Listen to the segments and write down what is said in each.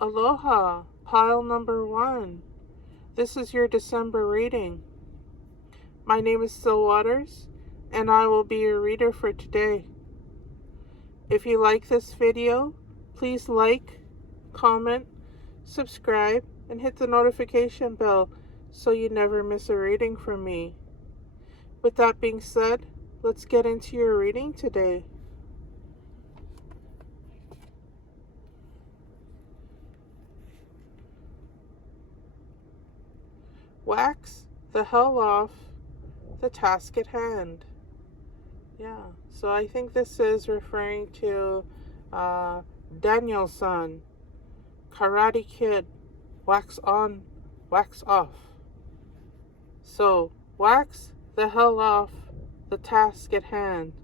Aloha, pile number 1. This is your December reading. My name is Still Waters, and I will be your reader for today. If you like this video, please like, comment, subscribe, and hit the notification bell so you never miss a reading from me. With that being said, let's get into your reading today. Wax the hell off the task at hand. Yeah, so I think this is referring to Daniel-san, Karate Kid, wax on, wax off. So, wax the hell off the task at hand,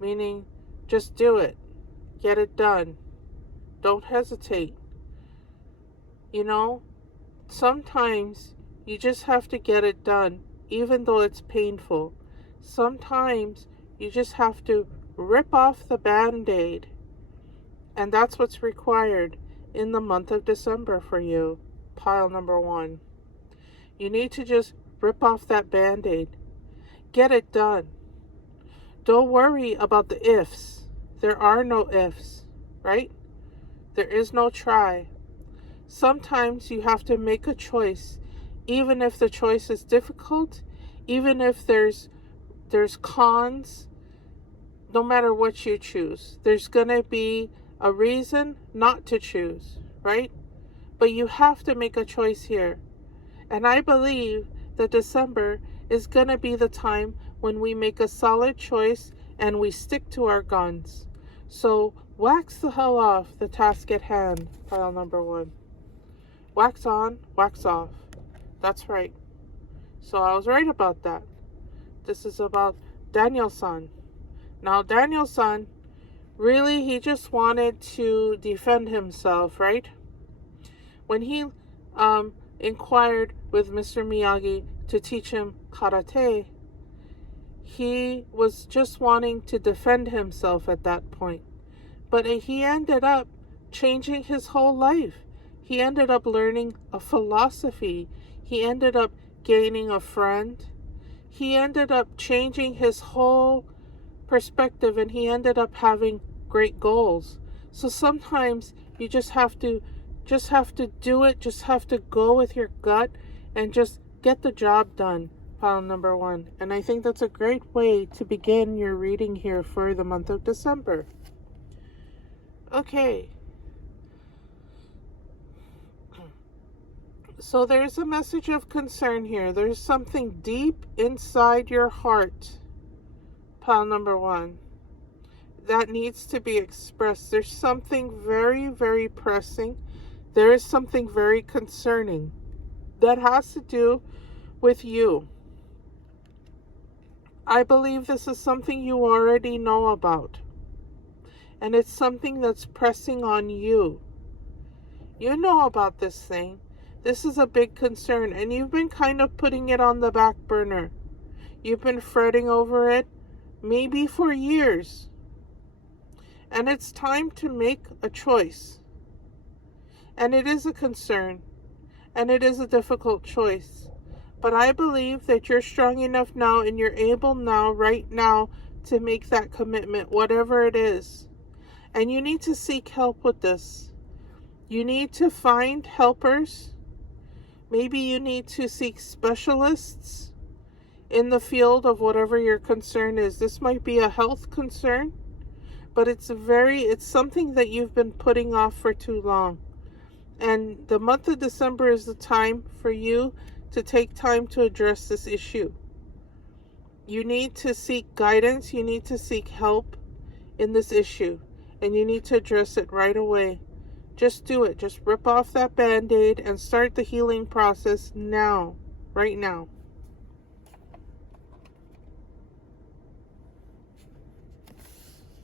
meaning just do it, get it done, don't hesitate. You know, sometimes you just have to get it done, even though it's painful. Sometimes you just have to rip off the Band-Aid. And that's what's required in the month of December for you, pile number 1. You need to just rip off that Band-Aid. Get it done. Don't worry about the ifs. There are no ifs, right? There is no try. Sometimes you have to make a choice. Even if the choice is difficult, even if there's cons, no matter what you choose, there's going to be a reason not to choose, right? But you have to make a choice here. And I believe that December is going to be the time when we make a solid choice and we stick to our guns. So wax the hell off the task at hand, pile number 1. Wax on, wax off. That's right. So I was right about that. This is about Daniel-san. Now, Daniel-san, really, he just wanted to defend himself, right? When he inquired with Mr. Miyagi to teach him karate, he was just wanting to defend himself at that point. But he ended up changing his whole life. He ended up learning a philosophy. He ended up gaining a friend. He ended up changing his whole perspective, and he ended up having great goals. So sometimes you just have to do it, just have to go with your gut and just get the job done, pile number 1. And I think that's a great way to begin your reading here for the month of December. Okay. So there's a message of concern here. There's something deep inside your heart, pile number 1, that needs to be expressed. There's something very, very pressing. There is something very concerning that has to do with you. I believe this is something you already know about. And it's something that's pressing on you. You know about this thing. This is a big concern, and you've been kind of putting it on the back burner. You've been fretting over it, maybe for years. And it's time to make a choice. And it is a concern, and it is a difficult choice. But I believe that you're strong enough now, and you're able now, right now, to make that commitment, whatever it is. And you need to seek help with this. You need to find helpers. Maybe you need to seek specialists in the field of whatever your concern is. This might be a health concern, but it's something that you've been putting off for too long. And the month of December is the time for you to take time to address this issue. You need to seek guidance. You need to seek help in this issue, and you need to address it right away. Just do it. Just rip off that Band-Aid and start the healing process now, right now.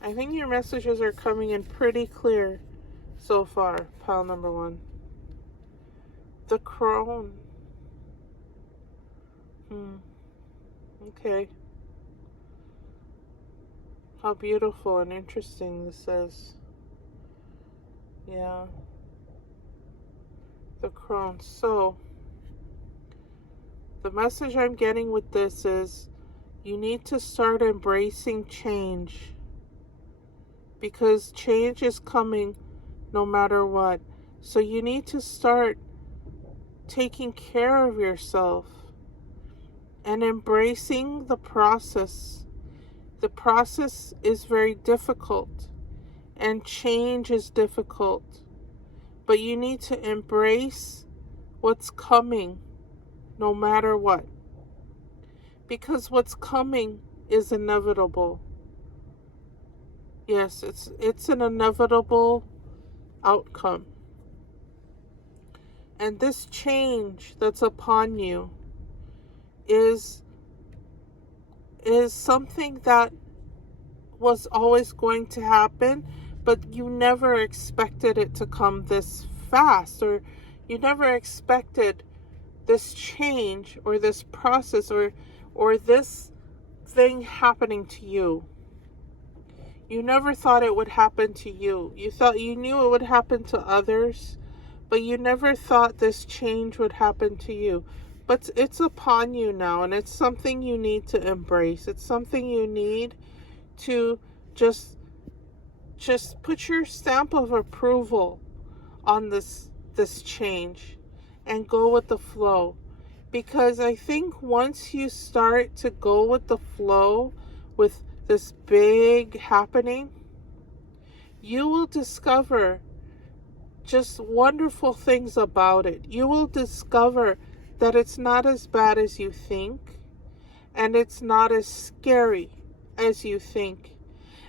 I think your messages are coming in pretty clear so far, pile number 1. The crone. Okay. How beautiful and interesting this is. Yeah. the crone. So, the message I'm getting with this is you need to start embracing change, because change is coming no matter what. So you need to start taking care of yourself and embracing the process. The process is very difficult and change is difficult, but you need to embrace what's coming no matter what, because what's coming is inevitable. Yes, it's an inevitable outcome. And this change that's upon you is something that was always going to happen, but you never expected it to come this fast, or you never expected this change or this process or this thing happening to you. You never thought it would happen to you. You knew it would happen to others, but you never thought this change would happen to you. But it's upon you now, and it's something you need to embrace. It's something you need to just put your stamp of approval on this change and go with the flow. Because I think once you start to go with the flow with this big happening, you will discover just wonderful things about it. You will discover that it's not as bad as you think, and it's not as scary as you think,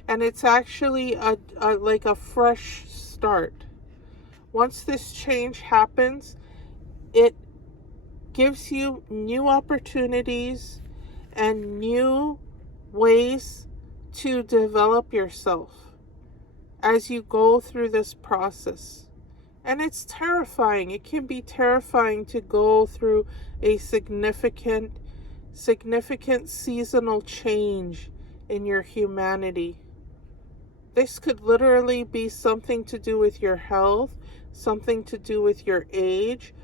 and it's actually like a fresh start. Once this change happens, it gives you new opportunities and new ways to develop yourself as you go through this process. And it's terrifying. It can be terrifying to go through a significant seasonal change in your humanity. This could literally be something to do with your health, something to do with your age,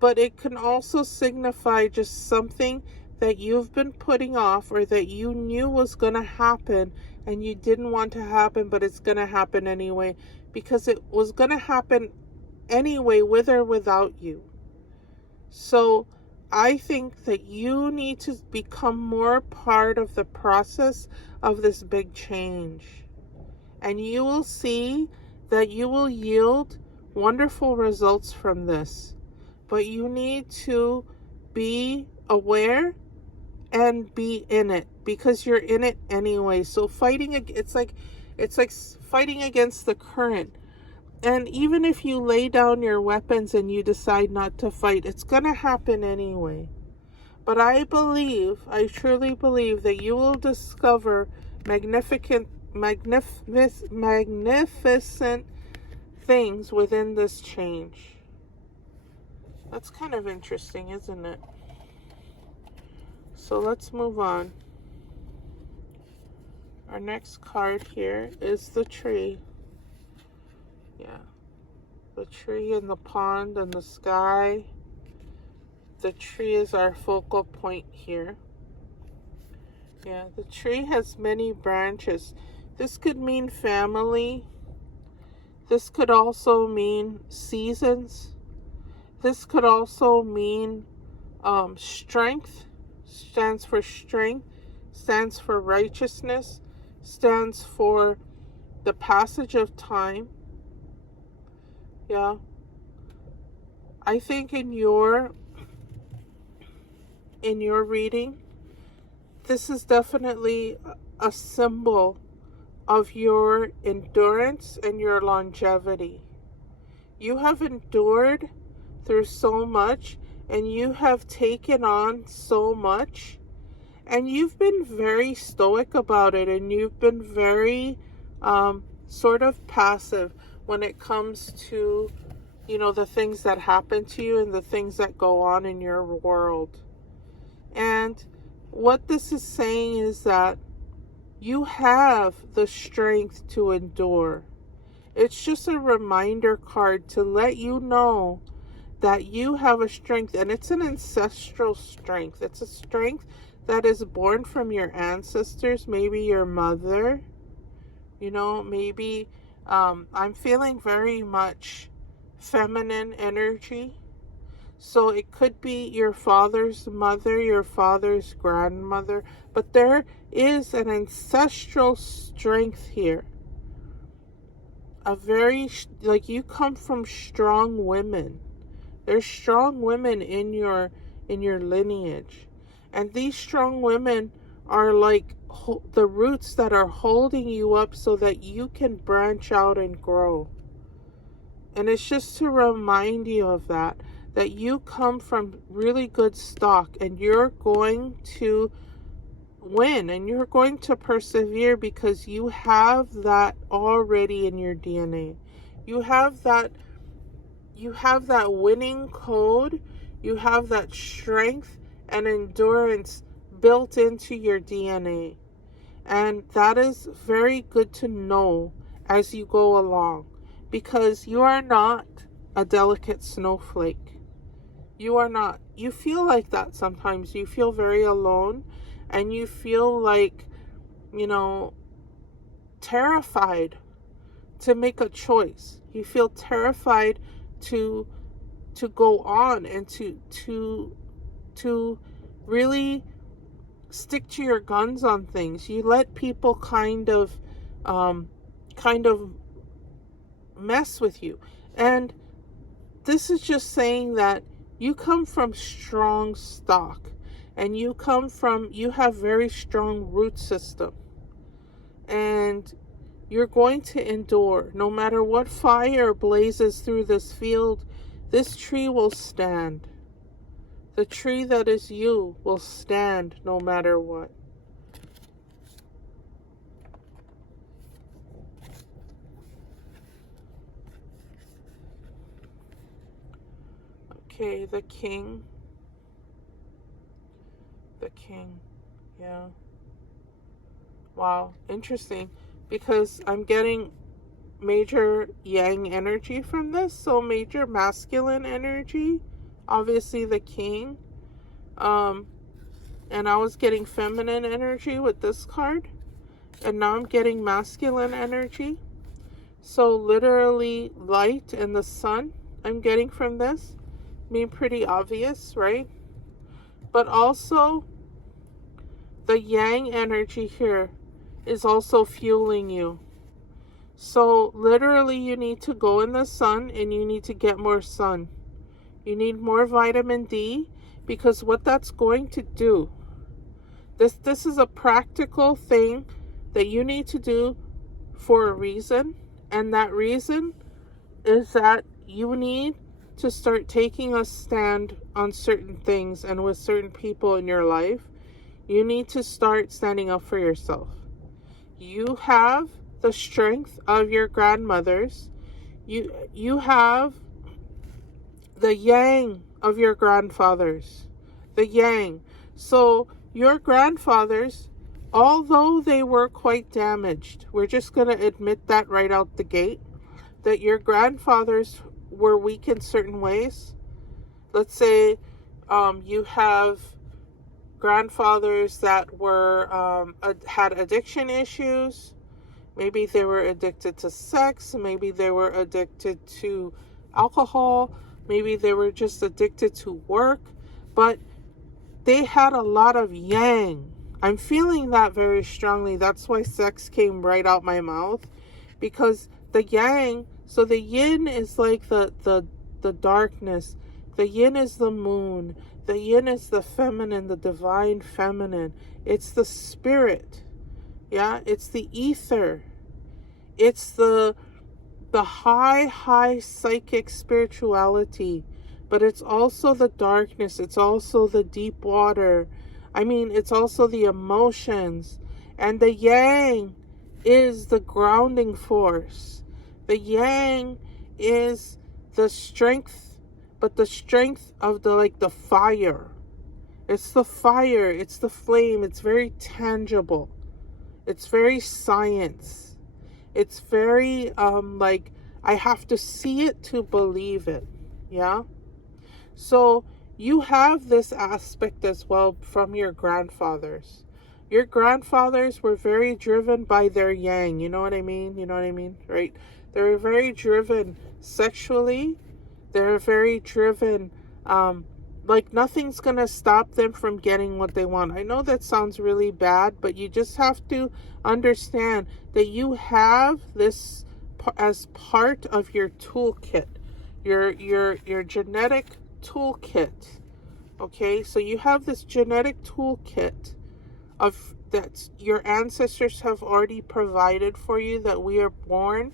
but it can also signify just something that you've been putting off, or that you knew was going to happen and you didn't want to happen, but it's going to happen anyway, because it was going to happen anyway, with or without you. So I think that you need to become more part of the process of this big change. And you will see that you will yield wonderful results from this. But you need to be aware and be in it, because you're in it anyway. So it's like fighting against the current. And even if you lay down your weapons and you decide not to fight, it's going to happen anyway. But I truly believe that you will discover magnificent things within this change. That's kind of interesting, isn't it? So let's move on. Our next card here is the tree. Yeah. The tree and the pond and the sky. The tree is our focal point here. Yeah, the tree has many branches. This could mean family. This could also mean seasons. This could also mean strength. Stands for strength. Stands for righteousness. Stands for the passage of time. Yeah. I think in your reading, this is definitely a symbol of your endurance and your longevity. You have endured through so much, and you have taken on so much, and you've been very stoic about it, and you've been very sort of passive when it comes to, the things that happen to you and the things that go on in your world. And what this is saying is that you have the strength to endure. It's just a reminder card to let you know that you have a strength, and it's an ancestral strength. It's a strength that is born from your ancestors, maybe your mother, maybe I'm feeling very much feminine energy. So it could be your father's mother, your father's grandmother, but there is an ancestral strength here. A very, like, you come from strong women. There's strong women in your lineage. And these strong women are like the roots that are holding you up so that you can branch out and grow. And it's just to remind you of that you come from really good stock, and you're going to win, and you're going to persevere because you have that already in your DNA. You have that winning code. You have that strength and endurance built into your DNA. And that is very good to know as you go along, because you are not a delicate snowflake. You are not. You feel like that sometimes. You feel very alone, and you feel like, terrified to make a choice. You feel terrified to go on and to really stick to your guns on things. You let people kind of mess with you. And this is just saying that you come from strong stock, and you have very strong root system, and you're going to endure. No matter what fire blazes through this field, this tree will stand. The tree that is you will stand no matter what. Okay, the king. Yeah. Wow, interesting. Because I'm getting major yang energy from this, so major masculine energy. Obviously the king. And I was getting feminine energy with this card. And now I'm getting masculine energy. So literally light and the sun I'm getting from this. Being pretty obvious, right? But also the yang energy here is also fueling you. So literally you need to go in the sun, and you need to get more sun. You need more vitamin D, because what that's going to do, this is a practical thing that you need to do for a reason. And that reason is that you need to start taking a stand on certain things, and with certain people in your life. You need to start standing up for yourself. You have the strength of your grandmothers. You have the yang of your grandfathers. The yang. So your grandfathers, although they were quite damaged, we're just going to admit that right out the gate, that your grandfathers were weak in certain ways. Let's say you have grandfathers that were had addiction issues. Maybe they were addicted to sex. Maybe they were addicted to alcohol. Maybe they were just addicted to work. But they had a lot of yang. I'm feeling that very strongly. That's why sex came right out my mouth. Because the yang, so the yin is like the darkness. The yin is the moon. The yin is the feminine, the divine feminine. It's the spirit. Yeah, it's the ether. It's the high psychic spirituality. But it's also the darkness. It's also the deep water. I mean, it's also the emotions. And the yang is the grounding force. The yang is the strength, but the strength of the fire. It's the fire. It's the flame. It's very tangible. It's very science. It's very I have to see it to believe it. Yeah. So you have this aspect as well from your grandfathers. Your grandfathers were very driven by their yang. You know what I mean? You know what I mean, right? They're very driven sexually. They're very driven. Like nothing's going to stop them from getting what they want. I know that sounds really bad, but you just have to understand that you have this as part of your toolkit, your genetic toolkit. Okay, so you have this genetic toolkit of that your ancestors have already provided for you, that we are born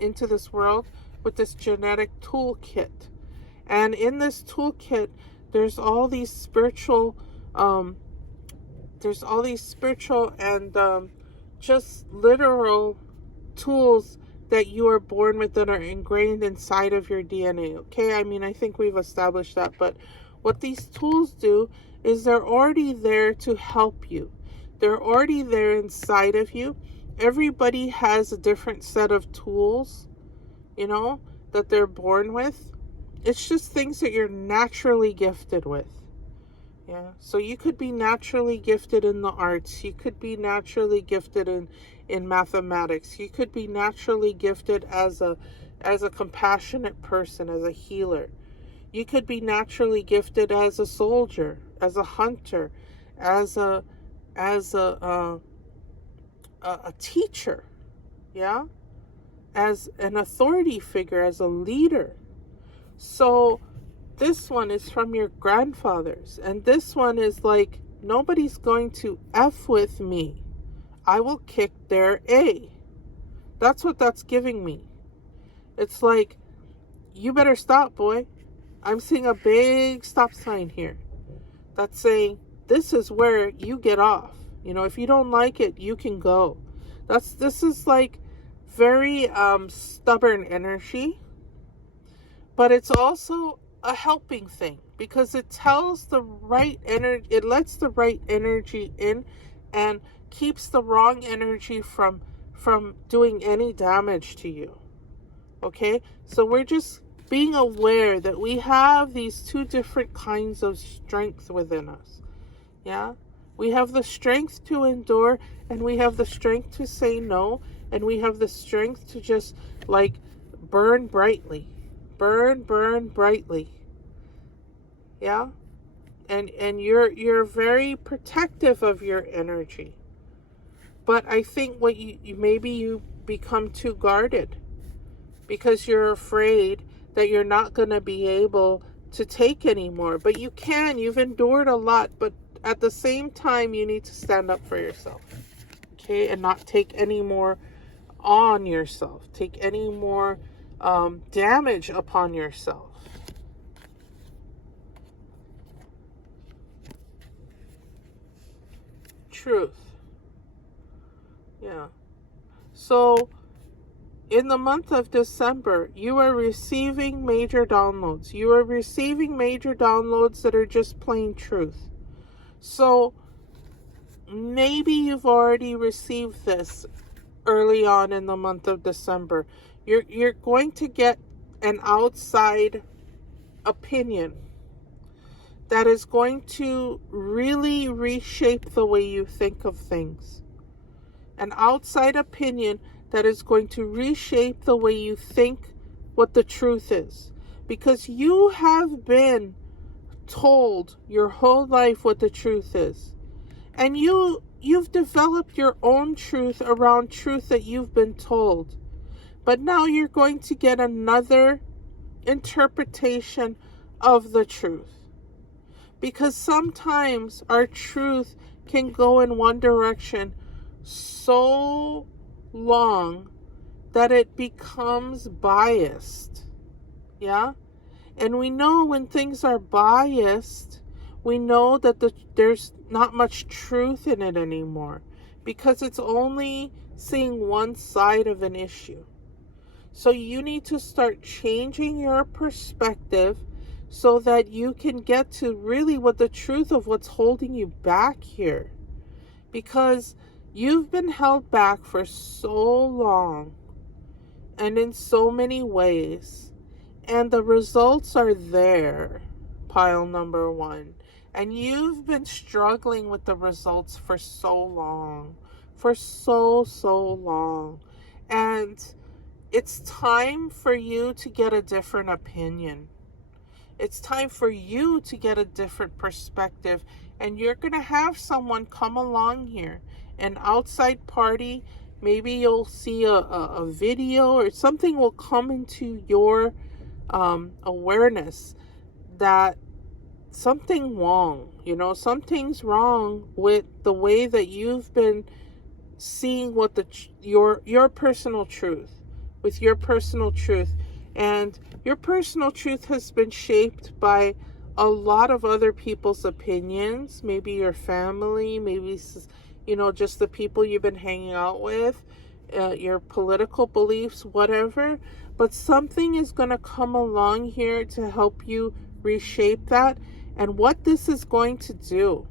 into this world with this genetic toolkit. And in this toolkit, there's all these spiritual and just literal tools that you are born with that are ingrained inside of your DNA. Okay, I mean, I think we've established that, but what these tools do is they're already there to help you. They're already there inside of you. Everybody has a different set of tools, that they're born with. It's just things that you're naturally gifted with. Yeah. So you could be naturally gifted in the arts. You could be naturally gifted in mathematics. You could be naturally gifted as a compassionate person, as a healer. You could be naturally gifted as a soldier, as a hunter, as a teacher, yeah, as an authority figure, as a leader. So this one is from your grandfathers, and this one is like, nobody's going to F with me. I will kick their A. That's what that's giving me. It's like, you better stop, boy. I'm seeing a big stop sign here that's saying, this is where you get off. If you don't like it, you can go. This is like very stubborn energy, but it's also a helping thing, because it tells the right energy, it lets the right energy in and keeps the wrong energy from doing any damage to you. Okay, so we're just being aware that we have these two different kinds of strength within us. Yeah, we have the strength to endure, and we have the strength to say no, and we have the strength to just like burn brightly. Burn brightly. Yeah, and you're very protective of your energy. But I think what maybe you become too guarded, because you're afraid that you're not going to be able to take anymore. But you can. You've endured a lot, but at the same time, you need to stand up for yourself, okay, and not take any more on yourself, take any more damage upon yourself. Truth. Yeah. So in the month of December, you are receiving major downloads. You are receiving major downloads that are just plain truth. So maybe you've already received this early on in the month of December. You're going to get an outside opinion that is going to really reshape the way you think of things. An outside opinion that is going to reshape the way you think what the truth is. Because you have been told your whole life what the truth is. And you've developed your own truth around truth that you've been told. But now you're going to get another interpretation of the truth. Because sometimes our truth can go in one direction so long that it becomes biased. Yeah? And we know when things are biased, we know that there's not much truth in it anymore, because it's only seeing one side of an issue. So you need to start changing your perspective so that you can get to really what the truth of what's holding you back here. Because you've been held back for so long and in so many ways, and the results are there. pile number 1. And you've been struggling with the results for so long. For so long. And it's time for you to get a different opinion. It's time for you to get a different perspective. And you're going to have someone come along here, an outside party. Maybe you'll see a video or something will come into your awareness that something wrong, something's wrong with the way that you've been seeing what your personal truth, with your personal truth. And your personal truth has been shaped by a lot of other people's opinions, maybe your family, maybe, just the people you've been hanging out with, your political beliefs, whatever. But something is going to come along here to help you reshape that. And what this is going to do,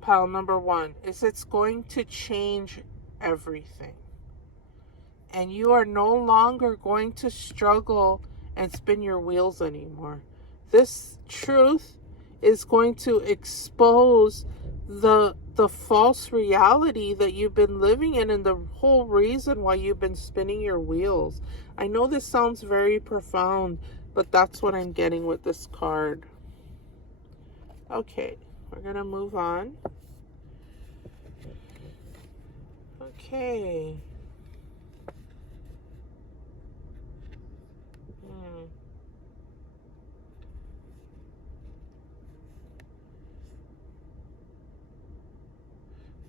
pile number 1, is it's going to change everything. And you are no longer going to struggle and spin your wheels anymore. This truth is going to expose the false reality that you've been living in and the whole reason why you've been spinning your wheels. I know this sounds very profound, but that's what I'm getting with this card. Okay, we're going to move on. Okay.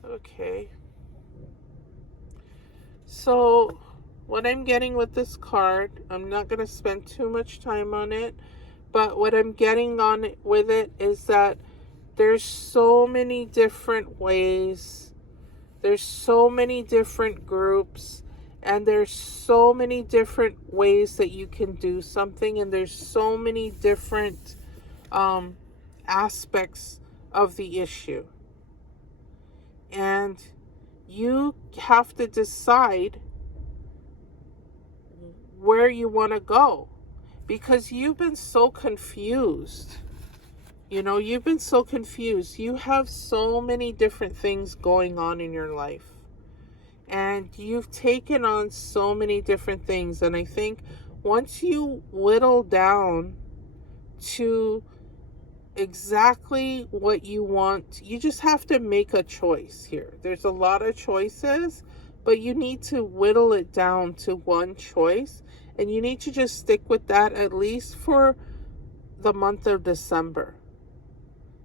Okay. So, what I'm getting with this card, I'm not going to spend too much time on it, but what I'm getting on it with it is that there's so many different ways, there's so many different groups, and there's so many different ways that you can do something, and there's so many different aspects of the issue. And you have to decide where you want to go, because you've been so confused. You've been so confused. You have so many different things going on in your life. And you've taken on so many different things. And I think once you whittle down to exactly what you want, you just have to make a choice here. There's a lot of choices, but you need to whittle it down to one choice, and you need to just stick with that at least for the month of December.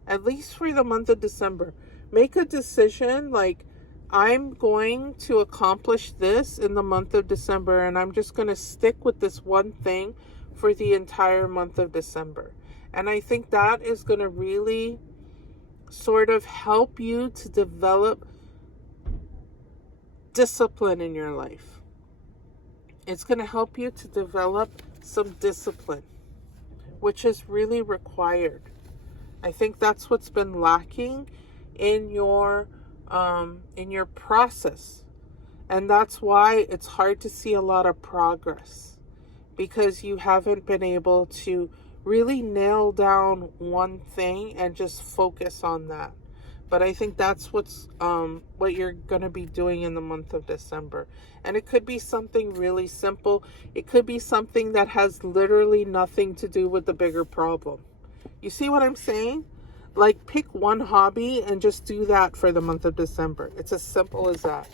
At least for the month of December. Make a decision like, I'm going to accomplish this in the month of December, and I'm just going to stick with this one thing for the entire month of December. And I think that is going to really sort of help you to develop discipline in your life. It's going to help you to develop some discipline, which is really required. I think that's what's been lacking in your process. And that's why it's hard to see a lot of progress, because you haven't been able to really nail down one thing and just focus on that. But I think that's what you're going to be doing in the month of December. And it could be something really simple. It could be something that has literally nothing to do with the bigger problem. You see what I'm saying? Like, pick one hobby and just do that for the month of December. It's as simple as that.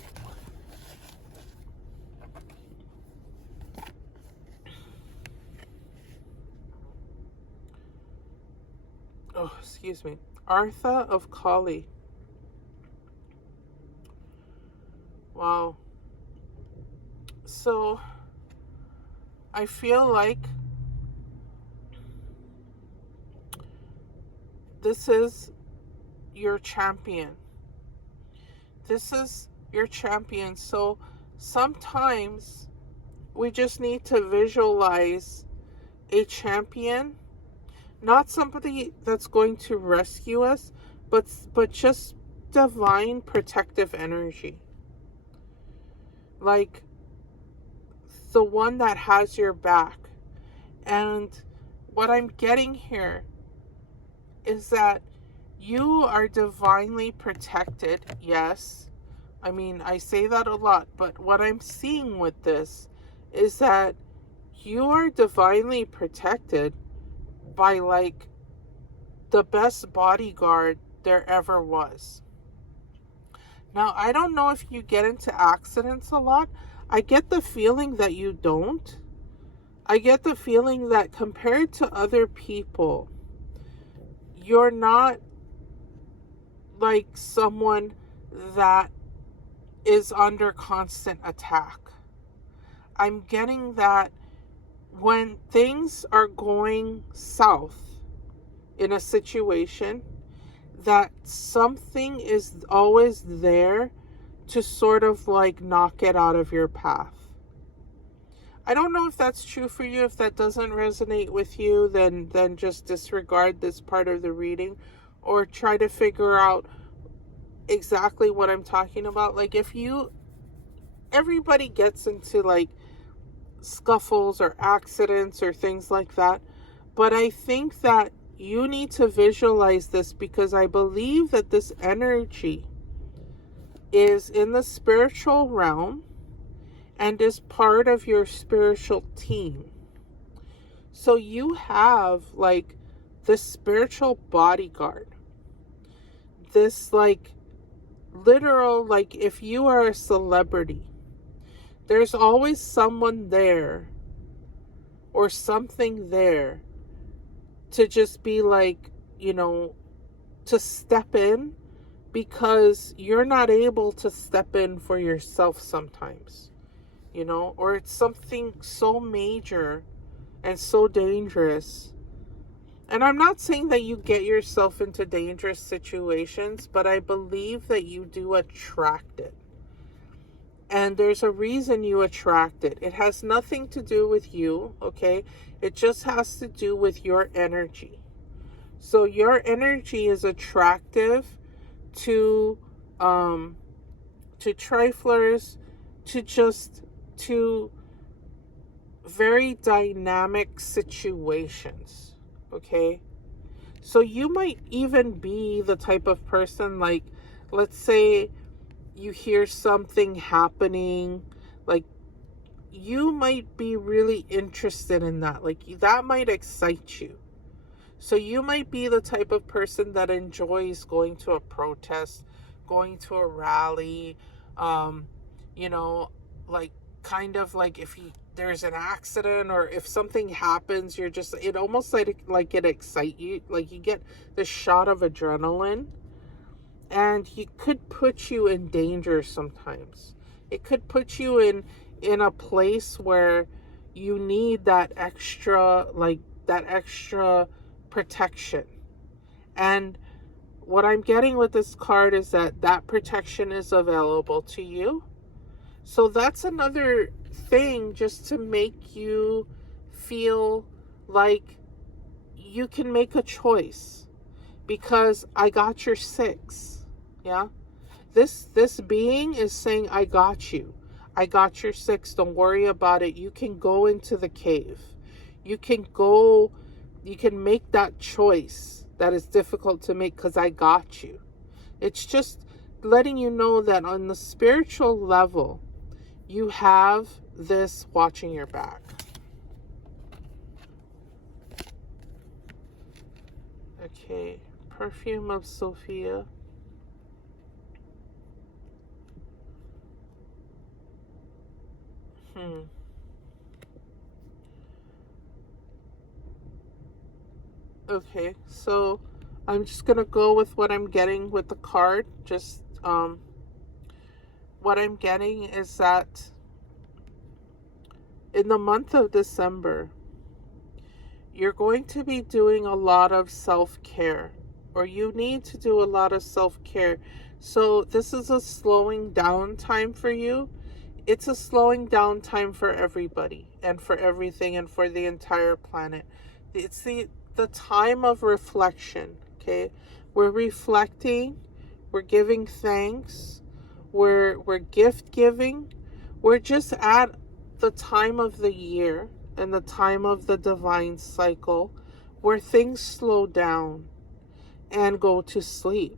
Oh, excuse me. Artha of Kali. Wow. So, I feel like this is your champion. This is your champion. So, sometimes we just need to visualize a champion. Not somebody that's going to rescue us, but just divine protective energy. Like the one that has your back. And what I'm getting here is that you are divinely protected. Yes. I mean, I say that a lot, but what I'm seeing with this is that you are divinely protected by like the best bodyguard there ever was. Now, I don't know if you get into accidents a lot. I get the feeling that you don't. I get the feeling that compared to other people, you're not like someone that is under constant attack. I'm getting that when things are going south in a situation, that something is always there to sort of like knock it out of your path. I don't know if that's true for you. If that doesn't resonate with you, then just disregard this part of the reading or try to figure out exactly what I'm talking about. Like everybody gets into like scuffles or accidents or things like that. But I think that you need to visualize this because I believe that this energy is in the spiritual realm and is part of your spiritual team. So you have like this spiritual bodyguard. This like literal, like if you are a celebrity, there's always someone there or something there to just be like, to step in because you're not able to step in for yourself sometimes, or it's something so major and so dangerous. And I'm not saying that you get yourself into dangerous situations, but I believe that you do attract it. And there's a reason you attract it. It has nothing to do with you, okay? It just has to do with your energy. So your energy is attractive to triflers, to very dynamic situations, okay? So you might even be the type of person, like, let's say you hear something happening, like you might be really interested in that. Like that might excite you. So you might be the type of person that enjoys going to a protest, going to a rally, like kind of like if there's an accident or if something happens, it almost like it excites you, like you get this shot of adrenaline. And he could put you in danger sometimes. It could put you in a place where you need that extra protection. And what I'm getting with this card is that protection is available to you. So that's another thing just to make you feel like you can make a choice. Because I got your 6. Yeah, this being is saying, I got you. I got your 6. Don't worry about it. You can go into the cave. You can make that choice that is difficult to make because I got you. It's just letting you know that on the spiritual level, you have this watching your back. Okay, perfume of Sophia. Okay, so I'm just gonna go with what I'm getting with the card. Just what I'm getting is that in the month of December, you're going to be doing a lot of self-care, or you need to do a lot of self-care. So this is a slowing down time for you. It's a slowing down time for everybody and for everything and for the entire planet. It's the time of reflection, okay? We're reflecting, we're giving thanks, we're gift giving. We're just at the time of the year and the time of the divine cycle where things slow down and go to sleep.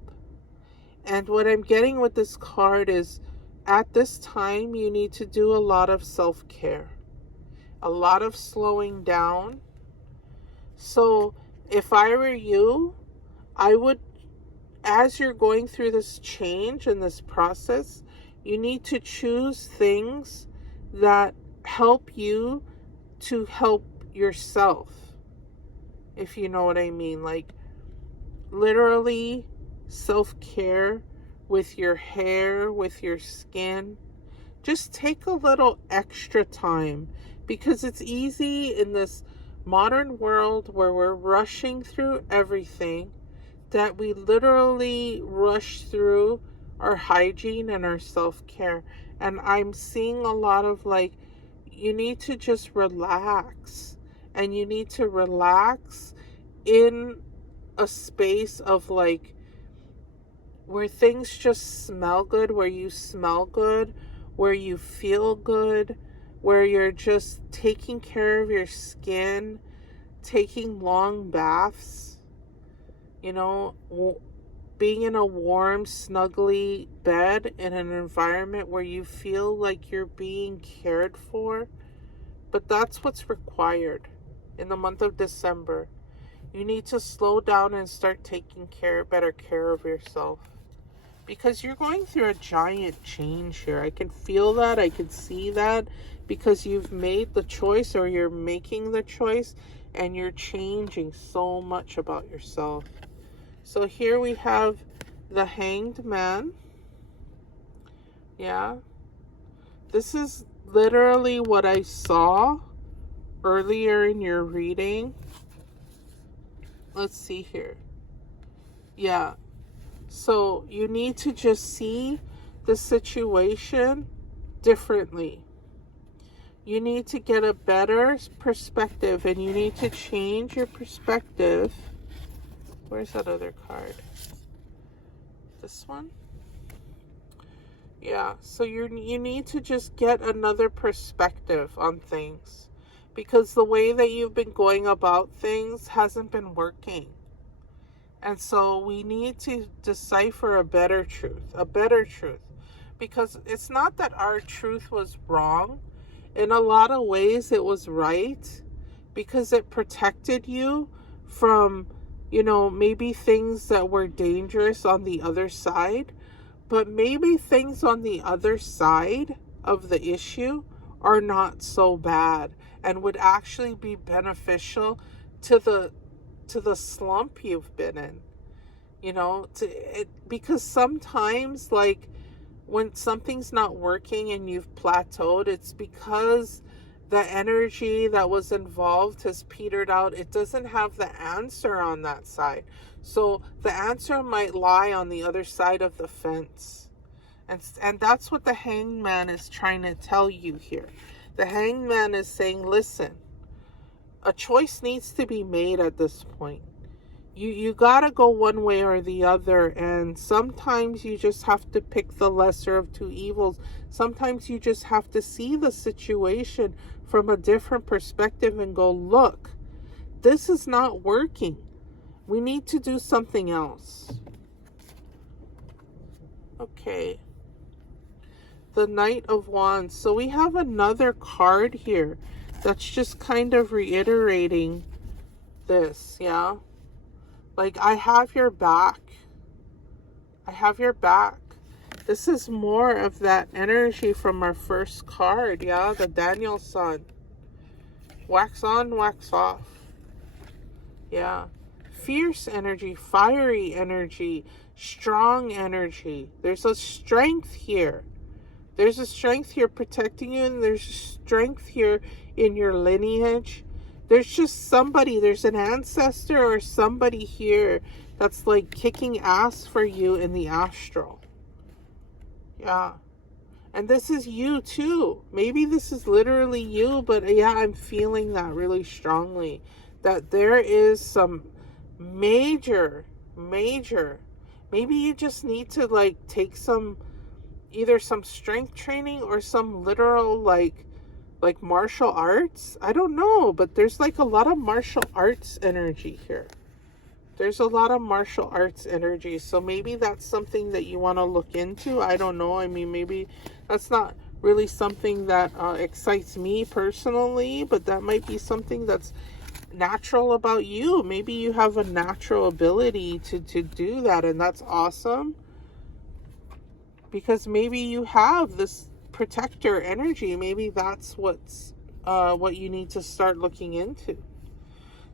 And what I'm getting with this card is at this time, you need to do a lot of self-care, a lot of slowing down. So if I were you, I would, as you're going through this change and this process, you need to choose things that help you to help yourself, if you know what I mean. Like literally self-care with your hair, with your skin. Just take a little extra time, because it's easy in this modern world where we're rushing through everything that we literally rush through our hygiene and our self-care. And I'm seeing a lot of like, you need to just relax, and you need to relax in a space of like where things just smell good, where you smell good, where you feel good, where you're just taking care of your skin, taking long baths, you know, being in a warm, snuggly bed in an environment where you feel like you're being cared for. But that's what's required in the month of December. You need to slow down and start taking better care of yourself, because you're going through a giant change here. I can feel that. I can see that, because you've made the choice, or you're making the choice, and you're changing so much about yourself. So here we have the Hanged Man. Yeah. This is literally what I saw earlier in your reading. Let's see here. Yeah. So you need to just see the situation differently. You need to get a better perspective, and you need to change your perspective. Where's that other card? This one? Yeah, so you need to just get another perspective on things, because the way that you've been going about things hasn't been working. And so we need to decipher a better truth, because it's not that our truth was wrong. In a lot of ways it was right, because it protected you from, maybe things that were dangerous on the other side. But maybe things on the other side of the issue are not so bad, and would actually be beneficial to the slump you've been in. Because sometimes, like, when something's not working and you've plateaued, it's because the energy that was involved has petered out. It doesn't have the answer on that side. So the answer might lie on the other side of the fence. And that's what the Hanged Man is trying to tell you here. The Hanged Man is saying, listen, a choice needs to be made at this point. You gotta go one way or the other, and sometimes you just have to pick the lesser of two evils. Sometimes you just have to see the situation from a different perspective and go, look, this is not working. We need to do something else. Okay. The Knight of Wands. So we have another card here that's just kind of reiterating this, yeah? Like, I have your back. I have your back. This is more of that energy from our first card, yeah? The Daniel Sun. Wax on, wax off. Yeah. Fierce energy, fiery energy, strong energy. There's a strength here. There's a strength here protecting you, and there's a strength here in your lineage. There's just somebody, there's an ancestor or somebody here that's like kicking ass for you in the astral. Yeah. And this is you too. Maybe this is literally you, but yeah, I'm feeling that really strongly. That there is some major, maybe you just need to like take either some strength training or some literal like Like martial arts? I don't know, but there's like a lot of martial arts energy here. There's a lot of martial arts energy. So maybe that's something that you want to look into. I don't know. I mean, maybe that's not really something that excites me personally, but that might be something that's natural about you. Maybe you have a natural ability to do that, and that's awesome. Because maybe you have this protector energy. Maybe that's what you need to start looking into.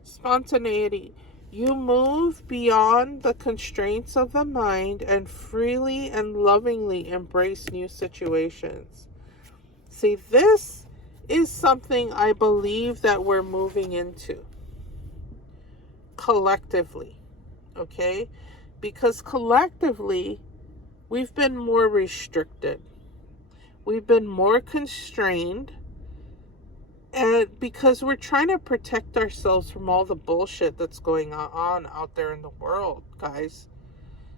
Spontaneity. You move beyond the constraints of the mind and freely and lovingly embrace new situations. See, this is something I believe that we're moving into collectively, okay? Because collectively, we've been more restricted. We've been more constrained. And because we're trying to protect ourselves from all the bullshit that's going on out there in the world, guys.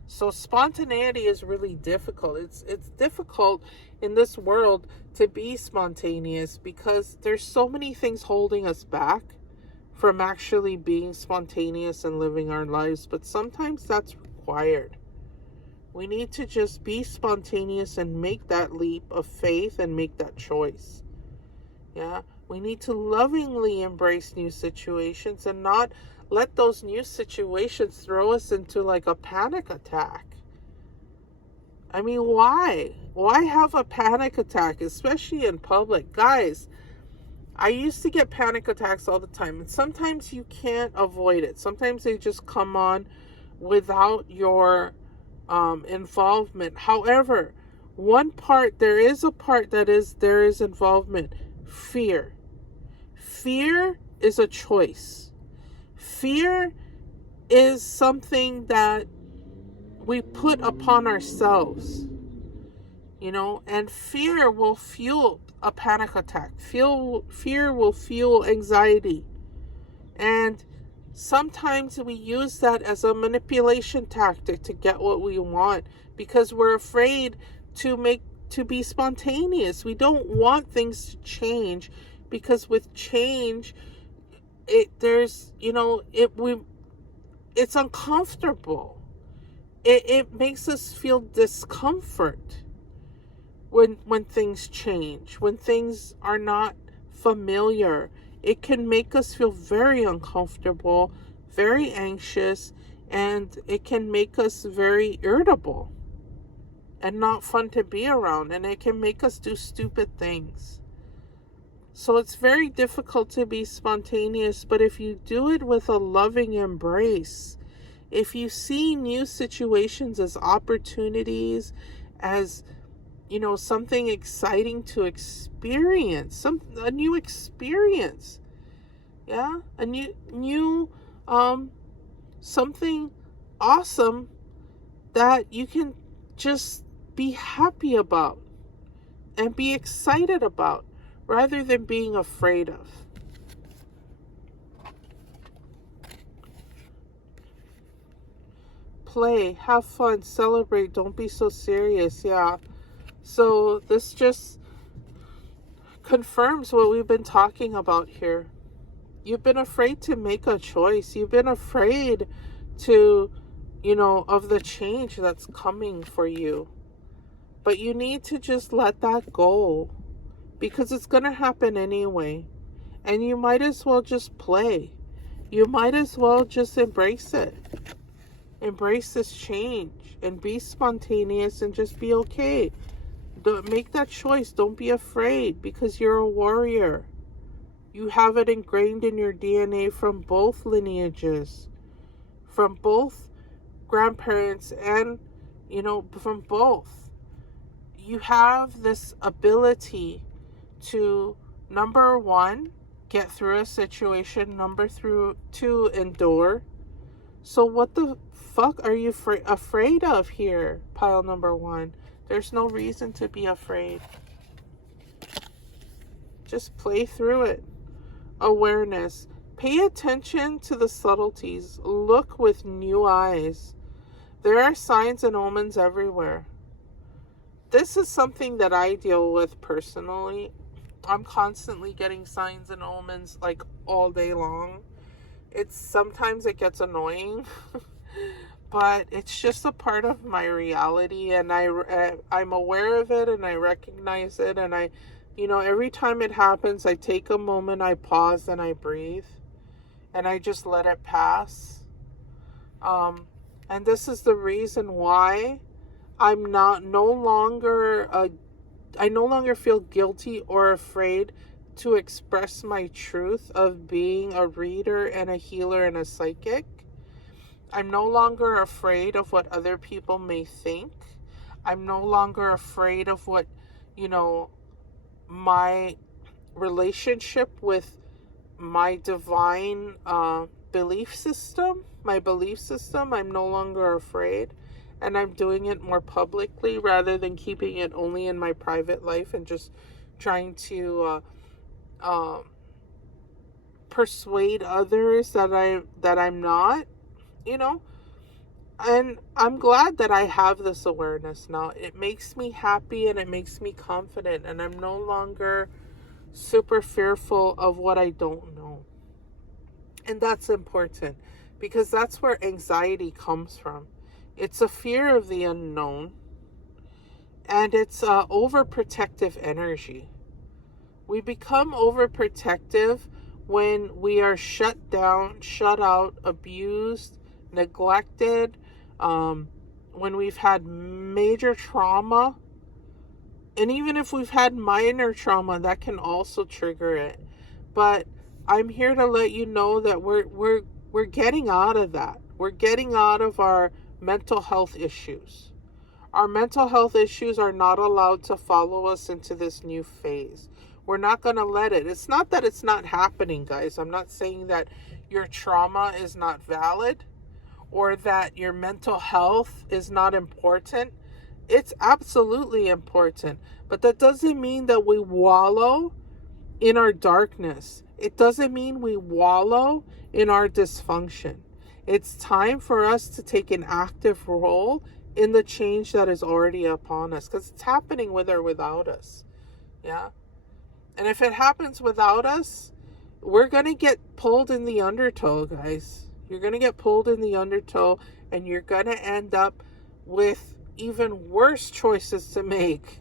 So spontaneity is really difficult. It's difficult in this world to be spontaneous because there's so many things holding us back from actually being spontaneous and living our lives. But sometimes that's required. We need to just be spontaneous and make that leap of faith and make that choice. Yeah. We need to lovingly embrace new situations and not let those new situations throw us into like a panic attack. I mean, why? Why have a panic attack, especially in public? Guys, I used to get panic attacks all the time, and sometimes you can't avoid it. Sometimes they just come on without your involvement. However, there is a part that there is involvement. Fear. Fear is a choice. Fear is something that we put upon ourselves, and fear will fuel a panic attack. Fear will fuel anxiety. And sometimes we use that as a manipulation tactic to get what we want because we're afraid to be spontaneous. We don't want things to change. Because with change, it's uncomfortable. It makes us feel discomfort when things change, when things are not familiar. It can make us feel very uncomfortable, very anxious, and it can make us very irritable and not fun to be around. And it can make us do stupid things. So it's very difficult to be spontaneous, but if you do it with a loving embrace, if you see new situations as opportunities, as, something exciting to experience, a new experience, yeah, a new something awesome that you can just be happy about and be excited about, rather than being afraid of. Play, have fun, celebrate, don't be so serious. Yeah. So this just confirms what we've been talking about here. You've been afraid to make a choice. You've been afraid to, of the change that's coming for you. But you need to just let that go. Because it's going to happen anyway. And you might as well just play. You might as well just embrace it. Embrace this change. And be spontaneous and just be okay. Don't make that choice. Don't be afraid. Because you're a warrior. You have it ingrained in your DNA from both lineages. From both grandparents and, from both. You have this ability to, number one, get through a situation, number two, endure. So what the fuck are you afraid of here, pile number one? There's no reason to be afraid. Just play through it. Awareness. Pay attention to the subtleties. Look with new eyes. There are signs and omens everywhere. This is something that I deal with personally. I'm constantly getting signs and omens like all day long. Sometimes it gets annoying, but it's just a part of my reality, and I'm aware of it, and I recognize it, and every time it happens, I take a moment, I pause, and I breathe, and I just let it pass. And this is the reason why I'm not no longer I no longer feel guilty or afraid to express my truth of being a reader and a healer and a psychic. I'm no longer afraid of what other people may think. I'm no longer afraid of what, my relationship with my divine belief system, I'm no longer afraid. And I'm doing it more publicly rather than keeping it only in my private life and just trying to persuade others that I'm not, And I'm glad that I have this awareness now. It makes me happy and it makes me confident, and I'm no longer super fearful of what I don't know. And that's important because that's where anxiety comes from. It's a fear of the unknown, and it's overprotective energy. We become overprotective when we are shut down, shut out, abused, neglected, when we've had major trauma. And even if we've had minor trauma, that can also trigger it. But I'm here to let you know that we're getting out of that. We're getting out of our mental health issues. Our mental health issues are not allowed to follow us into this new phase. We're not going to let it. It's not that it's not happening, guys. I'm not saying that your trauma is not valid or that your mental health is not important. It's absolutely important. But that doesn't mean that we wallow in our darkness. It doesn't mean we wallow in our dysfunction. It's time for us to take an active role in the change that is already upon us, because it's happening with or without us. Yeah. And if it happens without us, we're going to get pulled in the undertow, guys. You're going to get pulled in the undertow, and you're going to end up with even worse choices to make.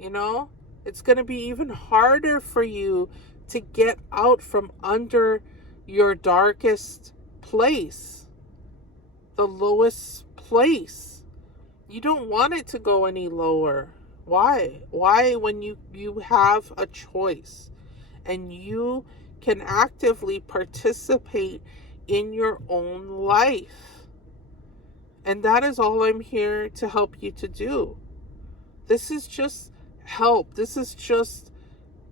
It's going to be even harder for you to get out from under your darkest place, the lowest place. You don't want it to go any lower. Why? Why, when you have a choice and you can actively participate in your own life? And that is all I'm here to help you to do. This is just help. This is just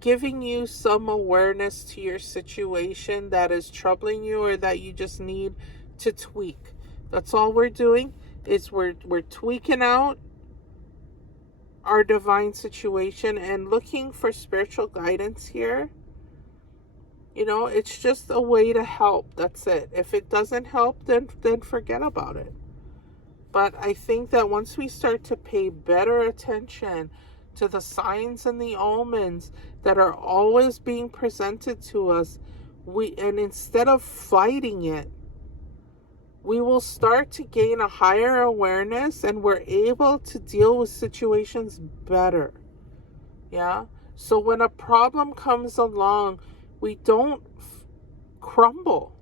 giving you some awareness to your situation that is troubling you or that you just need to tweak. That's all we're doing, is we're tweaking out our divine situation and looking for spiritual guidance here. It's just a way to help. That's it. If it doesn't help, then forget about it. But I think that once we start to pay better attention to the signs and the omens that are always being presented to us, and instead of fighting it, we will start to gain a higher awareness, and we're able to deal with situations better. Yeah? So when a problem comes along, we don't crumble.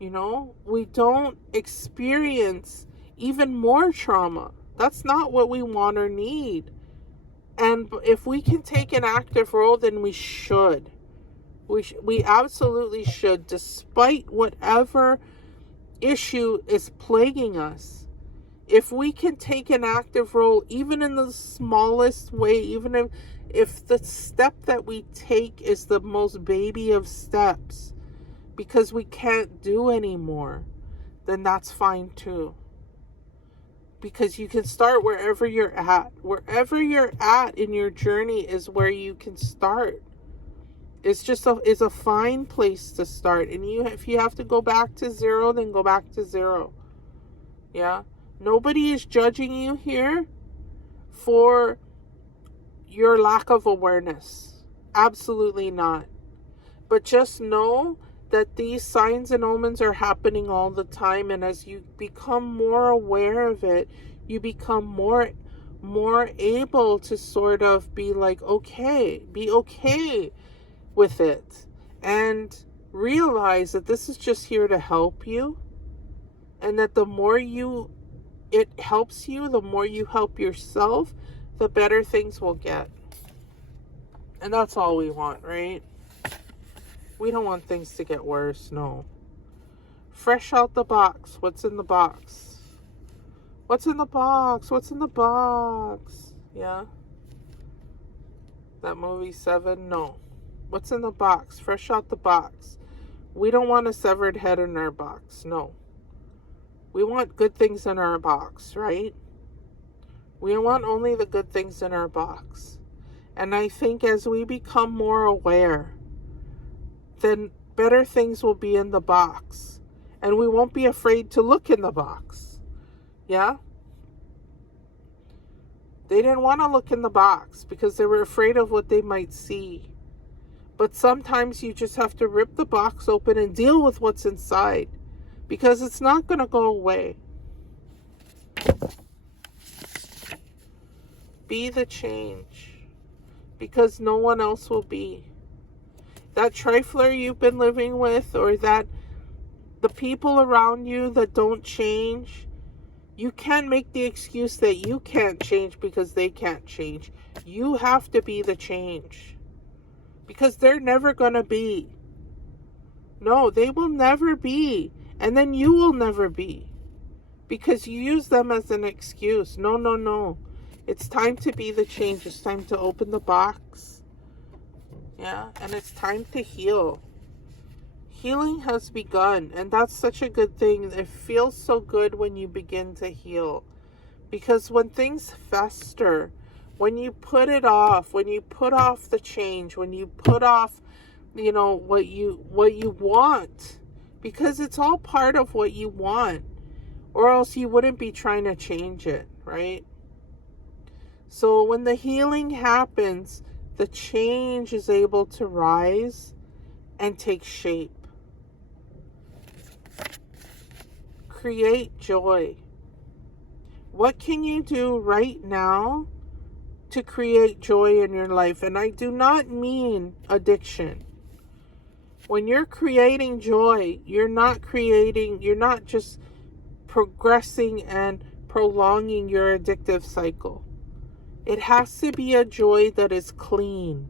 We don't experience even more trauma. That's not what we want or need. And if we can take an active role, then we should. We absolutely should, despite whatever issue is plaguing us. If we can take an active role, even in the smallest way, even if the step that we take is the most baby of steps, because we can't do anymore, then that's fine too. Because you can start wherever you're at. Wherever you're at in your journey is where you can start. It's a fine place to start. And if you have to go back to zero, then go back to zero. Yeah? Nobody is judging you here for your lack of awareness. Absolutely not. But just know that these signs and omens are happening all the time, and as you become more aware of it, you become more able to sort of be like, be okay with it, and realize that this is just here to help you, and that the more it helps you, the more you help yourself, the better things will get. And that's all we want, right? We don't want things to get worse, no. Fresh out the box. What's in the box? What's in the box? What's in the box? Yeah? That movie 7? No. What's in the box? Fresh out the box. We don't want a severed head in our box, no. We want good things in our box, right? We want only the good things in our box. And I think as we become more aware, then better things will be in the box. And we won't be afraid to look in the box. Yeah? They didn't want to look in the box because they were afraid of what they might see. But sometimes you just have to rip the box open and deal with what's inside, because it's not going to go away. Be the change, because no one else will be. That trifler you've been living with, or that the people around you that don't change, you can't make the excuse that you can't change because they can't change. You have to be the change, because they're never going to be. No, they will never be. And then you will never be, because you use them as an excuse. No, no, no. It's time to be the change. It's time to open the box. Yeah, and it's time to heal. Healing has begun, and that's such a good thing. It feels so good when you begin to heal, because when things fester, when you put it off, when you put off the change, when you put off, what you want, because it's all part of what you want, or else you wouldn't be trying to change it, right? So when the healing happens, the change is able to rise and take shape. Create joy. What can you do right now to create joy in your life? And I do not mean addiction. When you're creating joy, you're not just progressing and prolonging your addictive cycle. It has to be a joy that is clean.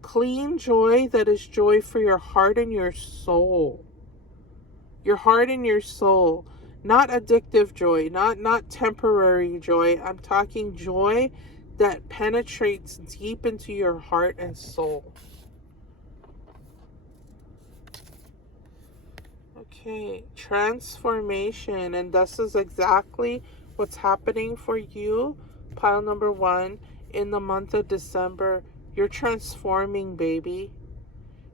Clean joy that is joy for your heart and your soul. Your heart and your soul. Not addictive joy, not temporary joy. I'm talking joy that penetrates deep into your heart and soul. Okay, transformation. And this is exactly what's happening for you. Pile number 1, in the month of December, you're transforming, baby.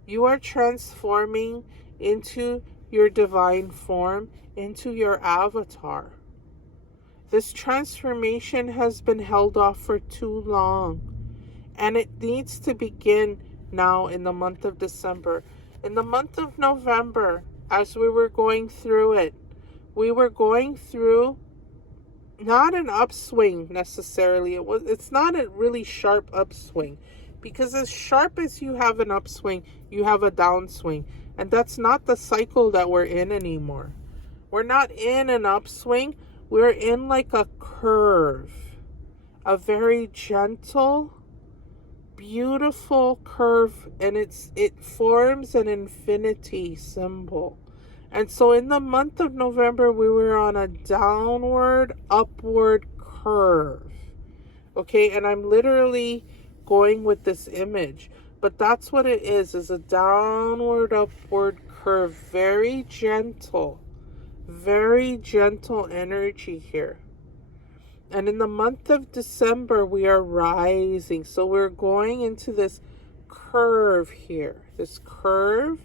You are transforming into your divine form, into your avatar. This transformation has been held off for too long, and it needs to begin now in the month of December. In the month of November, as we were going through it, we were going through not an upswing necessarily. It's not a really sharp upswing, because as sharp as you have an upswing, you have a downswing, and that's not the cycle that we're in anymore. We're not in an upswing. We're in like a curve, a very gentle, beautiful curve, and it forms an infinity symbol. And so in the month of November, we were on a downward, upward curve. Okay, and I'm literally going with this image, but that's what it is a downward, upward curve. Very gentle energy here. And in the month of December, we are rising. So we're going into this curve here, this curve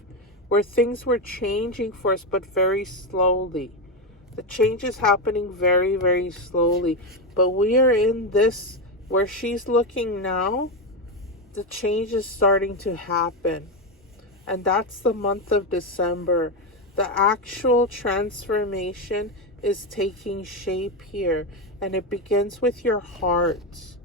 where things were changing for us, but very slowly. The change is happening very, very slowly. But we are in this, where she's looking now, the change is starting to happen. And that's the month of December. The actual transformation is taking shape here. And it begins with your heart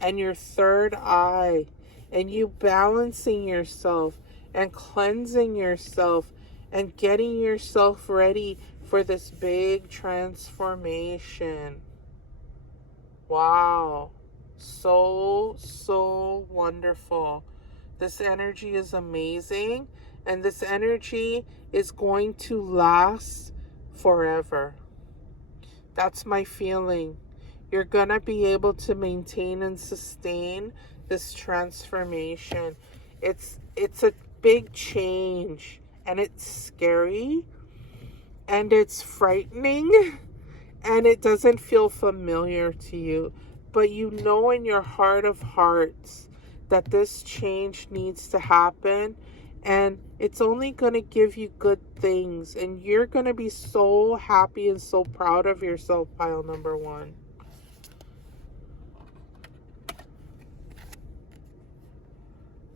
and your third eye. And you balancing yourself and cleansing yourself and getting yourself ready for this big transformation. Wow. So wonderful. This energy is amazing, and this energy is going to last forever. That's my feeling. You're going to be able to maintain and sustain this transformation. It's a big change, and it's scary, and it's frightening, and it doesn't feel familiar to you. But you know in your heart of hearts that this change needs to happen, and it's only going to give you good things, and you're going to be so happy and so proud of yourself, pile number 1.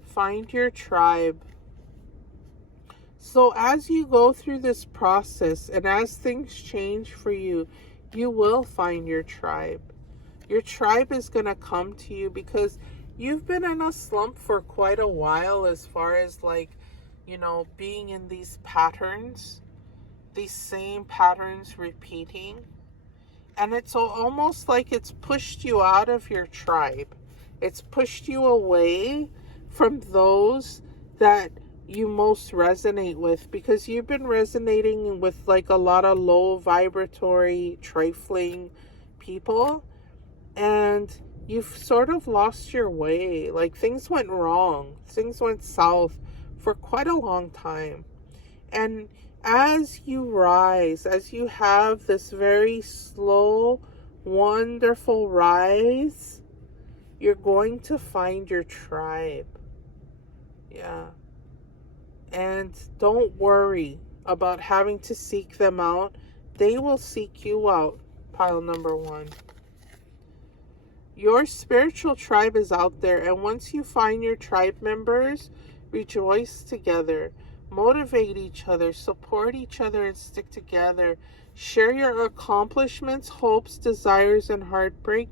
Find your tribe. So as you go through this process and as things change for you, you will find your tribe. Your tribe is going to come to you because you've been in a slump for quite a while as far as being in these patterns, these same patterns repeating. And it's almost like it's pushed you out of your tribe. It's pushed you away from those that you most resonate with, because you've been resonating with a lot of low vibratory, trifling people. And you've sort of lost your way. Things went wrong. Things went south for quite a long time. And as you rise, as you have this very slow, wonderful rise, you're going to find your tribe. Yeah. And don't worry about having to seek them out. They will seek you out, pile number 1. Your spiritual tribe is out there, and once you find your tribe members, rejoice together, motivate each other, support each other, and stick together. Share your accomplishments, hopes, desires, and heartbreak.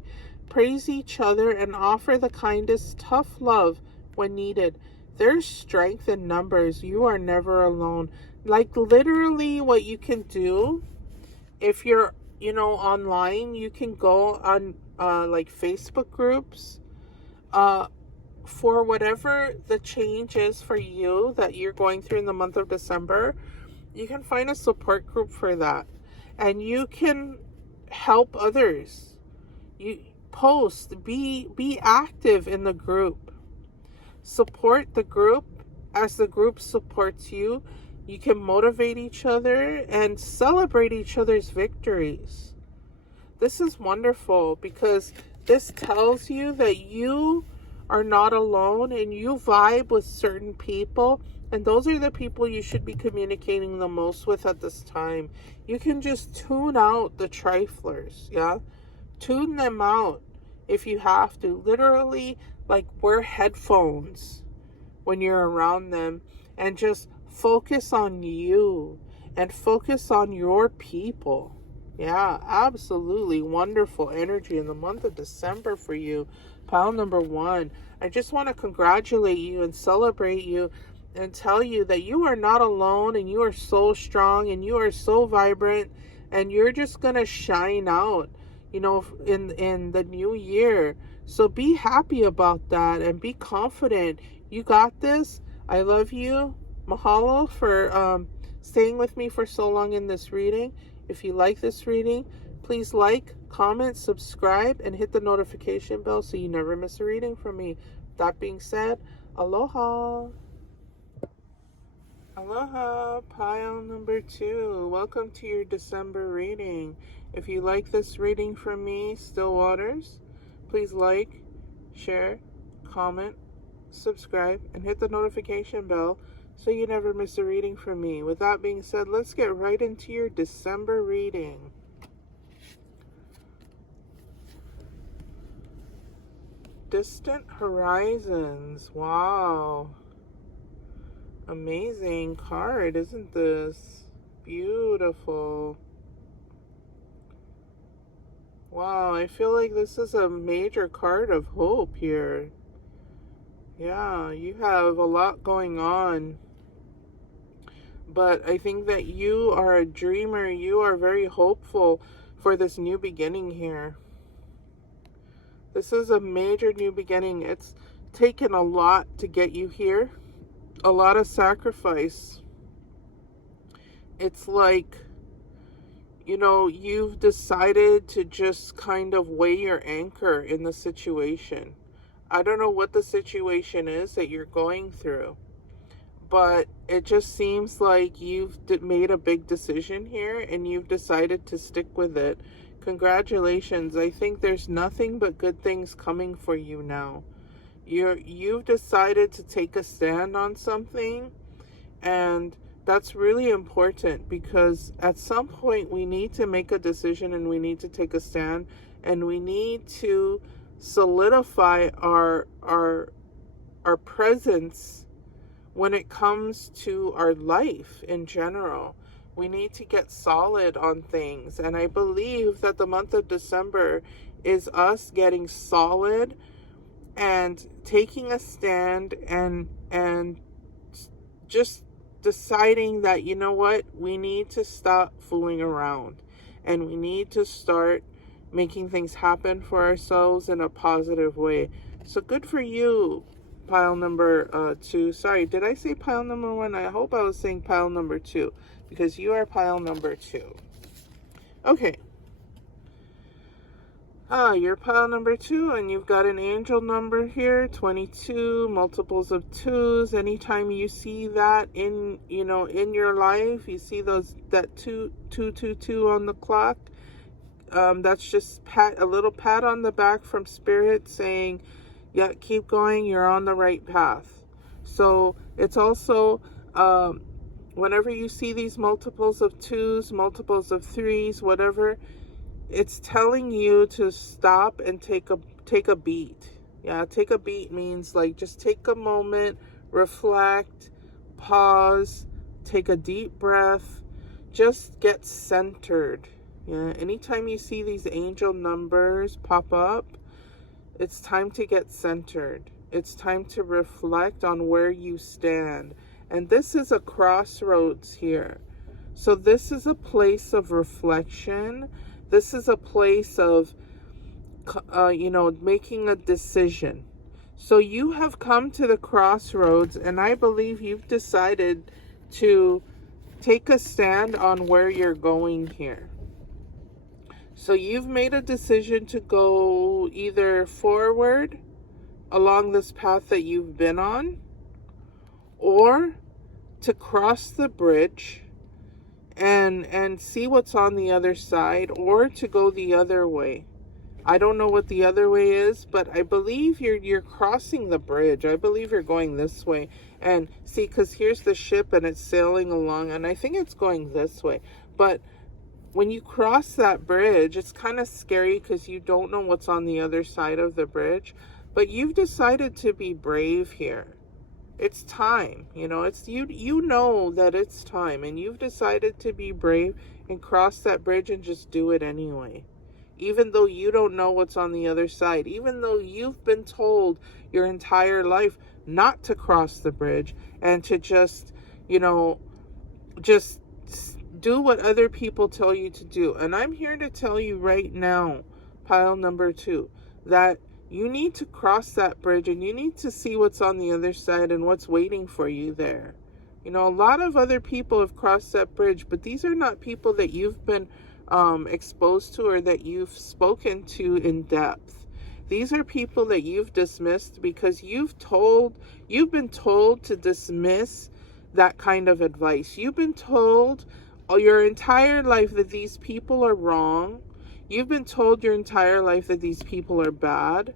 Praise each other and offer the kindest, tough love when needed. There's strength in numbers. You are never alone. Literally what you can do, if you're online, you can go on Facebook groups for whatever the change is for you that you're going through in the month of December. You can find a support group for that, and you can help others. You post, be active in the group, support the group as the group supports you. You can motivate each other and celebrate each other's victories. This is wonderful because this tells you that you are not alone and you vibe with certain people, and those are the people you should be communicating the most with at this time. You can just tune out the triflers, yeah? Tune them out if you have to. Literally, wear headphones when you're around them and just focus on you and focus on your people. Yeah, absolutely wonderful energy in the month of December for you, pile number 1. I just want to congratulate you and celebrate you and tell you that you are not alone, and you are so strong, and you are so vibrant, and you're just going to shine out, in the new year. So be happy about that and be confident. You got this. I love you. Mahalo for staying with me for so long in this reading. If you like this reading, please comment, subscribe, and hit the notification bell so you never miss a reading from me. That being said, aloha. Aloha, pile number 2. Welcome to your December reading. If you like this reading from me, Still Waters, please share, comment, subscribe, and hit the notification bell so you never miss a reading from me. With that being said, let's get right into your December reading. distant horizons. Wow. Amazing card, isn't this? Beautiful. Wow, I feel like this is a major card of hope here. Yeah, you have a lot going on. But I think that you are a dreamer. You are very hopeful for this new beginning here. This is a major new beginning. It's taken a lot to get you here. A lot of sacrifice. It's like, you know, you've decided to just kind of weigh your anchor in the situation. I don't know what the situation is that you're going through, but it just seems like you've made a big decision here and you've decided to stick with it. Congratulations. I think there's nothing but good things coming for you now. You've decided to take a stand on something, and that's really important, because at some point we need to make a decision and we need to take a stand, and we need to solidify our presence when it comes to our life in general. We need to get solid on things, and I believe that the month of December is us getting solid and taking a stand and just deciding that, you know what, we need to stop fooling around and we need to start making things happen for ourselves in a positive way. So good for you, pile number 2. Sorry, did I say pile number 1? I hope I was saying pile number 2, because you are pile number 2. Okay. You're pile number 2, and you've got an angel number here, 22, multiples of 2s. Anytime you see that in your life, you see that 222 on the clock, that's just a little pat on the back from Spirit saying, yeah, keep going, you're on the right path. So it's also, whenever you see these multiples of 2s, multiples of 3s, whatever, it's telling you to stop and take a beat. Yeah, take a beat means like just take a moment, reflect, pause, take a deep breath, just get centered. Yeah, anytime you see these angel numbers pop up, it's time to get centered. It's time to reflect on where you stand. And this is a crossroads here. So this is a place of reflection. This is a place of, making a decision. So you have come to the crossroads, and I believe you've decided to take a stand on where you're going here. So you've made a decision to go either forward along this path that you've been on, or to cross the bridge and see what's on the other side, or to go the other way. I don't know what the other way is, but I believe you're crossing the bridge. I believe you're going this way. And see, because here's the ship and it's sailing along, and I think it's going this way. But when you cross that bridge, it's kind of scary because you don't know what's on the other side of the bridge. But you've decided to be brave here. It's time, it's you know that it's time, and you've decided to be brave and cross that bridge and just do it anyway. Even though you don't know what's on the other side, even though you've been told your entire life not to cross the bridge and to just do what other people tell you to do. And I'm here to tell you right now, pile number 2, that you need to cross that bridge and you need to see what's on the other side and what's waiting for you there. A lot of other people have crossed that bridge, but these are not people that you've been exposed to or that you've spoken to in depth. These are people that you've dismissed because you've been told to dismiss that kind of advice. You've been told your entire life that these people are wrong. You've been told your entire life that these people are bad.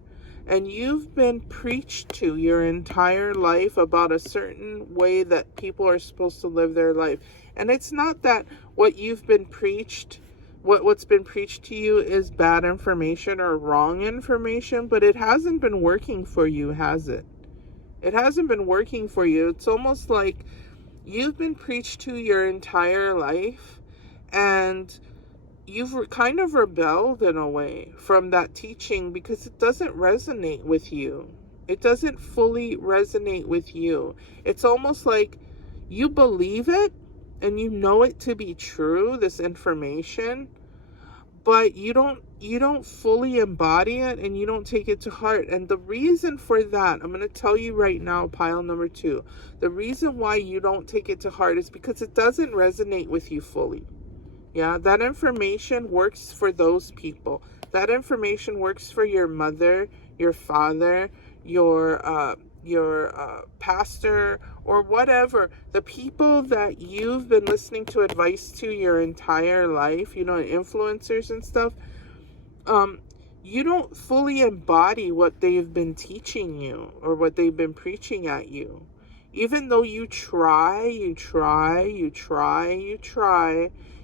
And you've been preached to your entire life about a certain way that people are supposed to live their life. And it's not that what you've been preached what's been preached to you is bad information or wrong information, but it hasn't been working for you, has it? It hasn't been working for you. It's almost like you've been preached to your entire life, and you've kind of rebelled in a way from that teaching because it doesn't resonate with you. It doesn't fully resonate with you. It's almost like you believe it and you know it to be true, this information, but you don't fully embody it, and you don't take it to heart. And the reason for that, I'm going to tell you right now, pile number 2. The reason why you don't take it to heart is because it doesn't resonate with you fully. Yeah, that information works for those people. That information works for your mother, your father, your pastor, or whatever. The people that you've been listening to advice to your entire life, influencers and stuff. You don't fully embody what they've been teaching you or what they've been preaching at you. Even though you try,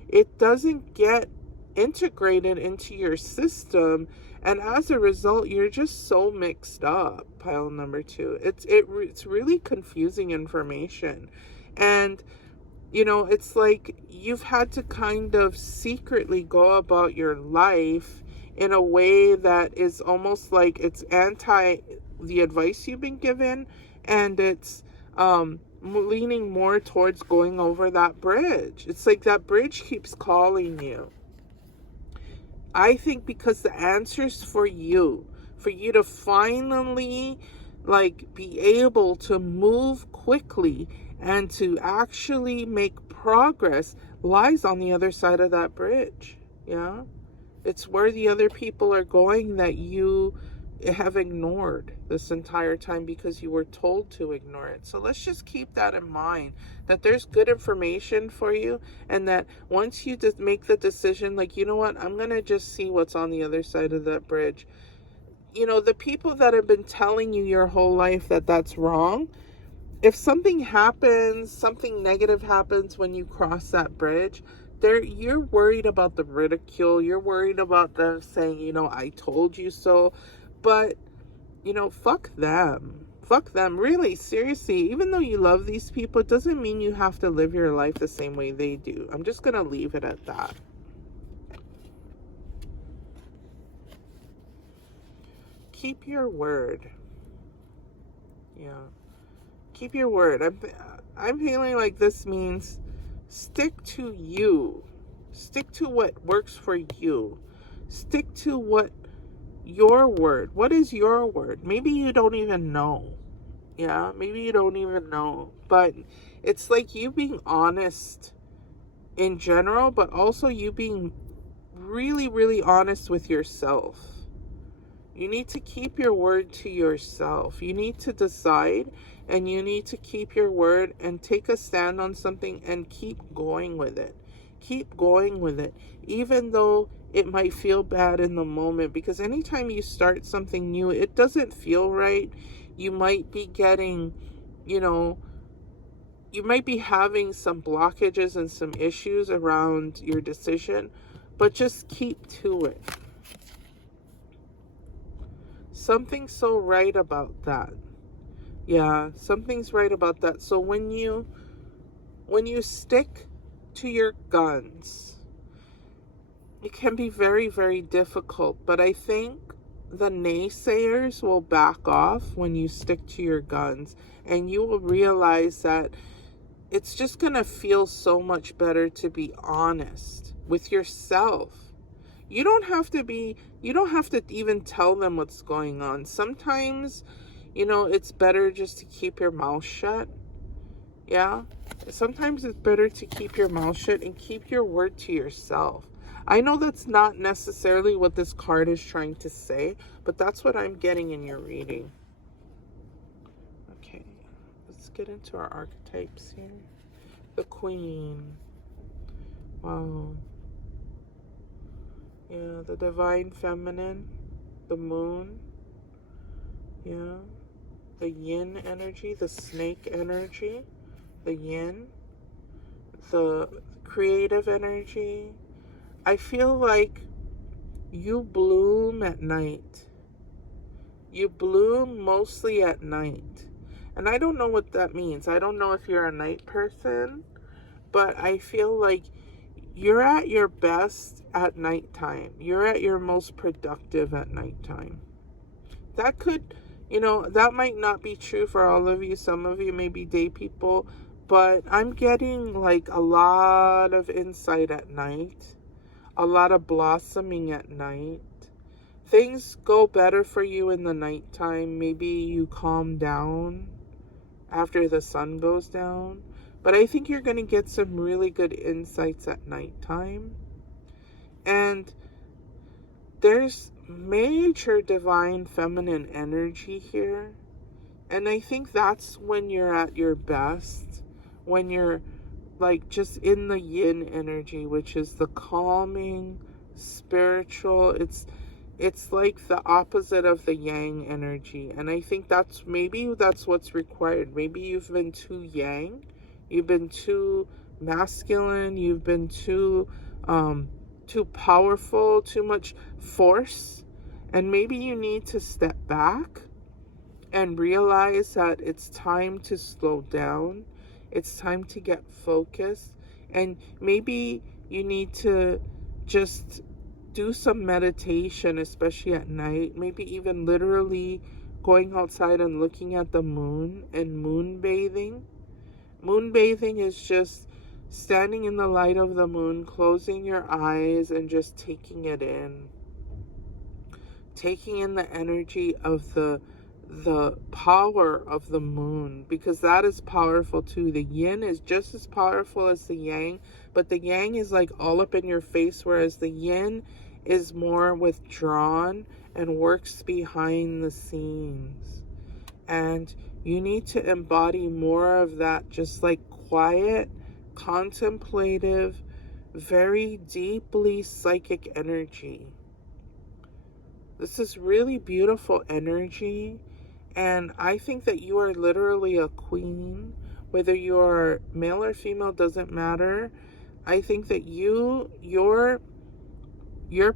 it doesn't get integrated into your system, and as a result, you're just so mixed up. Pile number 2. It's really confusing information, and it's like you've had to kind of secretly go about your life in a way that is almost like it's anti the advice you've been given, and it's leaning more towards going over that bridge. It's like that bridge keeps calling you. I think because the answers for you to finally be able to move quickly and to actually make progress lies on the other side of that bridge. Yeah, it's where the other people are going that you have ignored this entire time because you were told to ignore it. So let's just keep that in mind, that there's good information for you, and that once you just make the decision, you know what, I'm gonna just see what's on the other side of that bridge. The people that have been telling you your whole life that that's wrong, if something happens, something negative happens when you cross that bridge, you're worried about the ridicule, you're worried about them saying, I told you so. But, fuck them. Fuck them. Really, seriously, even though you love these people, it doesn't mean you have to live your life the same way they do. I'm just going to leave it at that. Keep your word. Yeah. Keep your word. I'm feeling like this means stick to you. Stick to what works for you. Stick to your word. What is your word? Maybe you don't even know. Yeah, maybe you don't even know. But it's like you being honest in general, but also you being really, really honest with yourself. You need to keep your word to yourself. You need to decide, and you need to keep your word and take a stand on something and keep going with it. Keep going with it, even though it might feel bad in the moment, because anytime you start something new, it doesn't feel right. You might be getting, you might be having some blockages and some issues around your decision, but just keep to it. Something's so right about that. Yeah, something's right about that. So when you stick to your guns, it can be very, very difficult, but I think the naysayers will back off when you stick to your guns, and you will realize that it's just going to feel so much better to be honest with yourself. You don't have to even tell them what's going on. Sometimes, it's better just to keep your mouth shut. Yeah? Sometimes it's better to keep your mouth shut and keep your word to yourself. I know that's not necessarily what this card is trying to say, but that's what I'm getting in your reading. Okay, let's get into our archetypes here. The Queen. Wow. Yeah, the Divine Feminine. The Moon. Yeah. The Yin energy, the Snake energy. The Yin. The Creative energy. I feel like you bloom at night. You bloom mostly at night. And I don't know what that means. I don't know if you're a night person, but I feel like you're at your best at nighttime. You're at your most productive at nighttime. That could, that might not be true for all of you. Some of you may be day people, but I'm getting like a lot of insight at night, a lot of blossoming at night. Things go better for you in the nighttime. Maybe you calm down after the sun goes down. But I think you're going to get some really good insights at nighttime. And there's major divine feminine energy here. And I think that's when you're at your best. When you're like just in the yin energy, which is the calming, spiritual. It's like the opposite of the yang energy. And I think that's what's required. Maybe you've been too yang. You've been too masculine. You've been too powerful, too much force. And maybe you need to step back and realize that it's time to slow down. It's time to get focused. And maybe you need to just do some meditation, especially at night. Maybe even literally going outside and looking at the moon and moon bathing. Moon bathing is just standing in the light of the moon, closing your eyes and just taking it in. Taking in the energy of the power of the moon, because that is powerful too. The yin is just as powerful as the yang, but the yang is like all up in your face, whereas the yin is more withdrawn and works behind the scenes. And you need to embody more of that, just like quiet, contemplative, very deeply psychic energy. This is really beautiful energy, and I think that you are literally a queen. Whether you're male or female doesn't matter. I think that your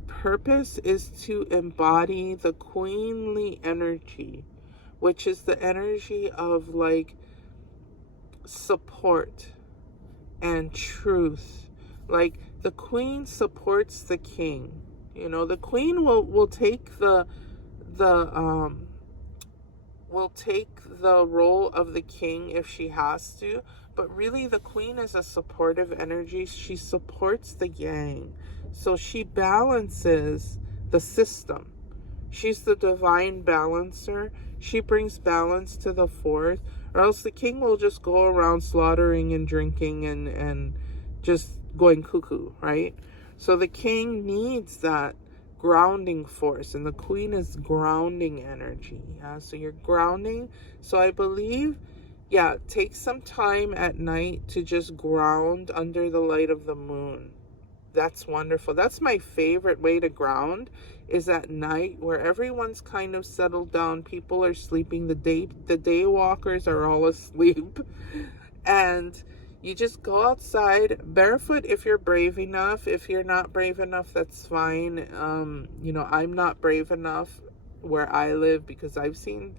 purpose is to embody the queenly energy, which is the energy of like support and truth. Like the queen supports the king. The queen will take the role of the king if she has to, but really the queen is a supportive energy. She supports the yang. So she balances the system. She's the divine balancer. She brings balance to the fourth, or else the king will just go around slaughtering and drinking and just going cuckoo, right? So the king needs that grounding force, and the queen is grounding energy. Yeah, so you're grounding. So I believe, take some time at night to just ground under the light of the moon. That's wonderful. That's my favorite way to ground, is at night, where everyone's kind of settled down. People are sleeping. The day walkers are all asleep. And you just go outside barefoot if you're brave enough. If you're not brave enough, that's fine. I'm not brave enough where I live, because I've seen,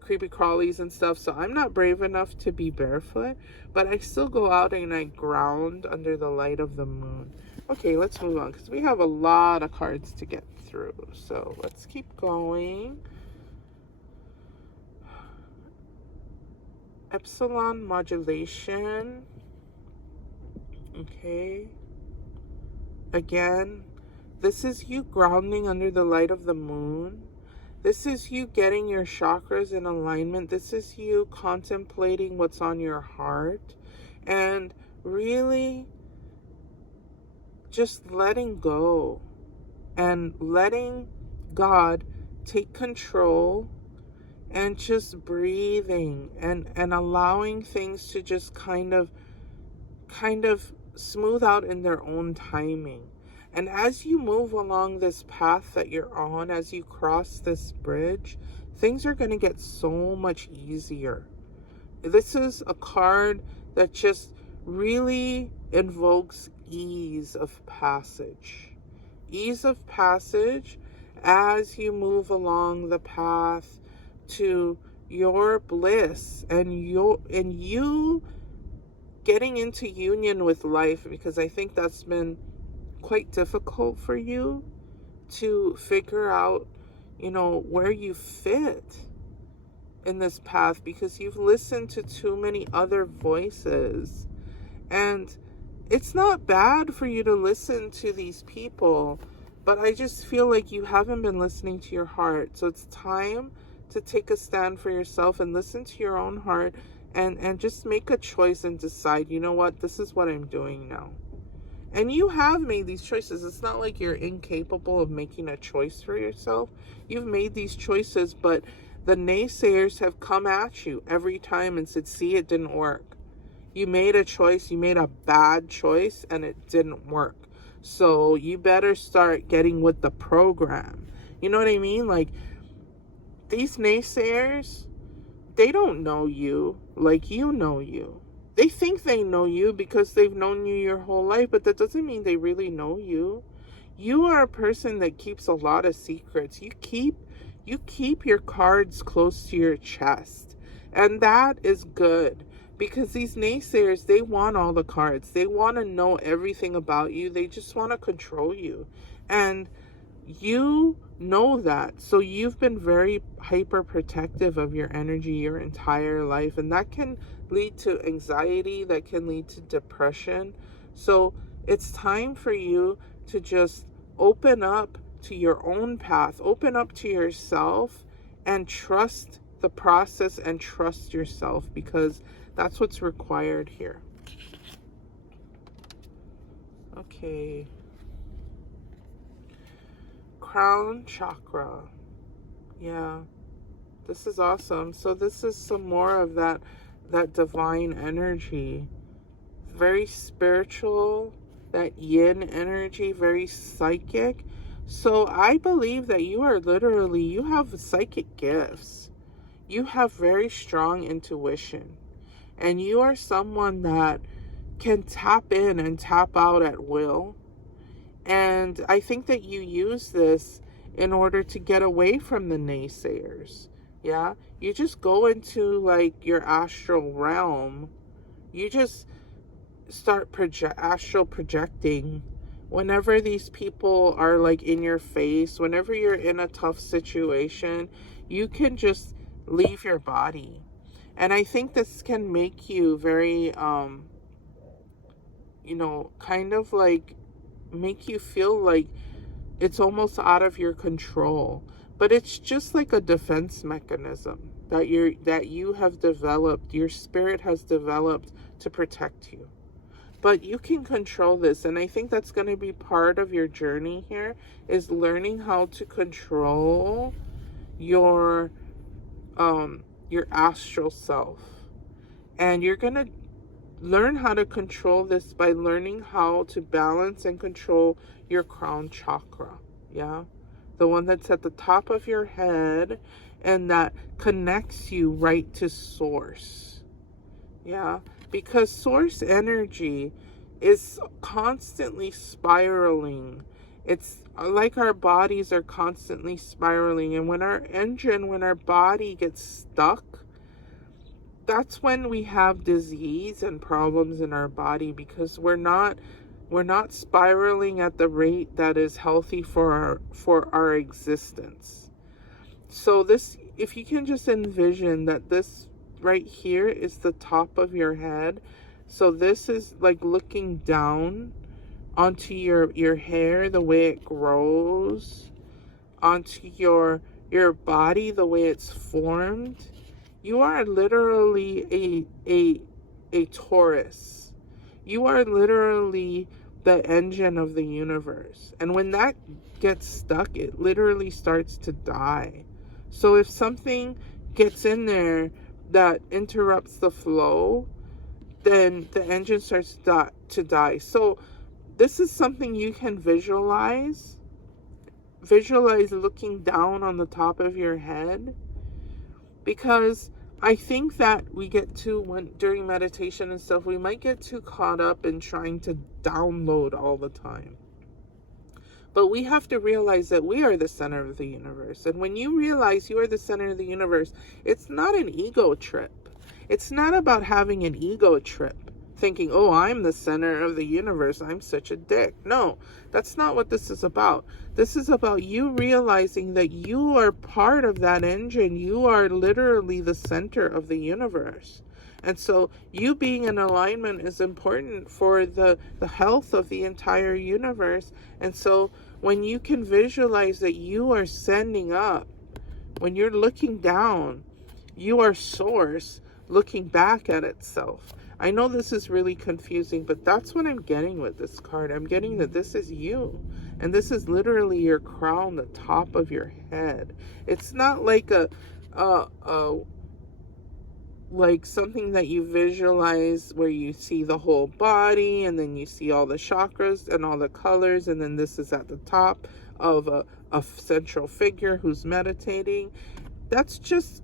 creepy crawlies and stuff. So I'm not brave enough to be barefoot, but I still go out and I ground under the light of the moon. Okay, let's move on, because we have a lot of cards to get through. So let's keep going. Epsilon modulation. Okay. Again, this is you grounding under the light of the moon. This is you getting your chakras in alignment. This is you contemplating what's on your heart and really just letting go and letting God take control, and just breathing and allowing things to just kind of smooth out in their own timing. And as you move along this path that you're on, as you cross this bridge, things are going to get so much easier. This is a card that just really invokes ease of passage. Ease of passage as you move along the path to your bliss and you getting into union with life, because I think that's been quite difficult for you to figure out, where you fit in this path, because you've listened to too many other voices. And it's not bad for you to listen to these people, but I just feel like you haven't been listening to your heart. So it's time to take a stand for yourself and listen to your own heart, and just make a choice and decide, you know what, this is what I'm doing now. And you have made these choices. It's not like you're incapable of making a choice for yourself. You've made these choices, but the naysayers have come at you every time and said, see, it didn't work. You made a choice, you made a bad choice, and it didn't work. So you better start getting with the program. You know what I mean? Like, these naysayers, they don't know you like you know you. They think they know you because they've known you your whole life, but that doesn't mean they really know you. You are a person that keeps a lot of secrets. You keep your cards close to your chest. And that is good, because these naysayers, they want all the cards. They want to know everything about you. They just want to control you. And you know that. So you've been very hyper protective of your energy your entire life, and that can lead to anxiety, that can lead to depression. So it's time for you to just open up to your own path, open up to yourself, and trust the process and trust yourself, because that's what's required here. Okay. Crown chakra. Yeah. This is awesome. So this is some more of that divine energy. Very spiritual, that yin energy, very psychic. So I believe that you have psychic gifts. You have very strong intuition. And you are someone that can tap in and tap out at will. And I think that you use this in order to get away from the naysayers. Yeah? You just go into like your astral realm. You just start astral projecting whenever these people are like in your face, whenever you're in a tough situation. You can just leave your body. And I think this can make you very kind of like make you feel like it's almost out of your control. But it's just like a defense mechanism that you have developed, your spirit has developed to protect you. But you can control this, and I think that's going to be part of your journey here, is learning how to control your astral self. And you're going to learn how to control this by learning how to balance and control your crown chakra. Yeah? The one that's at the top of your head and that connects you right to source. Yeah? Because source energy is constantly spiraling. It's like our bodies are constantly spiraling. And when our body gets stuck, that's when we have disease and problems in our body, because we're not spiraling at the rate that is healthy for our existence. So this, if you can just envision that this right here is the top of your head. So this is like looking down onto your hair, the way it grows, onto your body, the way it's formed. You are literally a Taurus. You are literally the engine of the universe. And when that gets stuck, it literally starts to die. So if something gets in there that interrupts the flow, then the engine starts to die. So this is something you can visualize. Visualize looking down on the top of your head, because I think that we get to, when during meditation and stuff, we might get too caught up in trying to download all the time. But we have to realize that we are the center of the universe. And when you realize you are the center of the universe, it's not an ego trip. It's not about having an ego trip, thinking, oh, I'm the center of the universe, I'm such a dick. No, that's not what this is about. This is about you realizing that you are part of that engine. You are literally the center of the universe. And so you being in alignment is important for the health of the entire universe. And so when you can visualize that you are sending up, when you're looking down, you are source looking back at itself. I know this is really confusing, but that's what I'm getting with this card. I'm getting that this is you. And this is literally your crown, the top of your head. It's not like like something that you visualize where you see the whole body and then you see all the chakras and all the colors, and then this is at the top of a central figure who's meditating. That's just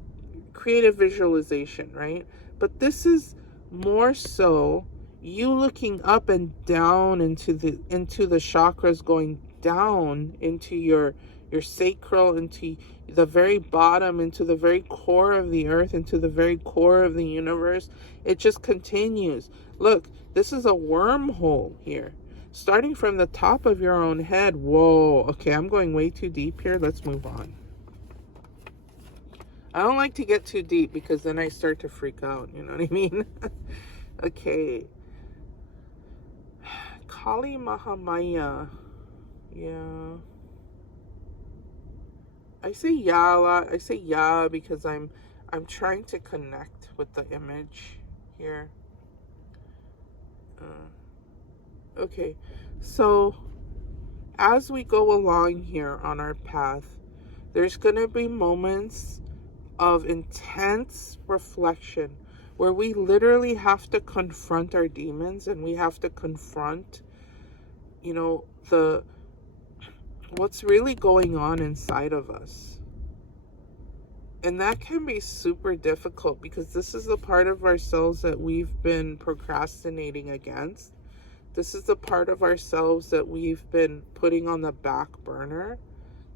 creative visualization, right? But this is more so you looking up and down into the chakras, going down into your sacral, into the very bottom, into the very core of the earth, into the very core of the universe. It just continues. Look, this is a wormhole here, starting from the top of your own head. Whoa, okay, I'm going way too deep here. Let's move on. I don't like to get too deep because then I start to freak out, you know what I mean? Okay. Kali Mahamaya. Yeah. I say yeah a lot. I say yeah because I'm trying to connect with the image here. Okay. So as we go along here on our path, there's going to be moments of intense reflection where we literally have to confront our demons, and we have to confront, you know, what's really going on inside of us. And that can be super difficult because this is the part of ourselves that we've been procrastinating against. This is the part of ourselves that we've been putting on the back burner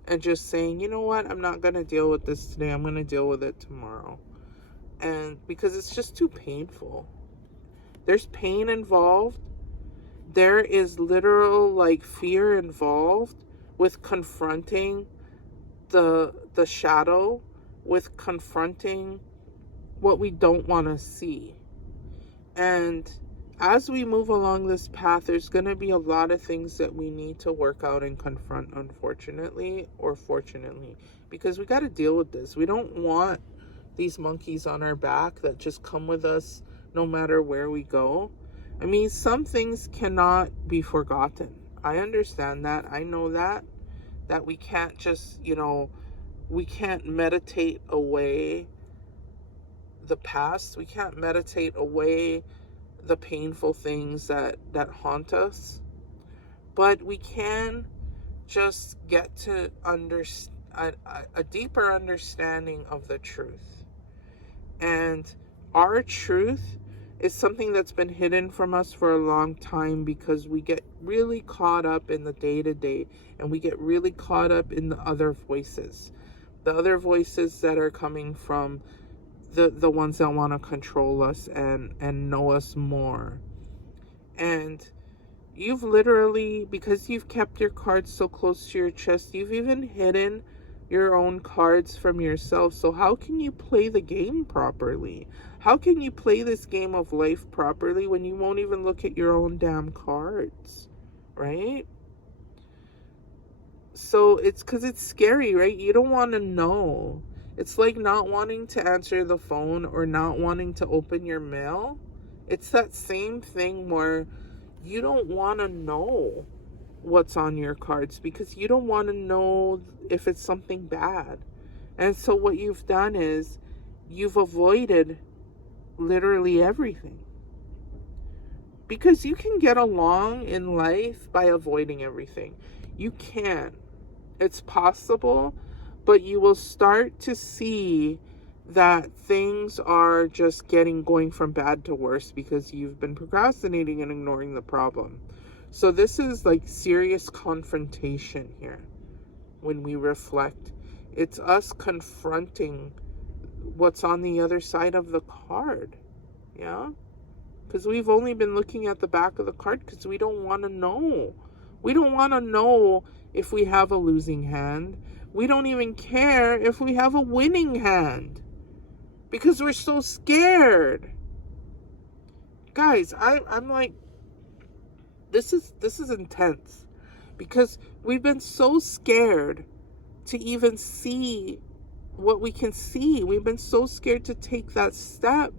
and just saying, you know what, I'm not going to deal with this today. I'm going to deal with it tomorrow. And because it's just too painful. There's pain involved. There is literal like fear involved with confronting the shadow, with confronting what we don't want to see. And as we move along this path, there's going to be a lot of things that we need to work out and confront, unfortunately or fortunately, because we got to deal with this. We don't want these monkeys on our back that just come with us no matter where we go. I mean, some things cannot be forgotten. I understand that. I know that we can't just, we can't meditate away the past. We can't meditate away the painful things that haunt us. But we can just get to a deeper understanding of the truth. And our truth is something that's been hidden from us for a long time because we get really caught up in the day-to-day, and we get really caught up in the other voices. The other voices that are coming from the ones that want to control us and know us more. And you've literally, because you've kept your cards so close to your chest, you've even hidden your own cards from yourself. So how can you play the game properly? How can you play this game of life properly when you won't even look at your own damn cards, right? So it's because it's scary, right? You don't want to know. It's like not wanting to answer the phone or not wanting to open your mail. It's that same thing where you don't want to know what's on your cards because you don't want to know if it's something bad. And so what you've done is you've avoided literally everything. Because you can get along in life by avoiding everything. You can. It's possible, but you will start to see that things are just going from bad to worse because you've been procrastinating and ignoring the problem. So this is like serious confrontation here. When we reflect, it's us confronting what's on the other side of the card. Yeah, because we've only been looking at the back of the card because we don't want to know. We don't want to know if we have a losing hand. We don't even care if we have a winning hand because we're so scared. Guys, I'm like, this is intense because we've been so scared to even see what we can see. We've been so scared to take that step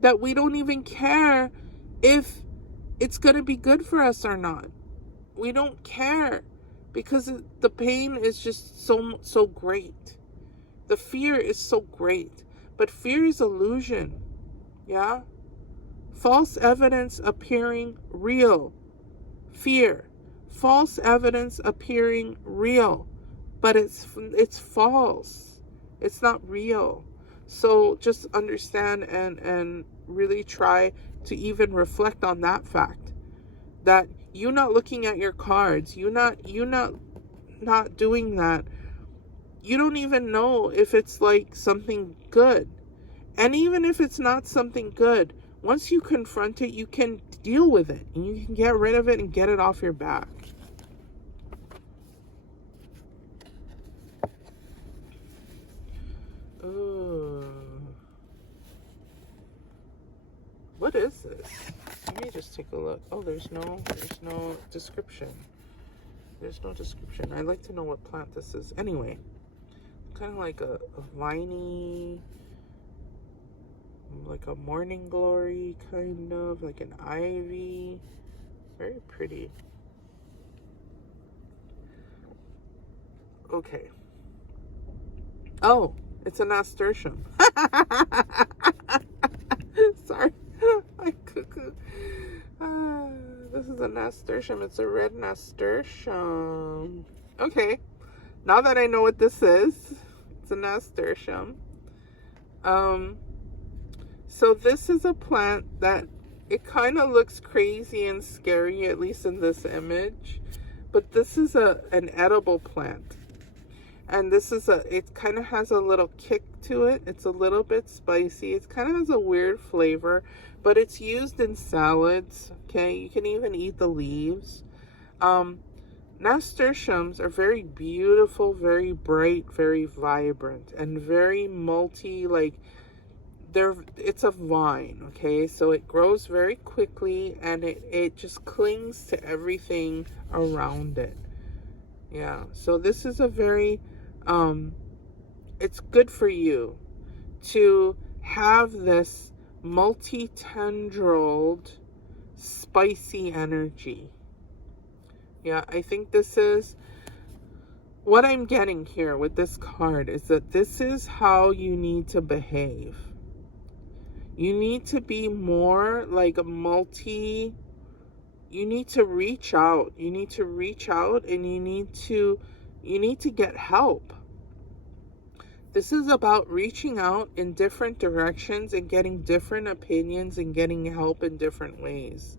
that we don't even care if it's going to be good for us or not. We don't care because the pain is just so great. The fear is so great. But fear is illusion. Yeah? False evidence appearing real. Fear. False evidence appearing real. But it's false. It's not real. So just understand and really try to even reflect on that fact. That you not looking at your cards, you not doing that. You don't even know if it's like something good. And even if it's not something good, once you confront it, you can deal with it and you can get rid of it and get it off your back. What is this? Let me just take a look. Oh, there's no description. There's no description. I'd like to know what plant this is. Anyway, kind of like a viney, like a morning glory, kind of like an ivy. Very pretty. Okay. Oh, it's a nasturtium. Sorry. I cuckoo. This is a nasturtium. It's a red nasturtium. Okay. Now that I know what this is, it's a nasturtium. So this is a plant that it kind of looks crazy and scary, at least in this image. But this is an edible plant. And it kind of has a little kick to it. It's a little bit spicy. It kind of has a weird flavor, but it's used in salads. Okay, you can even eat the leaves. Nasturtiums are very beautiful, very bright, very vibrant, and very it's a vine, okay? So it grows very quickly and it just clings to everything around it. Yeah, so this is a very it's good for you to have this multi-tendrilled spicy energy. Yeah, I think this is what I'm getting here with this card, is that this is how you need to behave. You need to be more like you need to reach out. You need to reach out and you need to get help. This is about reaching out in different directions and getting different opinions and getting help in different ways.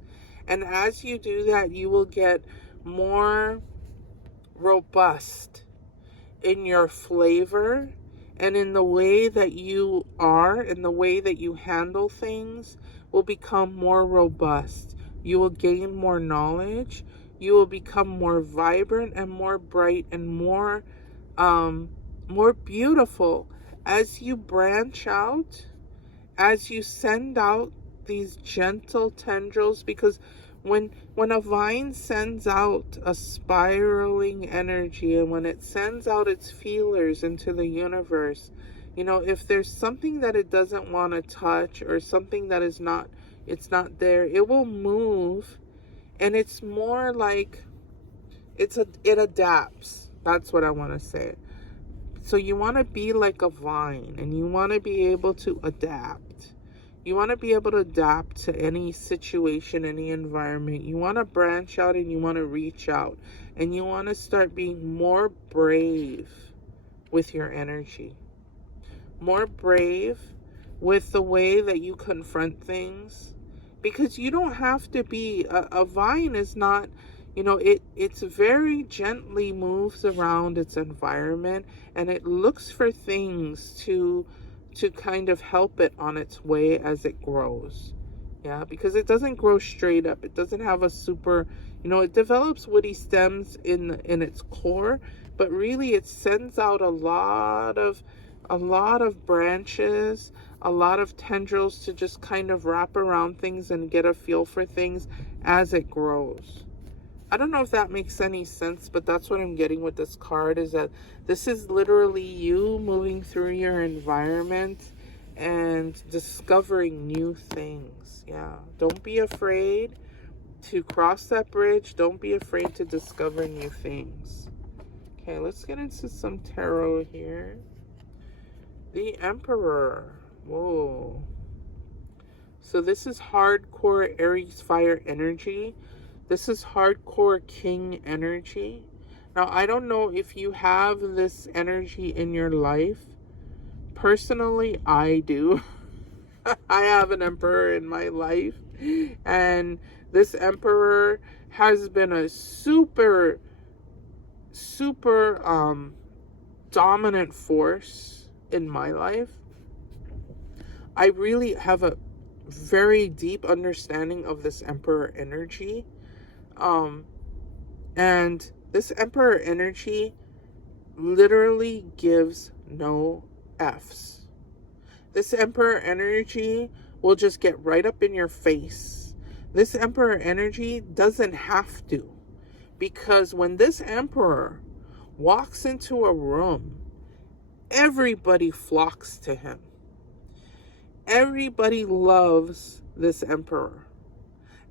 And as you do that, you will get more robust in your flavor and in the way that you are and the way that you handle things will become more robust. You will gain more knowledge. You will become more vibrant and more bright and more beautiful as you branch out, as you send out these gentle tendrils, because when a vine sends out a spiraling energy and when it sends out its feelers into the universe, if there's something that it doesn't want to touch or something that it's not there, it will move. And it's more like it adapts. That's what I want to say. So you want to be like a vine and you want to be able to adapt. You want to be able to adapt to any situation, any environment. You want to branch out and you want to reach out. And you want to start being more brave with your energy. more brave with the way that you confront things, because you don't have to be a vine is not, it's very gently moves around its environment, and it looks for things to kind of help it on its way as it grows. Yeah, because it doesn't grow straight up. It doesn't have a super, it develops woody stems in its core, but really it sends out a lot of branches, a lot of tendrils to just kind of wrap around things and get a feel for things as it grows. I don't know if that makes any sense, but that's what I'm getting with this card, is that this is literally you moving through your environment and discovering new things. Yeah. Don't be afraid to cross that bridge. Don't be afraid to discover new things. Okay, let's get into some tarot here. The Emperor. Whoa. So this is hardcore Aries fire energy. This is hardcore King energy. Now, I don't know if you have this energy in your life. Personally, I do. I have an Emperor in my life. And this Emperor has been a super dominant force in my life. I really have a very deep understanding of this Emperor energy. And this Emperor energy literally gives no F's. This Emperor energy will just get right up in your face. This Emperor energy doesn't have to. Because when this Emperor walks into a room, everybody flocks to him. Everybody loves this Emperor.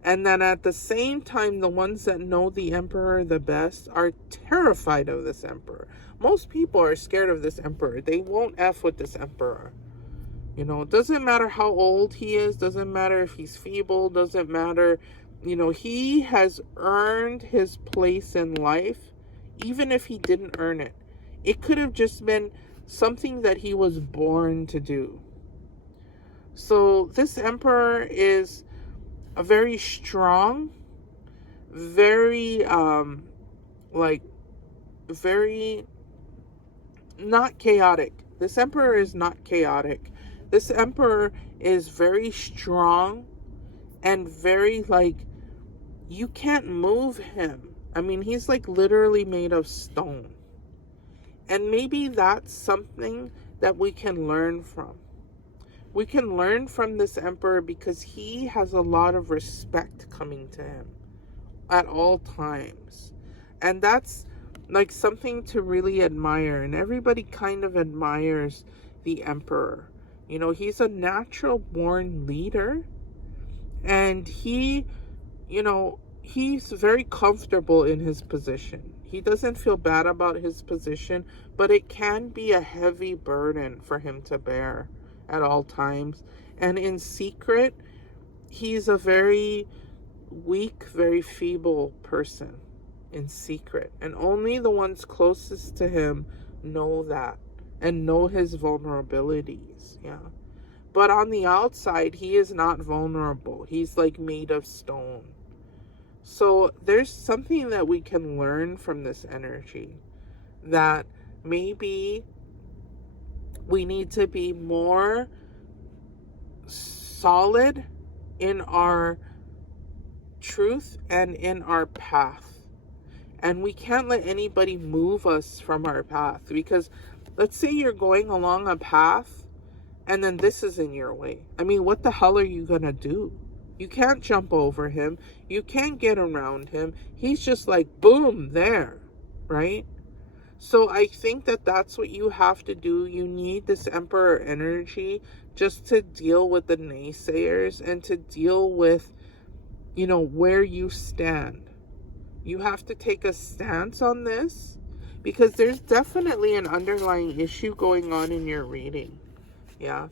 And then at the same time, the ones that know the Emperor the best are terrified of this Emperor. Most people are scared of this Emperor. They won't F with this Emperor. It doesn't matter how old he is. Doesn't matter if he's feeble. Doesn't matter. He has earned his place in life, even if he didn't earn it. It could have just been something that he was born to do. So this Emperor is a very strong, very, very not chaotic. This Emperor is not chaotic. This Emperor is very strong and very, you can't move him. I mean, he's literally made of stone. And maybe that's something that we can learn from. We can learn from this Emperor because he has a lot of respect coming to him at all times. And that's something to really admire. And everybody kind of admires the Emperor. He's a natural born leader. And he's very comfortable in his position. He doesn't feel bad about his position, but it can be a heavy burden for him to bear at all times. And in secret, he's a very weak, very feeble person in secret. And only the ones closest to him know that and know his vulnerabilities. Yeah. But on the outside, he is not vulnerable. He's made of stone. So there's something that we can learn from this energy, that maybe we need to be more solid in our truth and in our path. And we can't let anybody move us from our path. Because let's say you're going along a path and then this is in your way. I mean, what the hell are you going to do? You can't jump over him. You can't get around him. He's just boom, there, right? So I think that that's what you have to do. You need this Emperor energy just to deal with the naysayers and to deal with, where you stand. You have to take a stance on this because there's definitely an underlying issue going on in your reading. Yeah.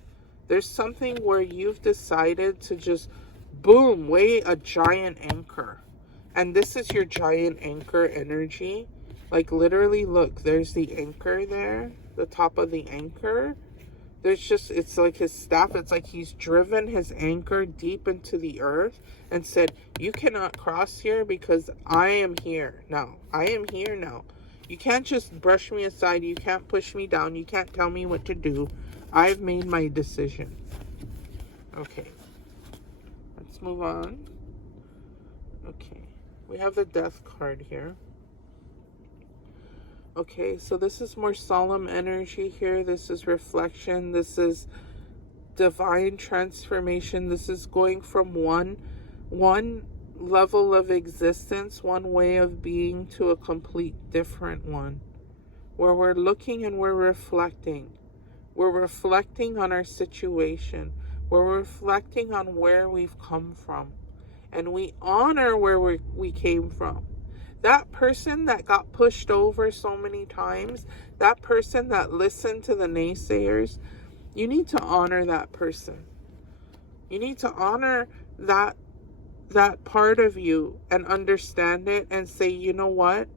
There's something where you've decided to just, boom, weigh a giant anchor. And this is your giant anchor energy. Literally, look, there's the anchor there, the top of the anchor. It's like his staff, it's like he's driven his anchor deep into the earth and said, you cannot cross here because I am here now. I am here now. You can't just brush me aside. You can't push me down. You can't tell me what to do. I've made my decision. Okay. Let's move on. Okay. We have the death card here. Okay, so this is more solemn energy here. This is reflection. This is divine transformation. This is going from one level of existence, one way of being, to a complete different one, where we're looking and we're reflecting. We're reflecting on our situation. We're reflecting on where we've come from. And we honor where we came from. That person that got pushed over so many times, that person that listened to the naysayers, you need to honor that person. You need to honor that part of you and understand it and say, you know what?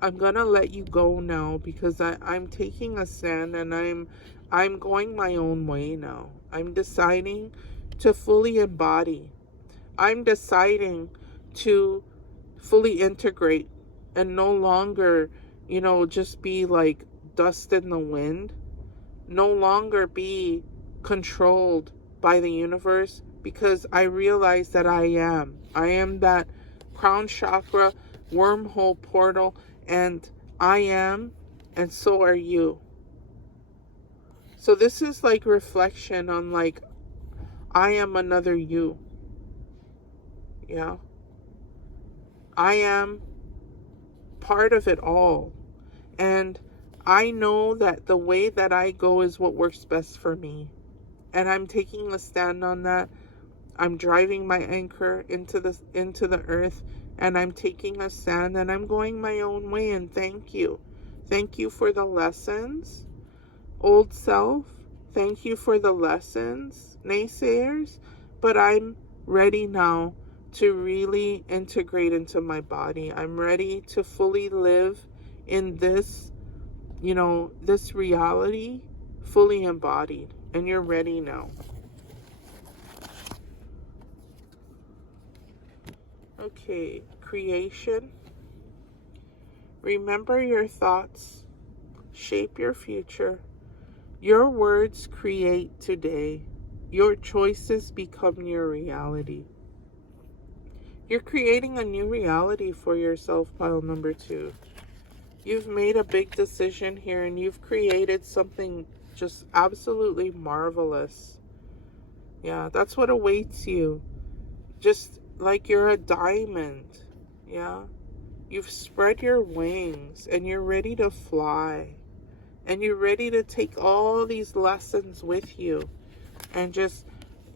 I'm going to let you go now because I'm taking a stand and I'm going my own way now. I'm deciding to fully embody. I'm deciding to fully integrate and no longer, just be like dust in the wind. No longer be controlled by the universe, because I realize that I am that crown chakra wormhole portal, and I am, and so are you. So this is like reflection on like, I am another you. Yeah. I am part of it all. And I know that the way that I go is what works best for me. And I'm taking a stand on that. I'm driving my anchor into the earth, and I'm taking a stand, and I'm going my own way. And thank you. Thank you for the lessons, old self. Thank you for the lessons, naysayers. But I'm ready now to really integrate into my body. I'm ready to fully live in this, this reality, fully embodied. And you're ready now. Okay, creation. Remember your thoughts, shape your future. Your words create today. Your choices become your reality. You're creating a new reality for yourself, pile number 2. You've made a big decision here, and you've created something just absolutely marvelous. Yeah, that's what awaits you. Just like you're a diamond. Yeah. You've spread your wings, and you're ready to fly. And you're ready to take all these lessons with you. And just,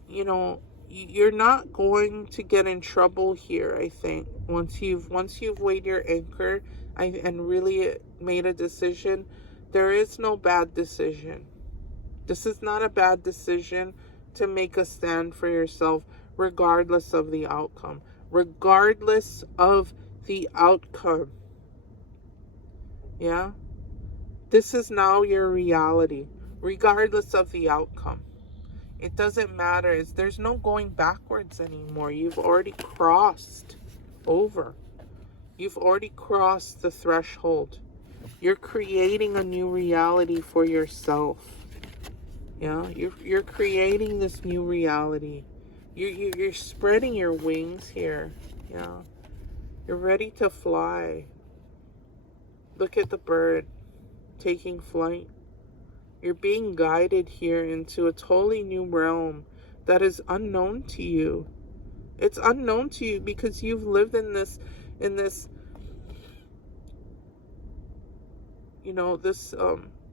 you're not going to get in trouble here, I think. Once you've weighed your anchor and really made a decision, there is no bad decision. This is not a bad decision to make a stand for yourself, regardless of the outcome. Regardless of the outcome. Yeah? This is now your reality, regardless of the outcome. It doesn't matter. There's no going backwards anymore. You've already crossed over. You've already crossed the threshold. You're creating a new reality for yourself. Yeah, you're creating this new reality. You're spreading your wings here. Yeah, you're ready to fly. Look at the bird taking flight. You're being guided here into a totally new realm that is unknown to you. It's unknown to you because you've lived in this, this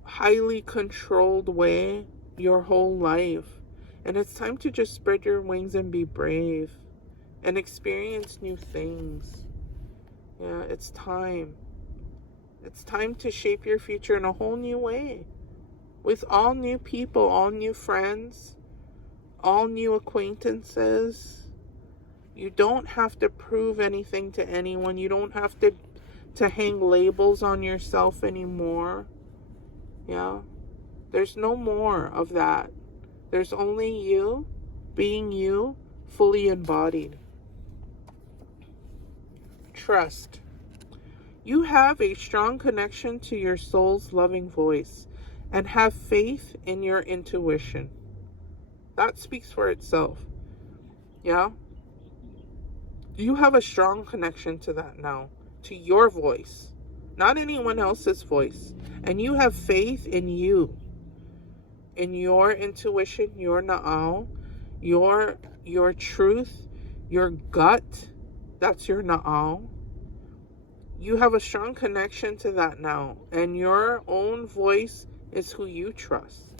highly controlled way your whole life. And it's time to just spread your wings and be brave and experience new things. Yeah, it's time. It's time to shape your future in a whole new way. With all new people, all new friends, all new acquaintances. You don't have to prove anything to anyone. You don't have to hang labels on yourself anymore. Yeah. There's no more of that. There's only you being you, fully embodied. Trust. You have a strong connection to your soul's loving voice and have faith in your intuition. That speaks for itself. Yeah? You have a strong connection to that now, to your voice, not anyone else's voice. And you have faith in you, in your intuition, your na'au, your truth, your gut. That's your na'au. You have a strong connection to that now, and your own voice is who you trust.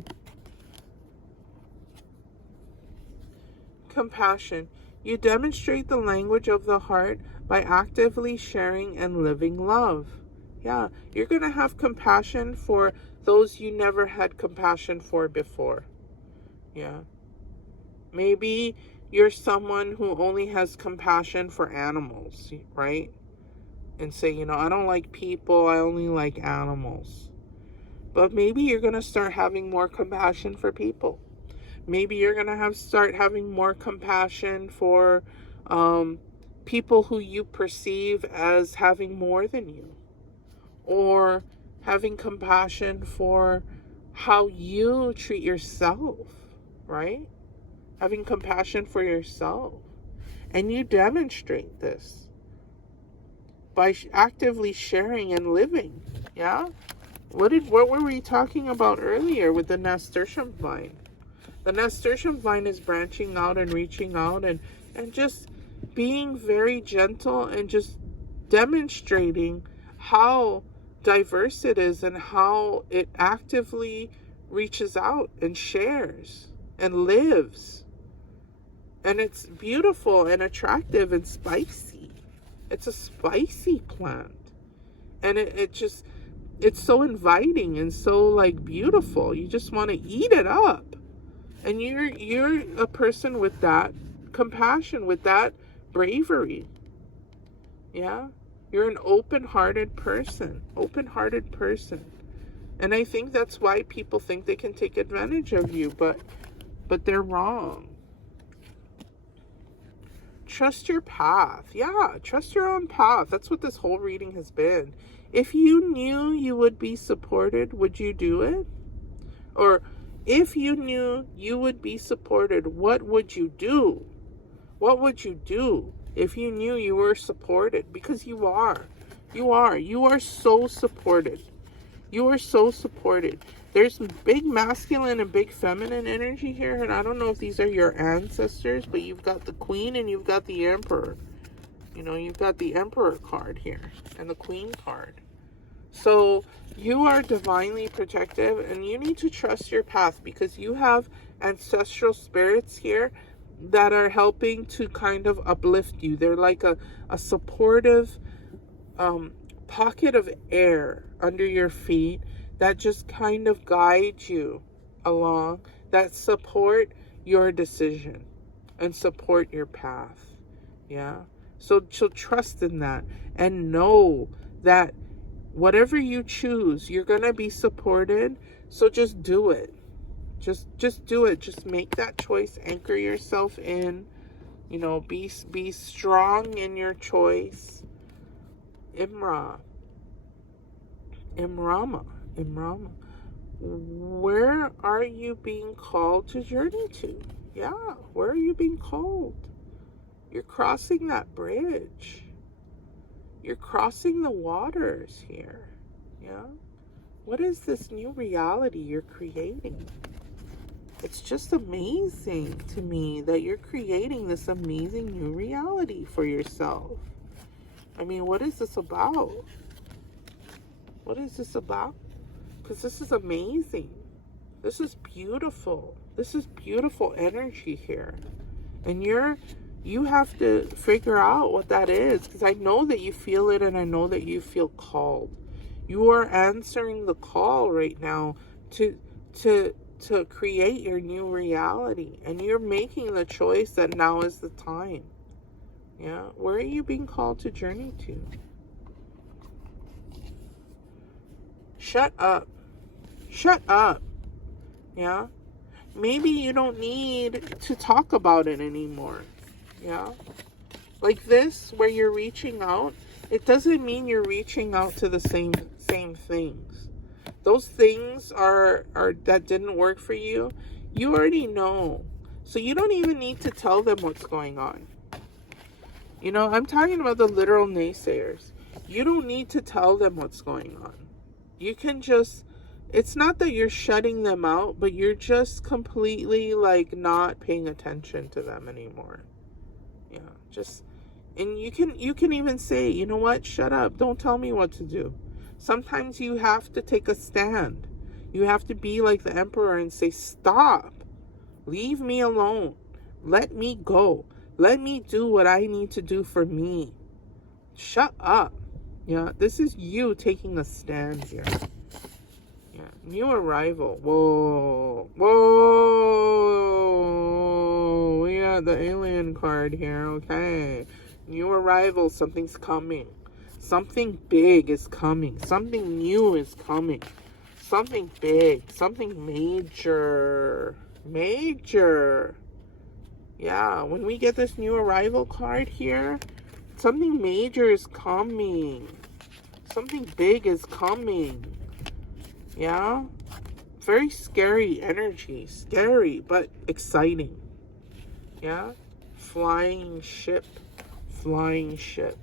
Compassion. You demonstrate the language of the heart by actively sharing and living love. Yeah, you're going to have compassion for those you never had compassion for before. Yeah. Maybe you're someone who only has compassion for animals, right? And say, I don't like people, I only like animals. But maybe you're going to start having more compassion for people. Maybe you're going to start having more compassion for people who you perceive as having more than you. Or having compassion for how you treat yourself, right? Having compassion for yourself. And you demonstrate this by actively sharing and living. Yeah? What were we talking about earlier with the nasturtium vine? The nasturtium vine is branching out and reaching out and just being very gentle and just demonstrating how diverse it is and how it actively reaches out and shares and lives. And it's beautiful and attractive and spicy. It's a spicy plant. And it's so inviting and so beautiful. You just want to eat it up. And you're a person with that compassion, with that bravery. Yeah? You're an open-hearted person. And I think that's why people think they can take advantage of you, but they're wrong. Trust your path. Yeah, trust your own path. That's what this whole reading has been. If you knew you would be supported, would you do it? Or if you knew you would be supported, what would you do? What would you do if you knew you were supported? Because you are. You are so supported. You are so supported. There's big masculine and big feminine energy here, and I don't know if these are your ancestors, but you've got the Queen and you've got the Emperor. You've got the Emperor card here and the Queen card. So you are divinely protective, and you need to trust your path because you have ancestral spirits here that are helping to kind of uplift you. They're like a supportive pocket of air under your feet that just kind of guide you along, that support your decision and support your path. Yeah. So trust in that and know that whatever you choose, you're going to be supported. So just do it. Just do it. Just make that choice. Anchor yourself in. Be strong in your choice. Imrama. Where are you being called to journey to? Yeah, where are you being called? You're crossing that bridge. You're crossing the waters here. Yeah? What is this new reality you're creating? It's just amazing to me that you're creating this amazing new reality for yourself. I mean, what is this about? What is this about? Because this is amazing. This is beautiful. This is beautiful energy here. And you have to figure out what that is, because I know that you feel it and I know that you feel called. You are answering the call right now to create your new reality, and you're making the choice that now is the time. Yeah, where are you being called to journey to? Shut up. Shut up. Yeah. Maybe you don't need to talk about it anymore. Yeah. Like this, where you're reaching out, it doesn't mean you're reaching out to the same things. Those things are that didn't work for you. You already know. So you don't even need to tell them what's going on. I'm talking about the literal naysayers. You don't need to tell them what's going on. You can just, it's not that you're shutting them out, but you're just completely like not paying attention to them anymore. Yeah, just, and you can even say, you know what, shut up, don't tell me what to do. Sometimes you have to take a stand. You have to be like the emperor and say, stop, leave me alone, let me go, let me do what I need to do for me. Shut up. Yeah, this is you taking a stand here. Yeah, new arrival. Whoa, whoa, we got the alien card here. Okay, new arrival. Something's coming. Something big is coming. Something new is coming. Something big. Something major. Major. Yeah, when we get this new arrival card here, something major is coming. Something big is coming. Yeah? Very scary energy. Scary, but exciting. Yeah? Flying ship. Flying ship.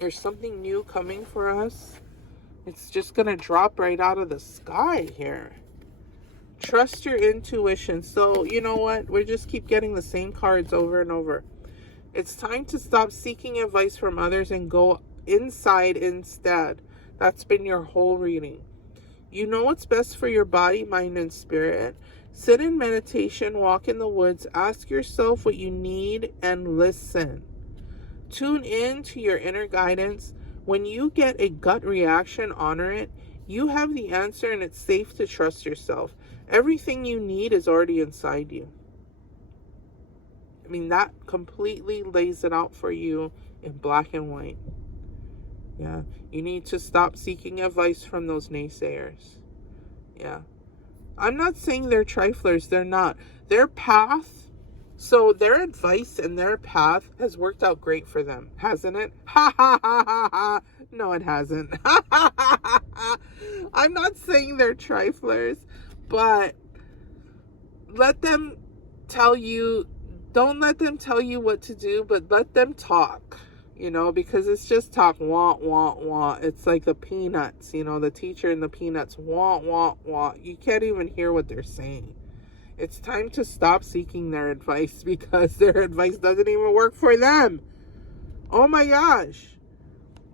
There's something new coming for us. It's just going to drop right out of the sky here. Trust your intuition. So, you know what? We just keep getting the same cards over and over. It's time to stop seeking advice from others and go inside instead. That's been your whole reading. You know what's best for your body, mind, and spirit. Sit in meditation, walk in the woods, ask yourself what you need, and listen. Tune in to your inner guidance. When you get a gut reaction, honor it. You have the answer, and it's safe to trust yourself. Everything you need is already inside you. I mean, that completely lays it out for you in black and white. Yeah, you need to stop seeking advice from those naysayers. Yeah. I'm not saying they're triflers. They're not. Their path, so their advice and their path has worked out great for them, hasn't it? Ha ha ha ha ha. No, it hasn't. I'm not saying they're triflers, but let them tell you, don't let them tell you what to do, but let them talk, because it's just talk, want, want, want. It's like the peanuts, the teacher and the peanuts, want, want, want. You can't even hear what they're saying. It's time to stop seeking their advice because their advice doesn't even work for them. Oh my gosh.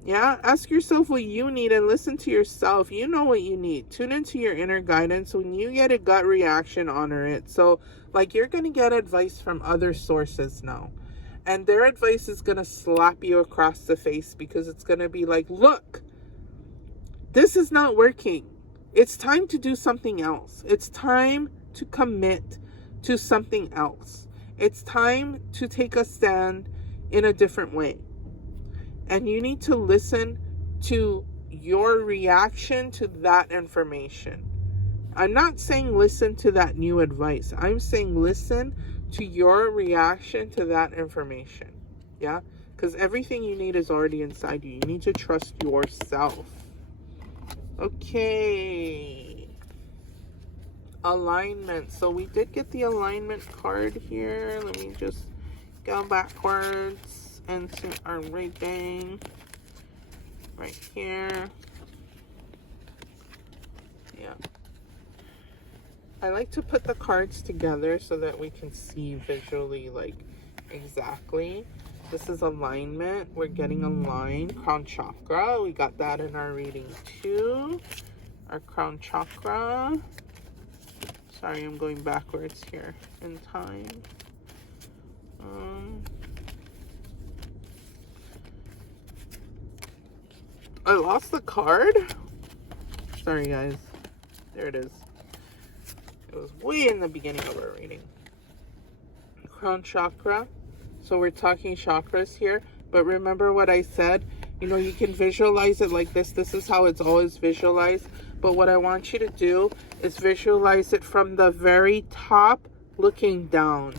Yeah, ask yourself what you need and listen to yourself. You know what you need. Tune into your inner guidance. When you get a gut reaction, honor it. So, you're going to get advice from other sources now. And their advice is going to slap you across the face because it's going to be like, look, this is not working. It's time to do something else. It's time to commit to something else. It's time to take a stand in a different way. And you need to listen to your reaction to that information. I'm not saying listen to that new advice. I'm saying listen to your reaction to that information. Yeah? Because everything you need is already inside you. You need to trust yourself. Okay. Alignment. So we did get the alignment card here. Let me just go backwards into our reading right here. Yeah, I like to put the cards together so that we can see visually exactly. This is alignment. We're getting aligned. Crown chakra, we got that in our reading too. Our crown chakra. Sorry, I'm going backwards here in time. I lost the card. Sorry, guys. There it is. It was way in the beginning of our reading. Crown chakra. So we're talking chakras here. But remember what I said? You can visualize it like this. This is how it's always visualized. but what I want you to do is visualize it from the very top looking down.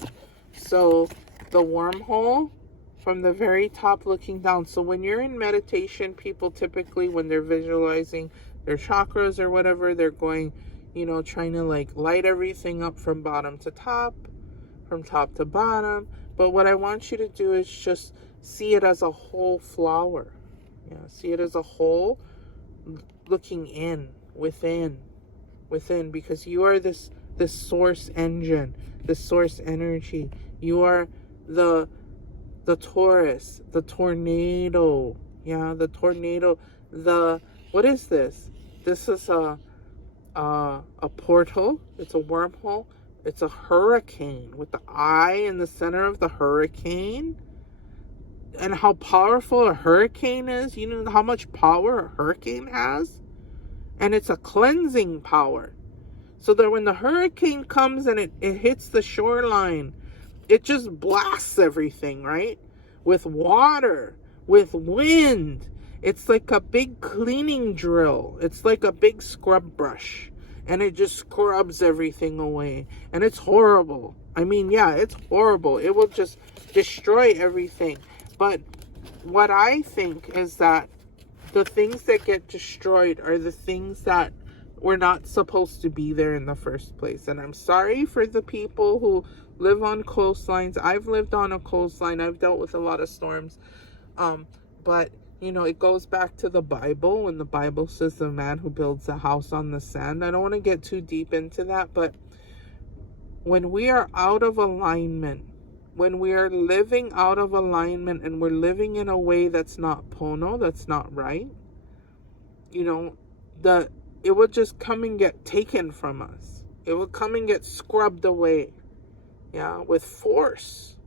So the wormhole from the very top looking down. So when you're in meditation, people typically, when they're visualizing their chakras or whatever, they're going, you know, trying to like light everything up from bottom to top, from top to bottom. But what I want you to do is just see it as a whole flower. Yeah, see it as a whole, looking in, within, because you are this source engine, this source energy. You are the Taurus, the tornado. Yeah, the tornado. What is this? This is a portal. It's a wormhole. It's a hurricane with the eye in the center of the hurricane. And how powerful a hurricane is. You know how much power a hurricane has? And it's a cleansing power. So that when the hurricane comes and it hits the shoreline, it just blasts everything, right? With water, with wind. It's like a big cleaning drill. It's like a big scrub brush. And it just scrubs everything away. And it's horrible. I mean, yeah, it's horrible. It will just destroy everything. But what I think is that the things that get destroyed are the things that were not supposed to be there in the first place. And I'm sorry for the people who live on coastlines. I've lived on a coastline. I've dealt with a lot of storms. But, you know, it goes back to the Bible, when the Bible says the man who builds a house on the sand. I don't want to get too deep into that, but when we are out of alignment, when we are living out of alignment and we're living in a way that's not pono, that's not right, you know, it will just come and get taken from us. It will come and get scrubbed away. Yeah, with force.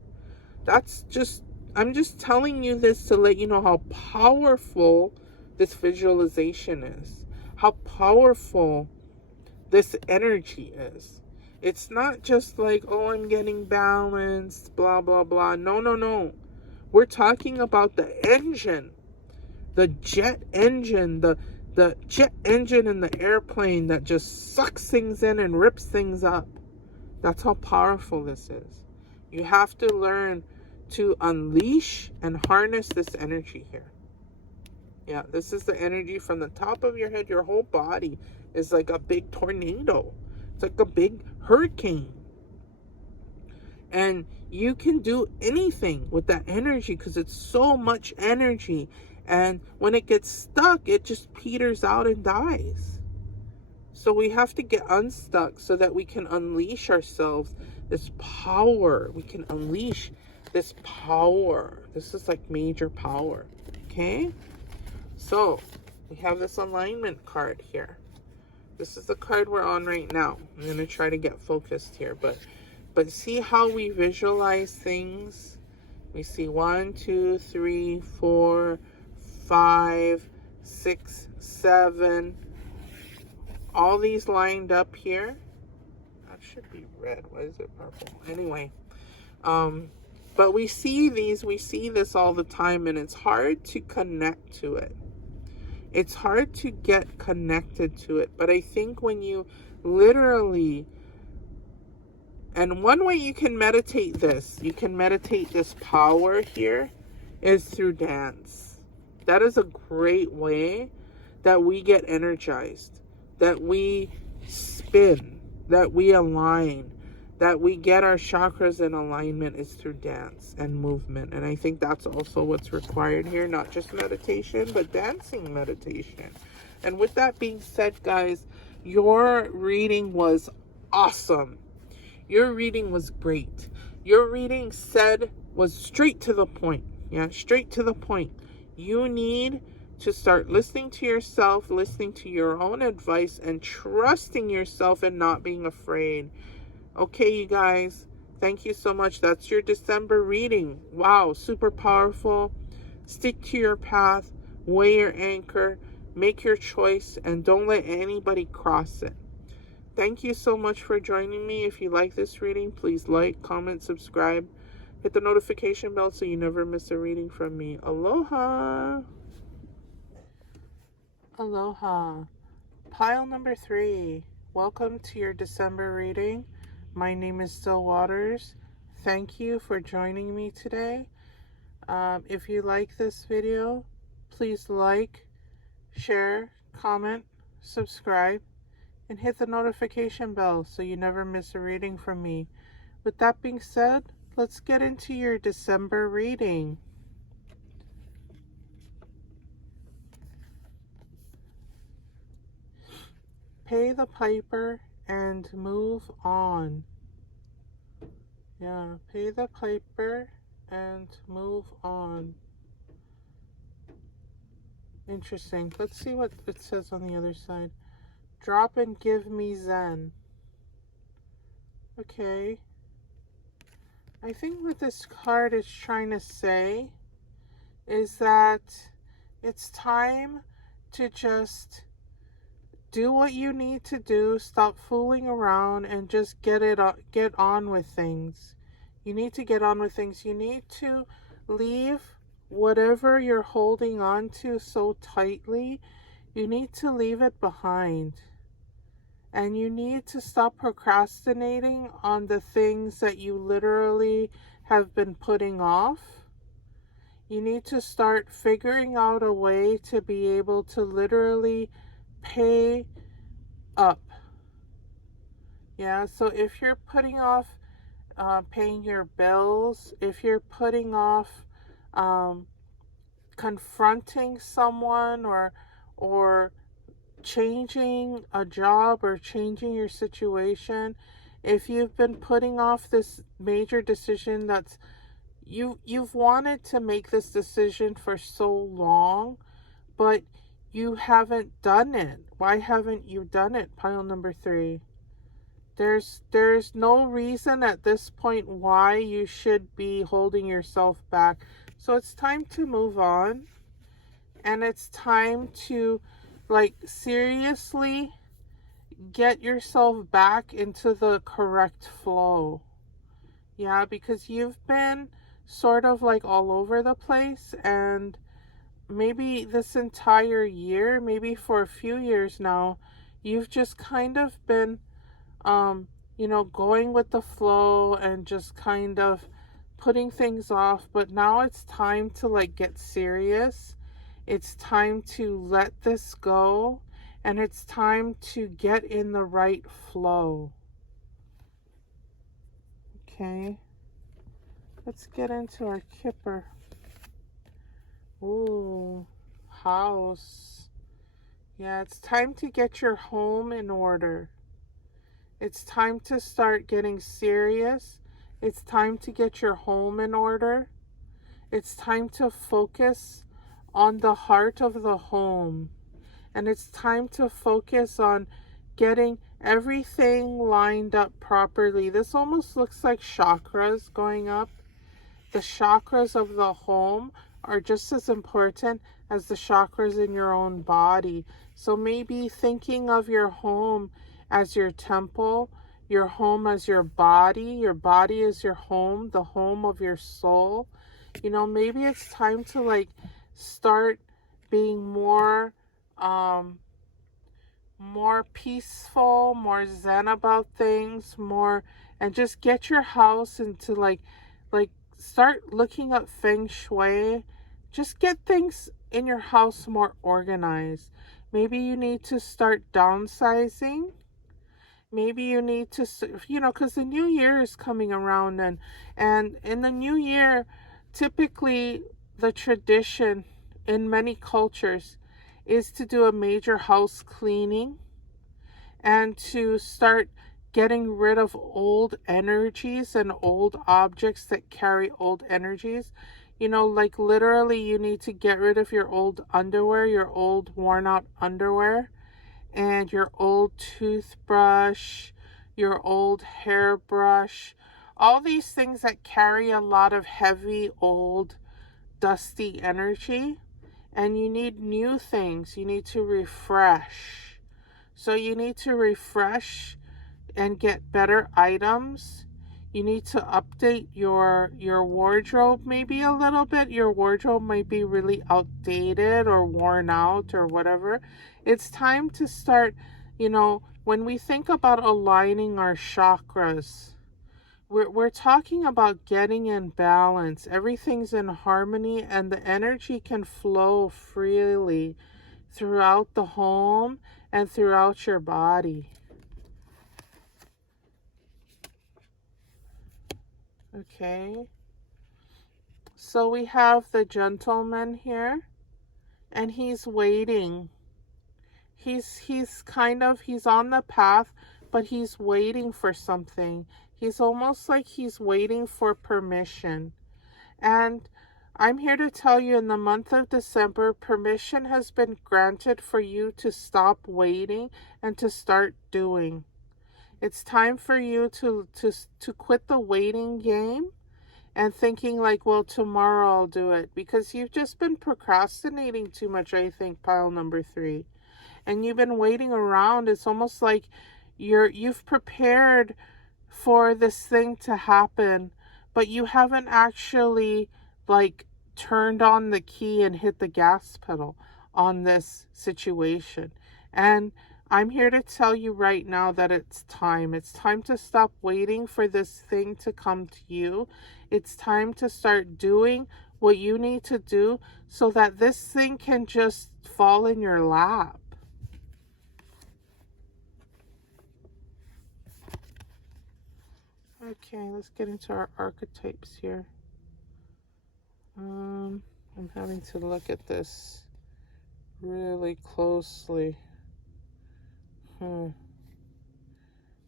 I'm just telling you this to let you know how powerful this visualization is. How powerful this energy is. It's not just like, oh, I'm getting balanced, blah, blah, blah. No. We're talking about the engine, the jet engine, the jet engine in the airplane that just sucks things in and rips things up. That's how powerful this is. You have to learn to unleash and harness this energy here. Yeah, this is the energy from the top of your head. Your whole body is like a big tornado. It's like a big hurricane. And you can do anything with that energy because it's so much energy. And when it gets stuck, it just peters out and dies. So we have to get unstuck so that we can unleash ourselves, this power. We can unleash this power. This is like major power. Okay? So we have this alignment card here. This is the card we're on right now. I'm going to try to get focused here. But see how we visualize things? We see 1, 2, 3, 4, 5, 6, 7. All these lined up here. That should be red. Why is it purple? Anyway. But we see this all the time, and it's hard to connect to it. It's hard to get connected to it. But I think when you literally, and one way you can meditate this power here is through dance. That is a great way that we get energized, that we spin, that we align, that we get our chakras in alignment is through dance and movement. And I think that's also what's required here, not just meditation, but dancing meditation. And with that being said, guys, your reading was awesome. Your reading was great. Your reading was straight to the point. Yeah, straight to the point. You need to start listening to yourself, listening to your own advice, and trusting yourself and not being afraid. Okay, you guys, thank you so much. That's your December reading. Wow, super powerful. Stick to your path, weigh your anchor, make your choice, and don't let anybody cross it. Thank you so much for joining me. If you like this reading, please like, comment, subscribe, hit the notification bell so you never miss a reading from me. Aloha. Aloha. Pile number 3. Welcome to your December reading. My name is Still Waters. Thank you for joining me today. If you like this video, please like, share, comment, subscribe, and hit the notification bell so you never miss a reading from me. With that being said, let's get into your December reading. Pay the piper and move on. Yeah, pay the piper and move on. Interesting. Let's see what it says on the other side. Drop and give me Zen. Okay. I think what this card is trying to say is that it's time to just do what you need to do, stop fooling around, and just get on with things. You need to get on with things. You need to leave whatever you're holding on to so tightly. You need to leave it behind. And you need to stop procrastinating on the things that you literally have been putting off. You need to start figuring out a way to be able to literally pay up. Yeah, so if you're putting off paying your bills, if you're putting off confronting someone or changing a job or changing your situation, if you've been putting off this major decision that's you've wanted to make this decision for so long, but you haven't done it. Why haven't you done it? Pile number 3. There's no reason at this point why you should be holding yourself back. So it's time to move on. And it's time to seriously get yourself back into the correct flow. Yeah, because you've been sort of all over the place, and maybe this entire year, maybe for a few years now, you've just kind of been, going with the flow and just kind of putting things off. But now it's time to get serious. It's time to let this go, and it's time to get in the right flow. Okay, let's get into our kipper. Ooh, house. Yeah, it's time to get your home in order. It's time to start getting serious. It's time to get your home in order. It's time to focus on the heart of the home. And it's time to focus on getting everything lined up properly. This almost looks like chakras going up. The chakras of the home are just as important as the chakras in your own body. So maybe thinking of your home as your temple, your home as your body is your home, the home of your soul. Maybe it's time to start being more peaceful, more zen about things, and just get your house into start looking up feng shui. Just get things in your house more organized. Maybe you need to start downsizing. Maybe you need to, because the new year is coming around, and in the new year, typically the tradition in many cultures is to do a major house cleaning and to start getting rid of old energies and old objects that carry old energies. Literally you need to get rid of your old underwear, your old worn out underwear, and your old toothbrush, your old hairbrush, all these things that carry a lot of heavy, old, dusty energy. And you need new things. You need to refresh. So you need to refresh and get better items. You need to update your wardrobe maybe a little bit. Your wardrobe might be really outdated or worn out or whatever. It's time to start, when we think about aligning our chakras, we're talking about getting in balance. Everything's in harmony and the energy can flow freely throughout the home and throughout your body. Okay. So we have the gentleman here and he's waiting. He's on the path, but he's waiting for something. He's almost like he's waiting for permission. And I'm here to tell you, in the month of December, permission has been granted for you to stop waiting and to start doing. It's time for you to quit the waiting game and thinking like, well, tomorrow I'll do it, because you've just been procrastinating too much, I think, pile number 3. And you've been waiting around. It's almost like you've prepared for this thing to happen, but you haven't actually like turned on the key and hit the gas pedal on this situation. And I'm here to tell you right now that it's time. It's time to stop waiting for this thing to come to you. It's time to start doing what you need to do so that this thing can just fall in your lap. Okay, let's get into our archetypes here. I'm having to look at this really closely.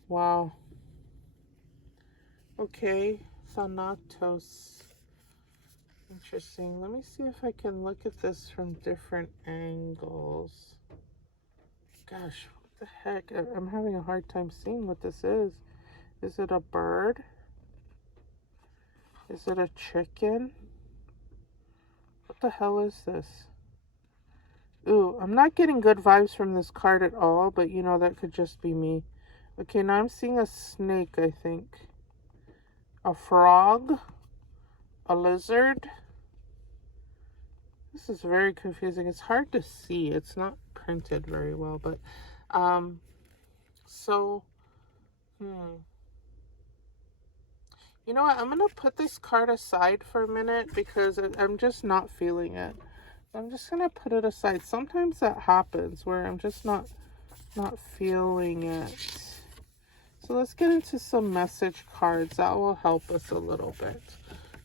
Wow. Okay, Thanatos. Interesting. Let me see if I can look at this from different angles. Gosh, what the heck? I'm having a hard time seeing what this is. Is it a bird? Is it a chicken? What the hell is this? Ooh, I'm not getting good vibes from this card at all, but that could just be me. Okay, now I'm seeing a snake, I think. A frog? A lizard? This is very confusing. It's hard to see. It's not printed very well, but you know what? I'm going to put this card aside for a minute because I'm just not feeling it. I'm just going to put it aside. Sometimes that happens where I'm just not feeling it. So let's get into some message cards. That will help us a little bit.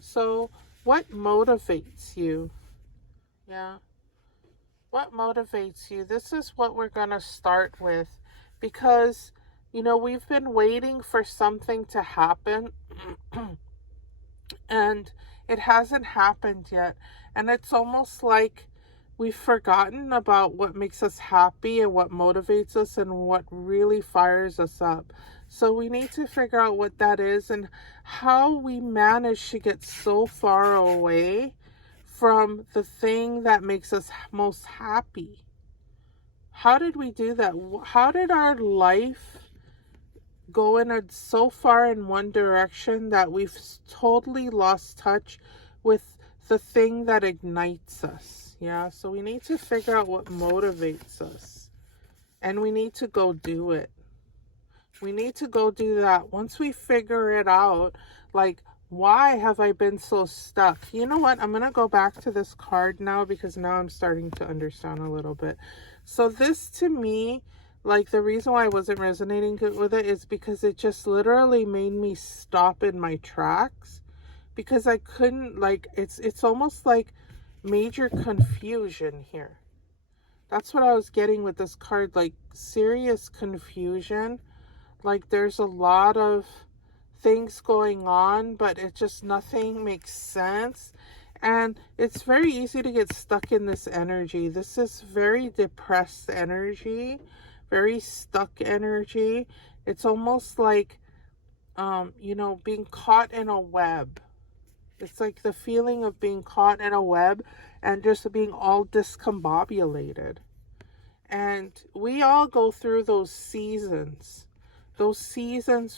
So what motivates you? Yeah. What motivates you? This is what we're going to start with, because we've been waiting for something to happen and it hasn't happened yet. And it's almost like we've forgotten about what makes us happy and what motivates us and what really fires us up. So we need to figure out what that is and how we manage to get so far away from the thing that makes us most happy. How did we do that? How did our life go so far in one direction that we've totally lost touch with the thing that ignites us? Yeah, so we need to figure out what motivates us, and we need to go do it. We need to go do that. Once we figure it out, like, why have I been so stuck? You know what? I'm going to go back to this card now, because now I'm starting to understand a little bit. So this, to me, like, the reason why I wasn't resonating with it is because it just literally made me stop in my tracks, because I couldn't, like, it's almost like major confusion here. That's what I was getting with this card, like serious confusion. Like, there's a lot of things going on, but it just, nothing makes sense. And it's very easy to get stuck in this energy. This is very depressed energy, very stuck energy. It's almost like, being caught in a web. It's like the feeling of being caught in a web and just being all discombobulated. And we all go through those seasons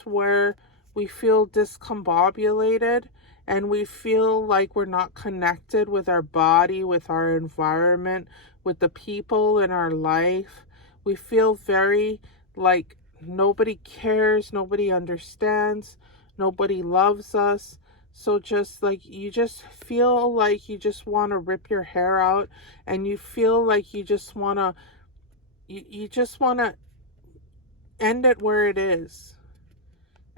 where we feel discombobulated, and we feel like we're not connected with our body, with our environment, with the people in our life. We feel very like nobody cares, nobody understands, nobody loves us. So just like you just feel like you just want to rip your hair out, and you feel like you just want to you just want to end it where it is.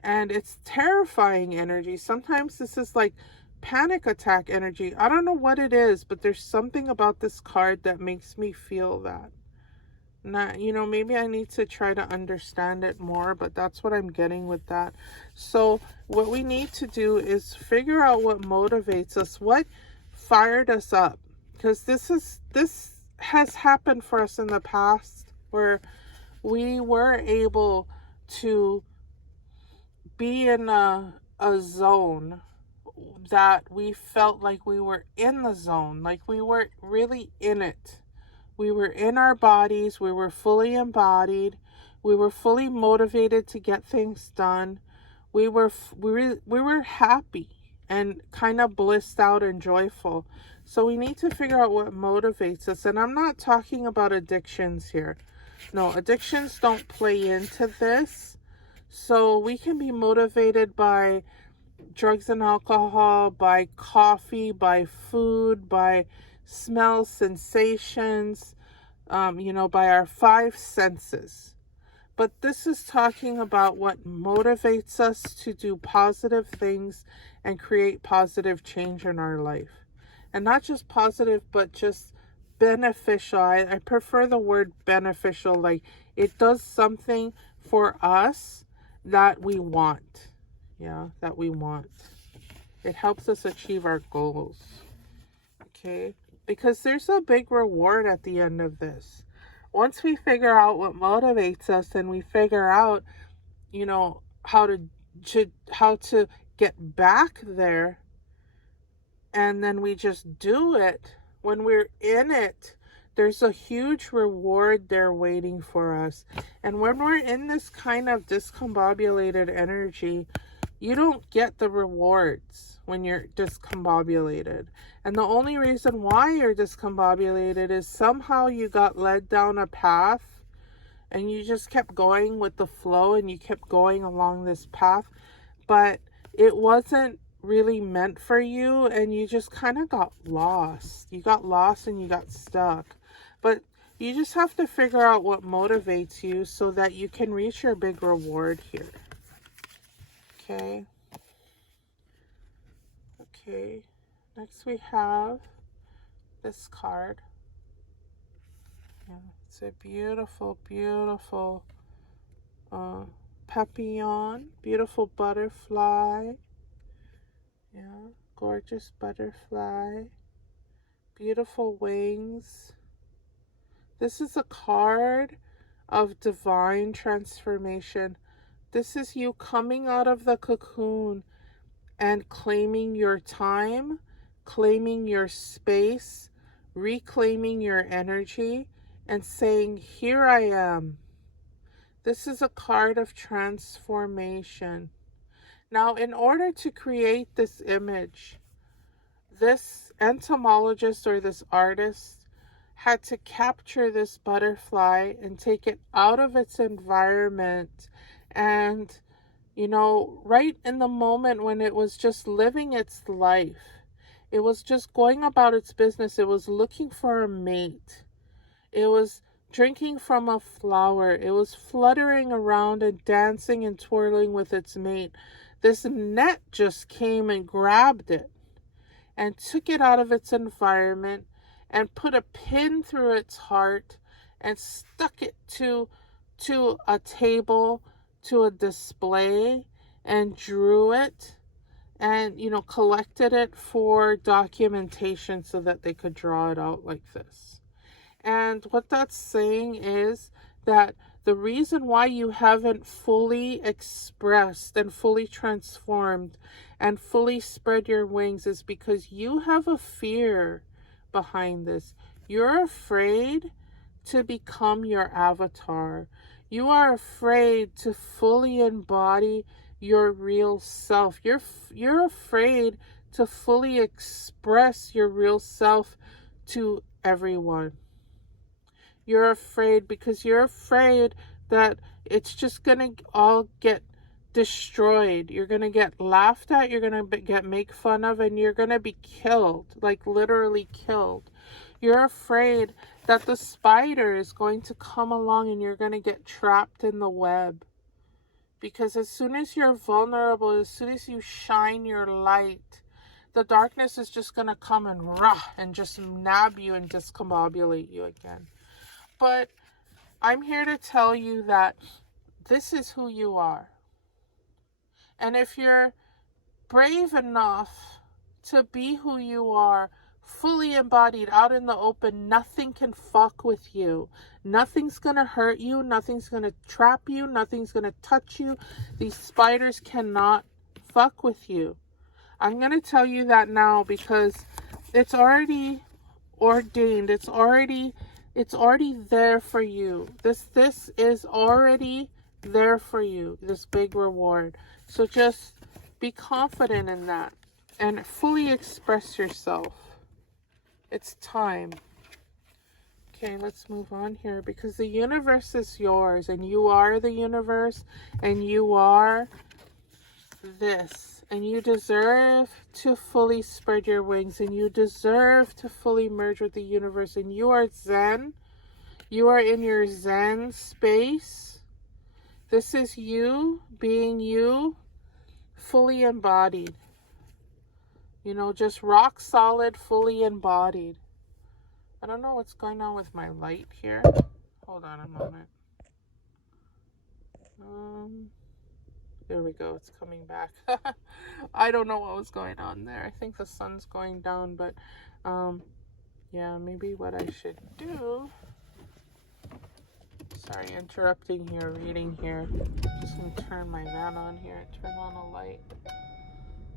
And it's terrifying energy. Sometimes this is like panic attack energy. I don't know what it is, but there's something about this card that makes me feel that. Not, maybe I need to try to understand it more, but that's what I'm getting with that. So what we need to do is figure out what motivates us, what fired us up, because this has happened for us in the past, where we were able to be in a zone that we felt like we were in the zone, like we were really in it. We were in our bodies, we were fully embodied, we were fully motivated to get things done. We were happy and kind of blissed out and joyful. So we need to figure out what motivates us. And I'm not talking about addictions here. No, addictions don't play into this. So we can be motivated by drugs and alcohol, by coffee, by food, by smell, sensations, by our five senses. But this is talking about what motivates us to do positive things and create positive change in our life. And not just positive, but just beneficial. I prefer the word beneficial. Like it does something for us that we want. Yeah, that we want. It helps us achieve our goals. Okay? Because there's a big reward at the end of this. Once we figure out what motivates us and we figure out, how to get back there, and then we just do it, when we're in it, there's a huge reward there waiting for us. And when we're in this kind of discombobulated energy, you don't get the rewards when you're discombobulated. And the only reason why you're discombobulated is somehow you got led down a path and you just kept going with the flow and you kept going along this path, but it wasn't really meant for you and you just kind of got lost. You got lost and you got stuck. But you just have to figure out what motivates you so that you can reach your big reward here. Okay. Okay. Next we have this card. Yeah, it's a beautiful, beautiful papillon. Beautiful butterfly. Yeah, gorgeous butterfly. Beautiful wings. This is a card of divine transformation. This is you coming out of the cocoon and claiming your time, claiming your space, reclaiming your energy, and saying, here I am. This is a card of transformation. Now, in order to create this image, this entomologist or this artist had to capture this butterfly and take it out of its environment and, right in the moment when it was just living its life. It was just going about its business. It was looking for a mate. It was drinking from a flower. It was fluttering around and dancing and twirling with its mate. This net just came and grabbed it and took it out of its environment and put a pin through its heart and stuck it to a table, to a display, and drew it and, collected it for documentation so that they could draw it out like this. And what that's saying is that the reason why you haven't fully expressed and fully transformed and fully spread your wings is because you have a fear behind this. You're afraid to become your avatar. You are afraid to fully embody your real self. You're afraid to fully express your real self to everyone. You're afraid because you're afraid that it's just going to all get destroyed. You're going to get laughed at, you're going to get make fun of, and you're going to be killed, like literally killed. You're afraid that the spider is going to come along and you're going to get trapped in the web. Because as soon as you're vulnerable, as soon as you shine your light, the darkness is just going to come and just nab you and discombobulate you again. But I'm here to tell you that this is who you are. And if you're brave enough to be who you are, fully embodied out in the open, nothing can fuck with you. Nothing's gonna hurt you. Nothing's gonna trap you. Nothing's gonna touch you. These spiders cannot fuck with you. I'm gonna tell you that now because it's already ordained. It's already there for you. This is already there for you, this big reward. So just be confident in that and fully express yourself. It's time. Okay, let's move on here because the universe is yours and you are the universe and you are this. And you deserve to fully spread your wings and you deserve to fully merge with the universe. And you are Zen. You are in your Zen space. This is you being you, fully embodied. You know, just rock solid, fully embodied. I don't know what's going on with my light here. Hold on a moment. There we go. It's coming back. I don't know what was going on there. I think the sun's going down, but yeah, maybe what I should do. Sorry, interrupting here, reading here. Just gonna turn my van on here. Turn on a light.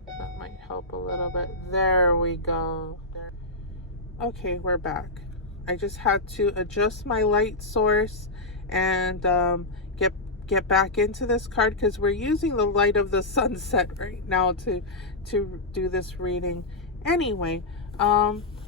That might help a little bit. There we go. There. Okay, we're back. I just had to adjust my light source and get back into this card because we're using the light of the sunset right now to do this reading. Anyway,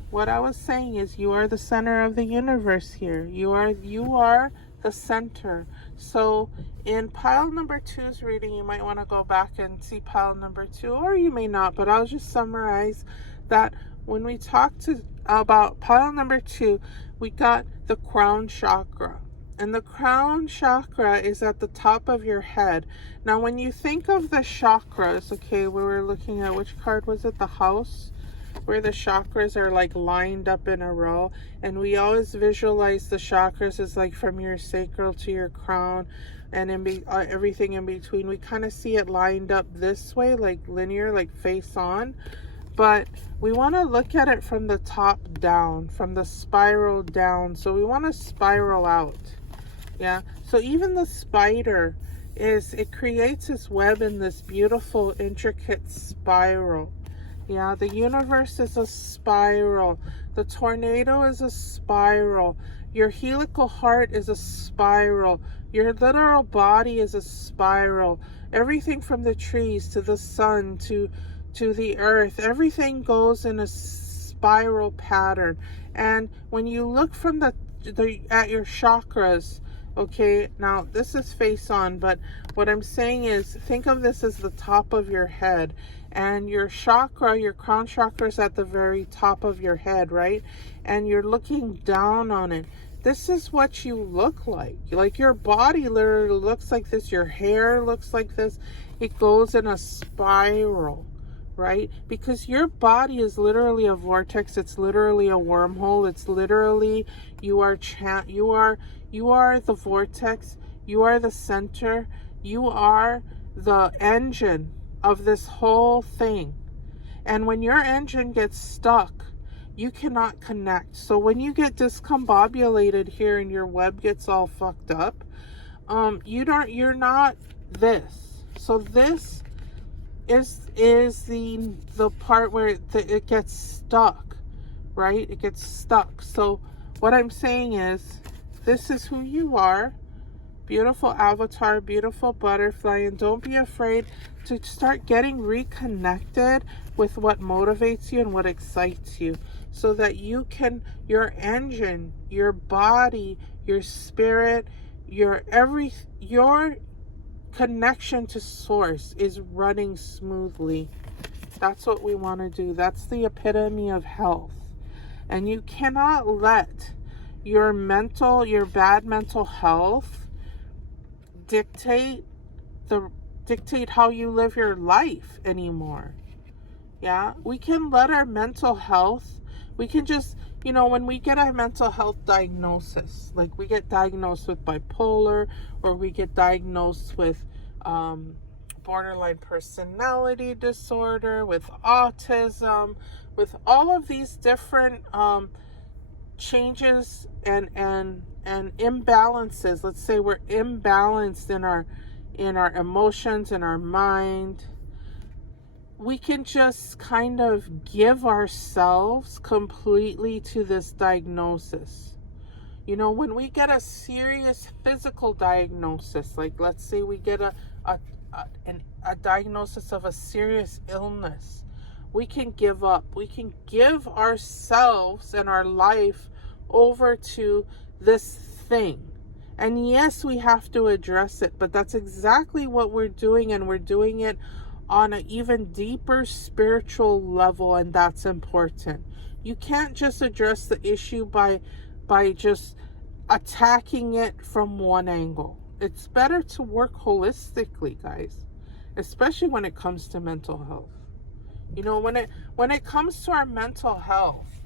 what I was saying is you are the center of the universe here. You are the center. So in pile number 2's reading, you might want to go back and see pile number 2, or you may not, but I'll just summarize that when we talked about pile number 2, we got the crown chakra. And the crown chakra is at the top of your head. Now, when you think of the chakras, okay, we were looking at, which card was it? The house, where the chakras are like lined up in a row. And we always visualize the chakras as like from your sacral to your crown and everything in between. We kind of see it lined up this way, like linear, like face on. But we want to look at it from the top down, from the spiral down. So we want to spiral out. Yeah, so even the spider it creates this web in this beautiful, intricate spiral. Yeah, the universe is a spiral. The tornado is a spiral. Your helical heart is a spiral. Your literal body is a spiral. Everything from the trees to the sun to the earth, everything goes in a spiral pattern. And when you look from at your chakras, okay, now this is face on, but what I'm saying is think of this as the top of your head, and your chakra, your crown chakra, is at the very top of your head, right? And you're looking down on it. This is what you look like. Like your body literally looks like this. Your hair looks like this. It goes in a spiral, right? Because your body is literally a vortex. It's literally a wormhole. It's literally you are the vortex. You are the center. You are the engine of this whole thing. And when your engine gets stuck, you cannot connect. So when you get discombobulated here and your web gets all fucked up, you're not this. So this is the part where it gets stuck, right? It gets stuck. So what I'm saying is, this is who you are. beautiful avatar, beautiful butterfly, and don't be afraid to start getting reconnected with what motivates you and what excites you, so that you can, your engine, your body, your spirit, your connection to source is running smoothly. That's what we want to do. That's the epitome of health. And you cannot let your bad mental health dictate how you live your life anymore. Yeah, we can let our mental health, we can just, when we get a mental health diagnosis, like we get diagnosed with bipolar, or we get diagnosed with borderline personality disorder, with autism, with all of these different changes and imbalances. Let's say we're imbalanced in our emotions, in our mind. We can just kind of give ourselves completely to this diagnosis. When we get a serious physical diagnosis, like let's say we get a diagnosis of a serious illness, we can give up. We can give ourselves and our life over to this thing. And yes, we have to address it, but that's exactly what we're doing, and we're doing it on an even deeper spiritual level, and that's important. You can't just address the issue by just attacking it from one angle. It's better to work holistically, guys, especially when it comes to mental health. When it comes to our mental health,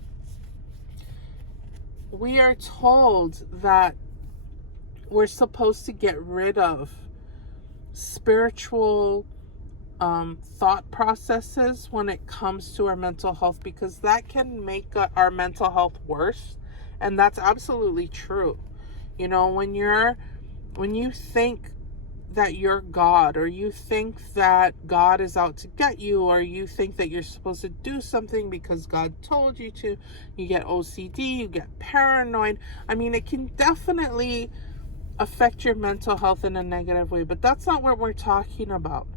we are told that we're supposed to get rid of spiritual thought processes when it comes to our mental health, because that can make our mental health worse. And that's absolutely true. When you think that you're God, or you think that God is out to get you, or you think that you're supposed to do something because God told you to, you get OCD, you get paranoid. I mean, it can definitely affect your mental health in a negative way, but that's not what we're talking about.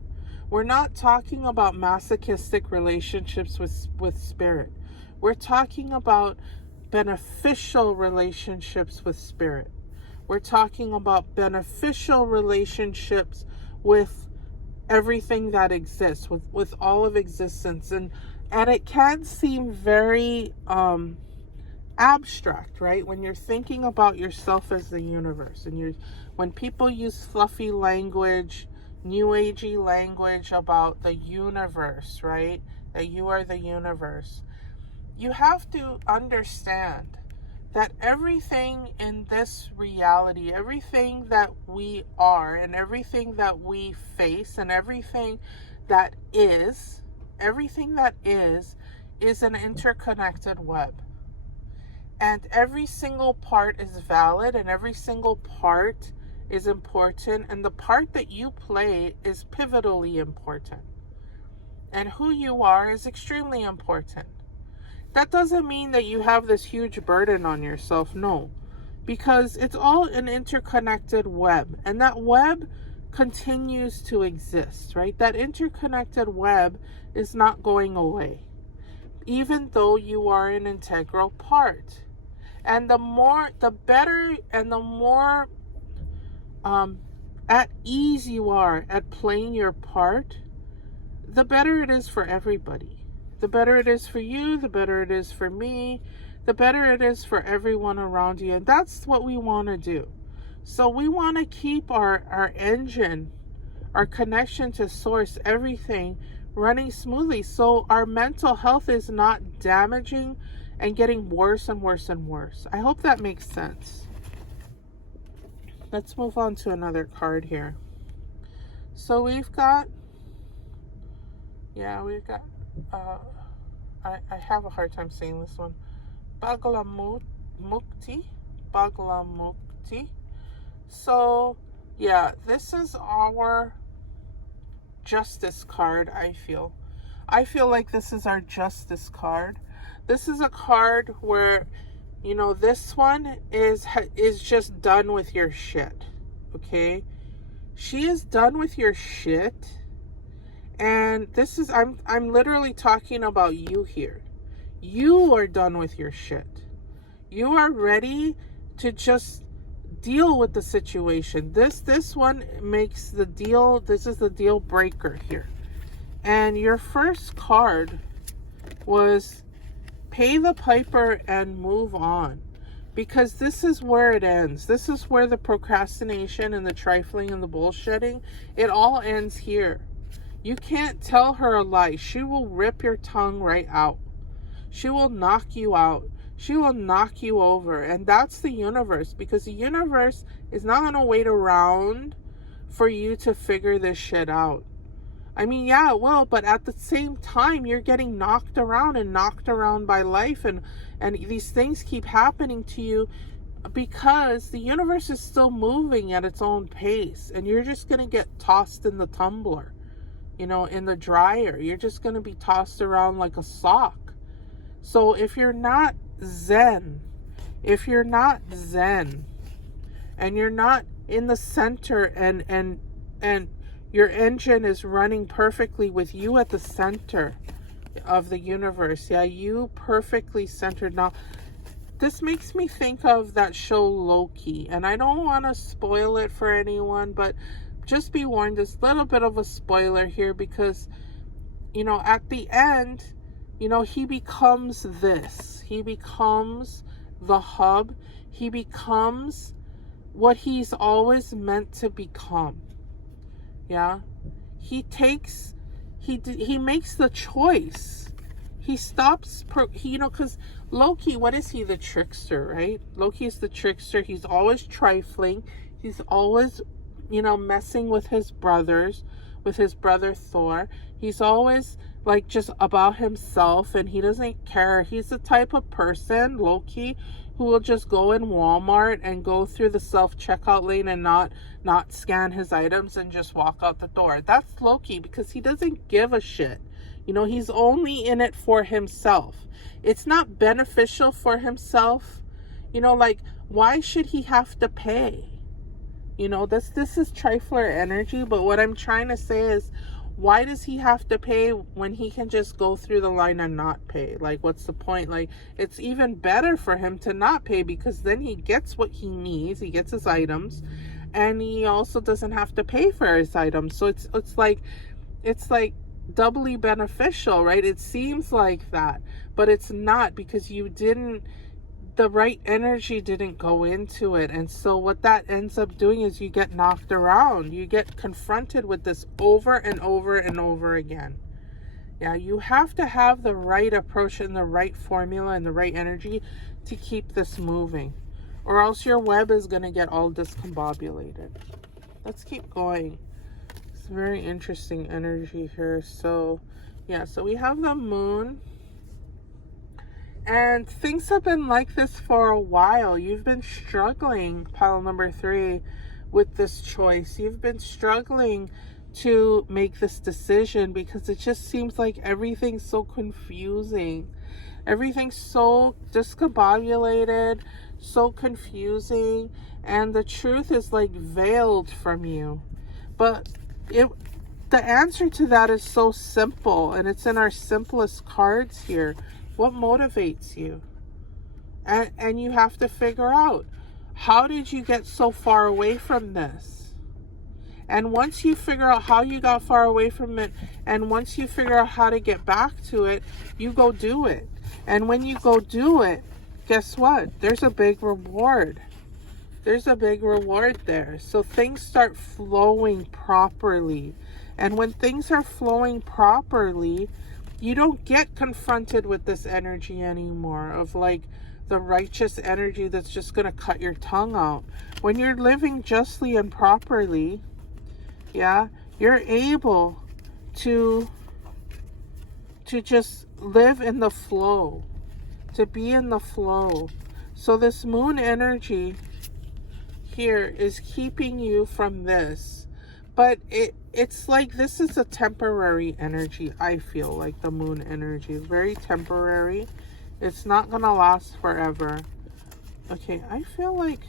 We're not talking about masochistic relationships with spirit. We're talking about beneficial relationships with spirit. We're talking about beneficial relationships with everything that exists, with all of existence. And it can seem very abstract, right? When you're thinking about yourself as the universe, and when people use fluffy language, new agey language about the universe, right? That you are the universe. You have to understand that everything in this reality, everything that we are, and everything that we face, and everything that is an interconnected web. And every single part is valid, and every single part is important, and the part that you play is pivotally important. And who you are is extremely important. That doesn't mean that you have this huge burden on yourself, no. Because it's all an interconnected web, and that web continues to exist, right? That interconnected web is not going away, even though you are an integral part. And the better, and the more at ease you are at playing your part, the better it is for everybody. The better it is for you, the better it is for me, the better it is for everyone around you. And that's what we want to do. So we want to keep our engine, our connection to source, everything running smoothly, so our mental health is not damaging and getting worse and worse and worse. I hope that makes sense. Let's move on to another card here. So we've got I have a hard time saying this one. Baglamukti. So, yeah, this is our justice card, I feel. I feel like this is our justice card. This is a card where, this one is just done with your shit. okay? She is done with your shit. And this is, I'm literally talking about you here. You are done with your shit. You are ready to just deal with the situation. This one makes the deal, this is the deal breaker here. And your first card was pay the piper and move on. Because this is where it ends. This is where the procrastination and the trifling and the bullshitting, it all ends here. You can't tell her a lie. She will rip your tongue right out. She will knock you out. She will knock you over. And that's the universe, because the universe is not going to wait around for you to figure this shit out. I mean, yeah, it will, but at the same time, you're getting knocked around and knocked around by life, and these things keep happening to you because the universe is still moving at its own pace, and you're just going to get tossed in the tumbler, you know, in the dryer. You're just going to be tossed around like a sock. So if you're not zen, and you're not in the center, and your engine is running perfectly with you at the center of the universe. Yeah, you perfectly centered. Now, this makes me think of that show Loki. And I don't want to spoil it for anyone, but just be warned, there's a little bit of a spoiler here because, you know, at the end, you know, he becomes this. He becomes the hub. He becomes what he's always meant to become. Yeah, he makes the choice. He stops, you know, because Loki, what is he? The trickster, right? Loki is the trickster. He's always trifling. He's always, you know, messing with his brothers, with his brother Thor. He's always like just about himself, and he doesn't care. He's the type of person, Loki, who will just go in Walmart and go through the self-checkout lane and not scan his items and just walk out the door. That's Loki, because he doesn't give a shit. You know, he's only in it for himself. It's not beneficial for himself. You know, like, why should he have to pay? You know, this is trifler energy, but what I'm trying to say is, why does he have to pay when he can just go through the line and not pay? Like, what's the point? Like, it's even better for him to not pay, because then he gets what he needs. He gets his items, and he also doesn't have to pay for his items. So it's like doubly beneficial, right? It seems like that, but it's not, because the right energy didn't go into it. And so what that ends up doing is you get knocked around. You get confronted with this over and over and over again. Yeah, you have to have the right approach and the right formula and the right energy to keep this moving, or else your web is going to get all discombobulated. Let's keep going. It's very interesting energy here. So yeah, so we have the moon. And things have been like this for a while. You've been struggling, pile number 3, with this choice. You've been struggling to make this decision because it just seems like everything's so confusing. Everything's so discombobulated, so confusing, and the truth is like veiled from you. But the answer to that is so simple, and it's in our simplest cards here. What motivates you? And you have to figure out, how did you get so far away from this? And once you figure out how you got far away from it, and once you figure out how to get back to it, you go do it. And when you go do it, guess what? There's a big reward. There's a big reward there. So things start flowing properly. And when things are flowing properly, you don't get confronted with this energy anymore of like the righteous energy that's just going to cut your tongue out. When you're living justly and properly, yeah, you're able to just live in the flow, to be in the flow. So this moon energy here is keeping you from this. But it's like this is a temporary energy. I feel like the moon energy is very temporary. It's not going to last forever. Okay, I feel like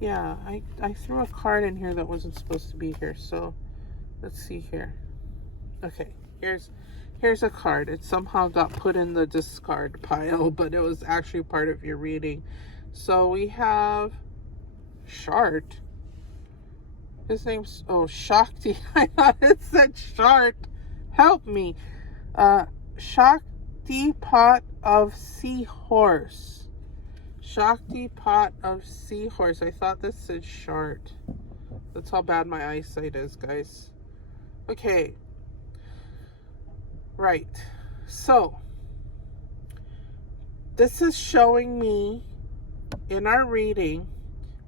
Yeah, I threw a card in here that wasn't supposed to be here. So let's see here. Okay, here's a card. It somehow got put in the discard pile, but it was actually part of your reading. So we have Shart. His name's, oh, Shakti. I thought it said Shart. Help me. Shakti Pot of Seahorse. Shakti Pot of Seahorse. I thought this said Shart. That's how bad my eyesight is, guys. Okay. Right. So, this is showing me, in our reading,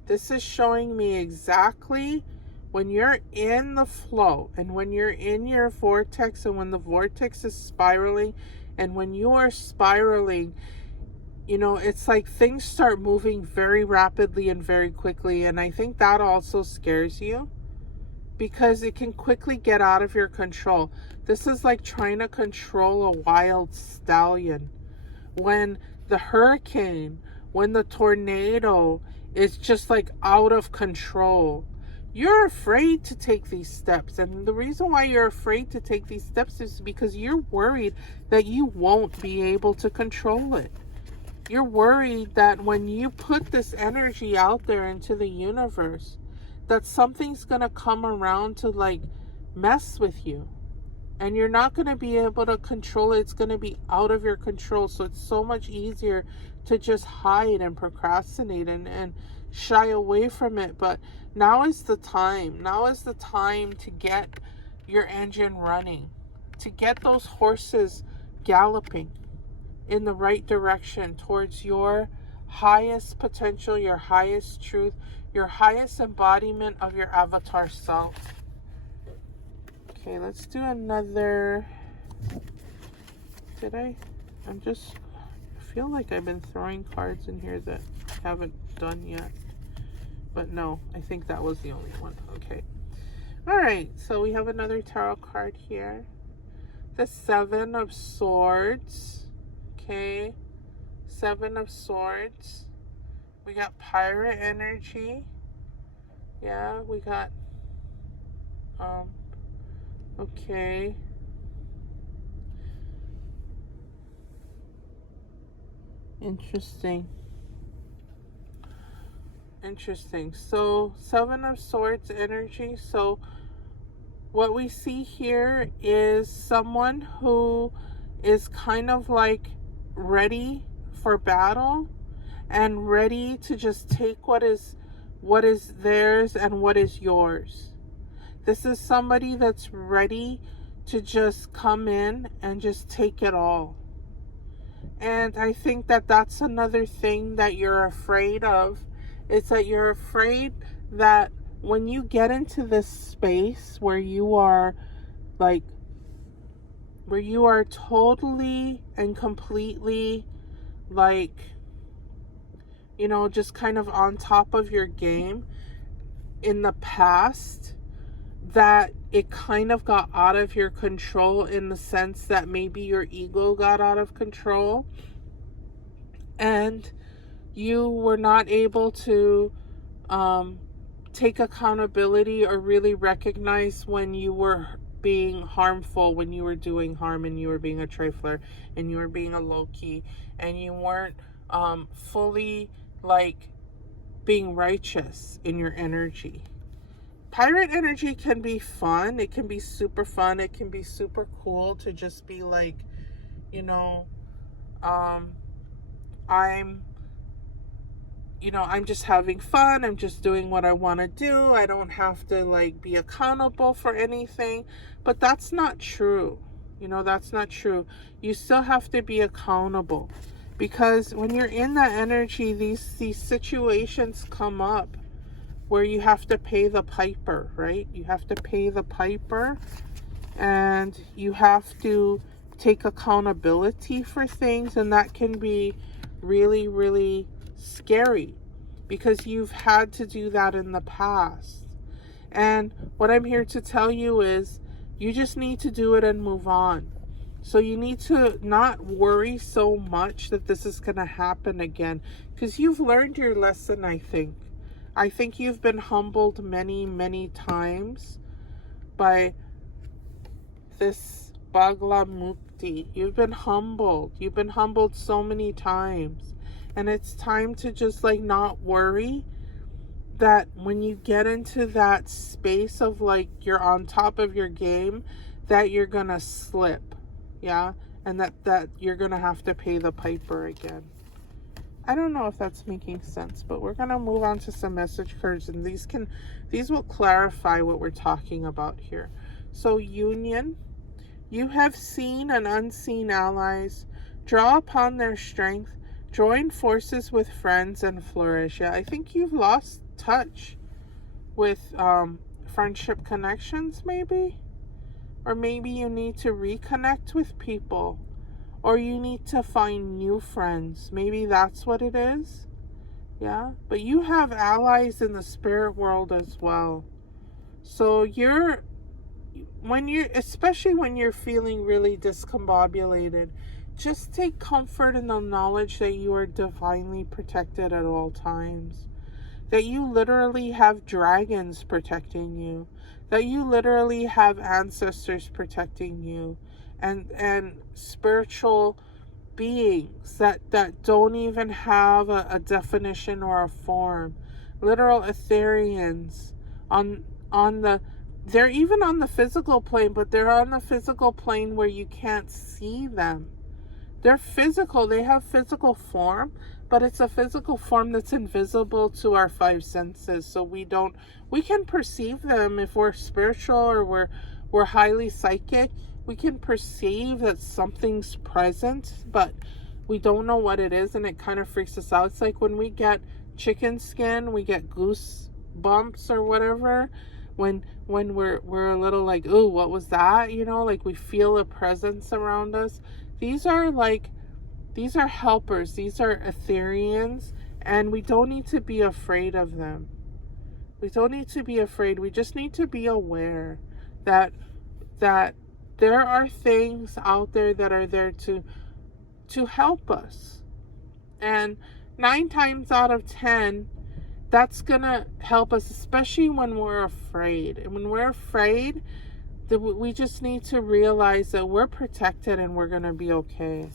this is showing me exactly when you're in the flow and when you're in your vortex and when the vortex is spiraling and when you are spiraling, you know, it's like things start moving very rapidly and very quickly. And I think that also scares you because it can quickly get out of your control. This is like trying to control a wild stallion. When the hurricane, when the tornado is just like out of control, you're afraid to take these steps. And the reason why you're afraid to take these steps is because you're worried that you won't be able to control it. You're worried that when you put this energy out there into the universe, that something's going to come around to like mess with you. And you're not going to be able to control it. It's going to be out of your control. So it's so much easier to just hide and procrastinate and shy away from it. But now is the time. Now is the time to get your engine running, to get those horses galloping in the right direction towards your highest potential, your highest truth, your highest embodiment of your avatar self. Okay, let's do another. I feel like I've been throwing cards in here that I haven't done yet. But no, I think that was the only one. Okay. All right, so we have another tarot card here. The Seven of Swords. Okay. Seven of Swords. We got pirate energy. Yeah, we got okay. Interesting. So, Seven of Swords energy. So, what we see here is someone who is kind of like ready for battle and ready to just take what is theirs and what is yours. This is somebody that's ready to just come in and just take it all. And I think that that's another thing that you're afraid of. It's that you're afraid that when you get into this space where you are totally and completely like, you know, just kind of on top of your game in the past, that it kind of got out of your control in the sense that maybe your ego got out of control and you were not able to take accountability or really recognize when you were being harmful, when you were doing harm and you were being a trifler and you were being a low-key and you weren't fully like being righteous in your energy. Pirate energy can be fun. It can be super fun. It can be super cool to just be like, you know, I'm just having fun. I'm just doing what I want to do. I don't have to like be accountable for anything. But that's not true. You know, that's not true. You still have to be accountable, because when you're in that energy, these situations come up where you have to pay the piper, right? You have to pay the piper and you have to take accountability for things, and that can be really, really scary because you've had to do that in the past. And what I'm here to tell you is you just need to do it and move on. So you need to not worry so much that this is going to happen again, because you've learned your lesson, I think. I think you've been humbled many, many times by this Bagla Mukti. You've been humbled. You've been humbled so many times. And it's time to just like not worry that when you get into that space of like you're on top of your game, that you're gonna slip. Yeah? And that you're gonna have to pay the piper again. I don't know if that's making sense, but we're gonna move on to some message cards, and these will clarify what we're talking about here. So union, you have seen and unseen allies, draw upon their strength, join forces with friends and flourish. Yeah, I think you've lost touch with friendship connections, maybe, or maybe you need to reconnect with people. Or you need to find new friends. Maybe that's what it is. Yeah. But you have allies in the spirit world as well. So especially when you're feeling really discombobulated, just take comfort in the knowledge that you are divinely protected at all times. That you literally have dragons protecting you. That you literally have ancestors protecting you. And spiritual beings that don't even have a definition or a form. Literal Etherians they're even on the physical plane, but they're on the physical plane where you can't see them. They're physical, they have physical form, but it's a physical form that's invisible to our five senses. So we can perceive them if we're spiritual or we're highly psychic. We can perceive that something's present, but we don't know what it is, and it kind of freaks us out. It's like when we get chicken skin, we get goose bumps or whatever. When we're a little like, ooh, what was that? You know, like we feel a presence around us. These are helpers. These are Etherians, and we don't need to be afraid of them. We don't need to be afraid. We just need to be aware that there are things out there that are there to help us. And 9 times out of 10, that's going to help us, especially when we're afraid. And when we're afraid, we just need to realize that we're protected and we're going to be okay.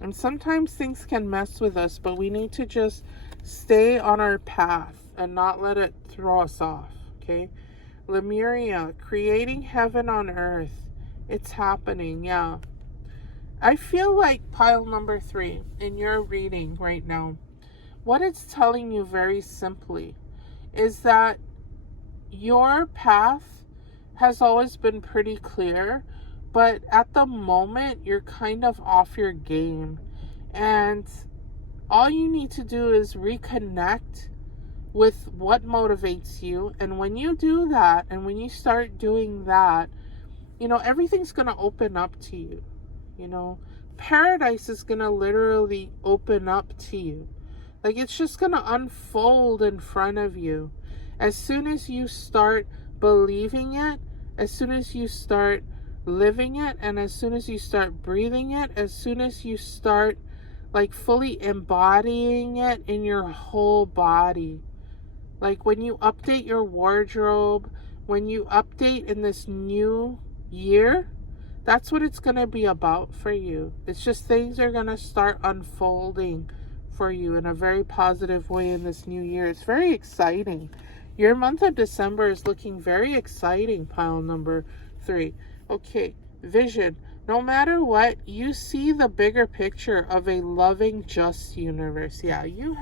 And sometimes things can mess with us, but we need to just stay on our path and not let it throw us off, okay? Lemuria, creating heaven on earth. It's happening, yeah. I feel like pile number 3 in your reading right now, what it's telling you very simply is that your path has always been pretty clear, but at the moment you're kind of off your game. And all you need to do is reconnect with what motivates you. And when you do that, and when you start doing that, you know, everything's going to open up to you. You know, paradise is going to literally open up to you. Like, it's just going to unfold in front of you. As soon as you start believing it, as soon as you start living it, and as soon as you start breathing it, as soon as you start like fully embodying it in your whole body. Like when you update your wardrobe, when you update in this new year, that's what it's going to be about for you. It's just things are going to start unfolding for you in a very positive way in this new year. It's very exciting. Your month of December is looking very exciting, pile number 3. Okay, vision. No matter what, you see the bigger picture of a loving, just universe. Yeah, you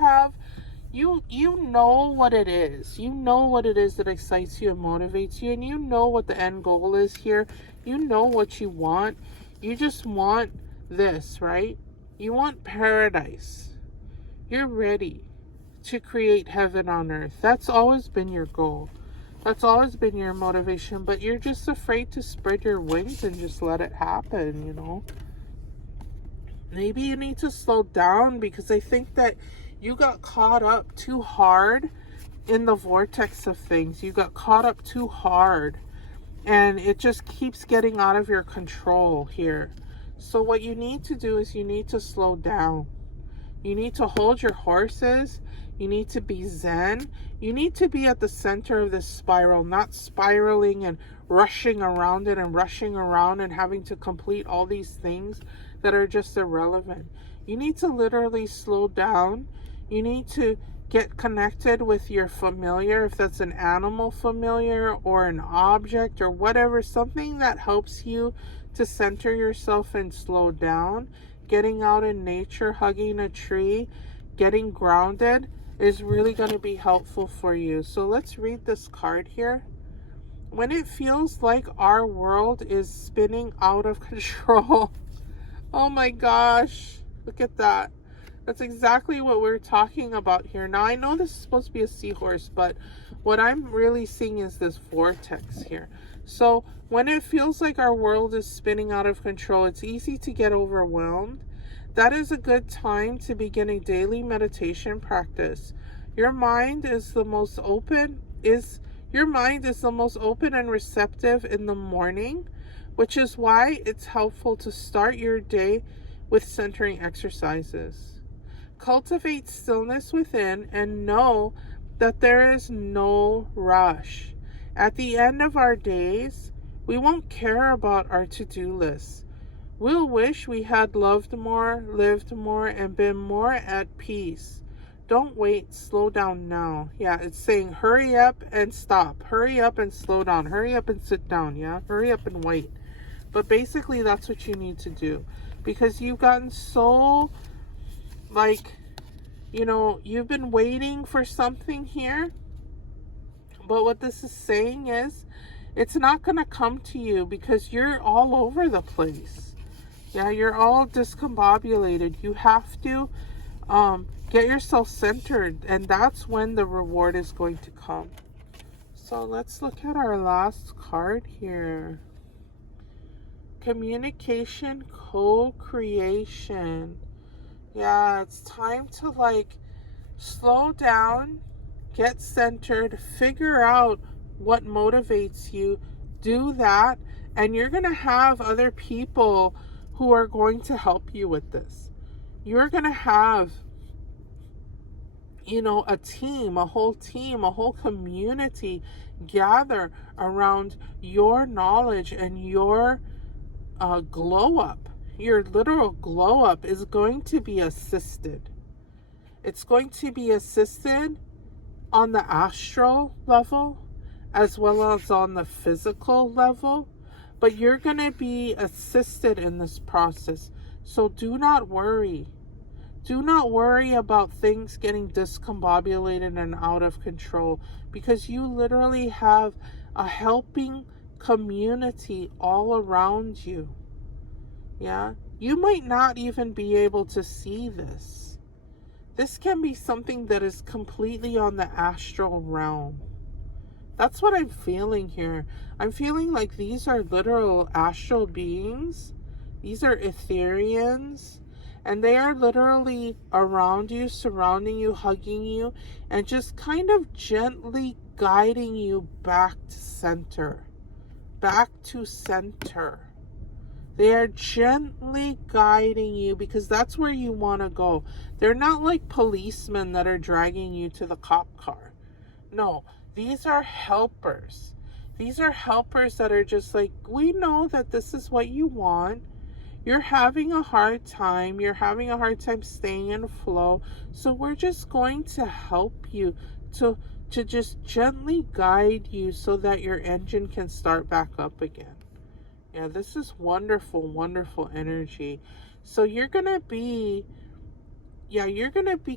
know what it is. You know what it is that excites you and motivates you, and you know what the end goal is here. You know what you want. You just want this, right? You want paradise. You're ready to create heaven on earth. That's always been your goal. That's always been your motivation, but you're just afraid to spread your wings and just let it happen, you know? Maybe you need to slow down, because I think that you got caught up too hard in the vortex of things. You got caught up too hard, and it just keeps getting out of your control here. So what you need to do is you need to slow down. You need to hold your horses. You need to be zen. You need to be at the center of this spiral, not spiraling and rushing around it and rushing around and having to complete all these things that are just irrelevant. You need to literally slow down. You need to get connected with your familiar, if that's an animal familiar or an object or whatever, something that helps you to center yourself and slow down. Getting out in nature, hugging a tree, getting grounded is really going to be helpful for you. So let's read this card here. When it feels like our world is spinning out of control. Oh my gosh, look at that. That's exactly what we're talking about here. Now, I know this is supposed to be a seahorse, but what I'm really seeing is this vortex here. So when it feels like our world is spinning out of control, it's easy to get overwhelmed. That is a good time to begin a daily meditation practice. Your mind is the most open and receptive in the morning, which is why it's helpful to start your day with centering exercises. Cultivate stillness within and know that there is no rush. At the end of our days, we won't care about our to-do lists. We'll wish we had loved more, lived more, and been more at peace. Don't wait, slow down now. Yeah, it's saying hurry up and stop. Hurry up and slow down. Hurry up and sit down, yeah? Hurry up and wait. But basically, that's what you need to do. Because you've gotten so, you've been waiting for something here. But what this is saying is, it's not going to come to you because you're all over the place. Yeah, you're all discombobulated. You have to get yourself centered, and that's when the reward is going to come. So let's look at our last card here. Communication, co-creation. Yeah, it's time to slow down, get centered, figure out what motivates you, do that, and you're going to have other people who are going to help you with this. You're going to have, a team, a whole community gather around your knowledge, and your glow up. Your literal glow up is going to be assisted. It's going to be assisted on the astral level as well as on the physical level. But you're going to be assisted in this process. So do not worry. Do not worry about things getting discombobulated and out of control, because you literally have a helping community all around you. Yeah? You might not even be able to see this. This can be something that is completely on the astral realm. That's what I'm feeling here. I'm feeling like these are literal astral beings. These are Etherians. And they are literally around you, surrounding you, hugging you, and just kind of gently guiding you back to center. Back to center. They are gently guiding you because that's where you want to go. They're not like policemen that are dragging you to the cop car. No. These are helpers. These are helpers that are just like, we know that this is what you want. You're having a hard time. You're having a hard time staying in flow. So we're just going to help you to just gently guide you so that your engine can start back up again. Yeah, this is wonderful, wonderful energy. So you're going to be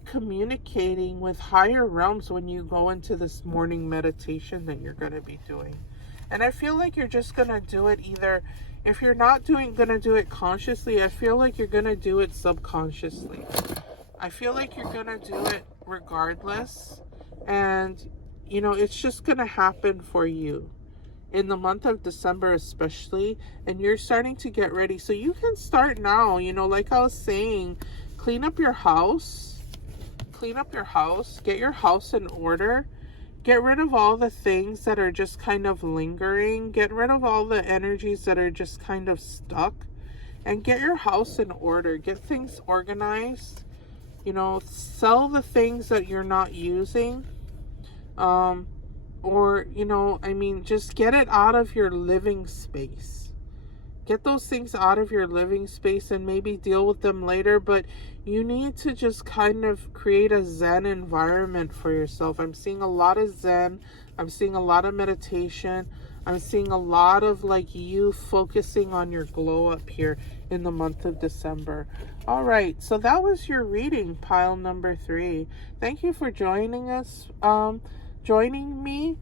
communicating with higher realms when you go into this morning meditation that you're going to be doing. And I feel like you're just going to do it either, if you're not going to do it consciously, I feel like you're going to do it subconsciously. I feel like you're going to do it regardless. And, it's just going to happen for you. In the month of December especially, and you're starting to get ready. So you can start now, like I was saying, clean up your house, get your house in order, get rid of all the things that are just kind of lingering, get rid of all the energies that are just kind of stuck, and get your house in order, get things organized, sell the things that you're not using. Or, just get it out of your living space. Get those things out of your living space and maybe deal with them later, but you need to just kind of create a Zen environment for yourself. I'm seeing a lot of Zen. I'm seeing a lot of meditation. I'm seeing a lot of you focusing on your glow up here in the month of December. All right, so that was your reading, pile number 3. Thank you for joining me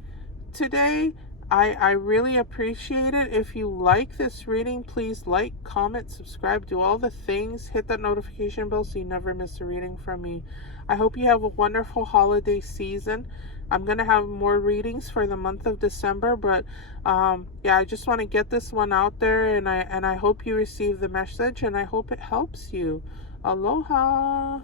today. I really appreciate it. If you like this reading, please like, comment, subscribe, do all the things. Hit that notification bell so you never miss a reading from me. I hope you have a wonderful holiday season. I'm going to have more readings for the month of December, but I just want to get this one out there, and I hope you receive the message, and I hope it helps you. Aloha.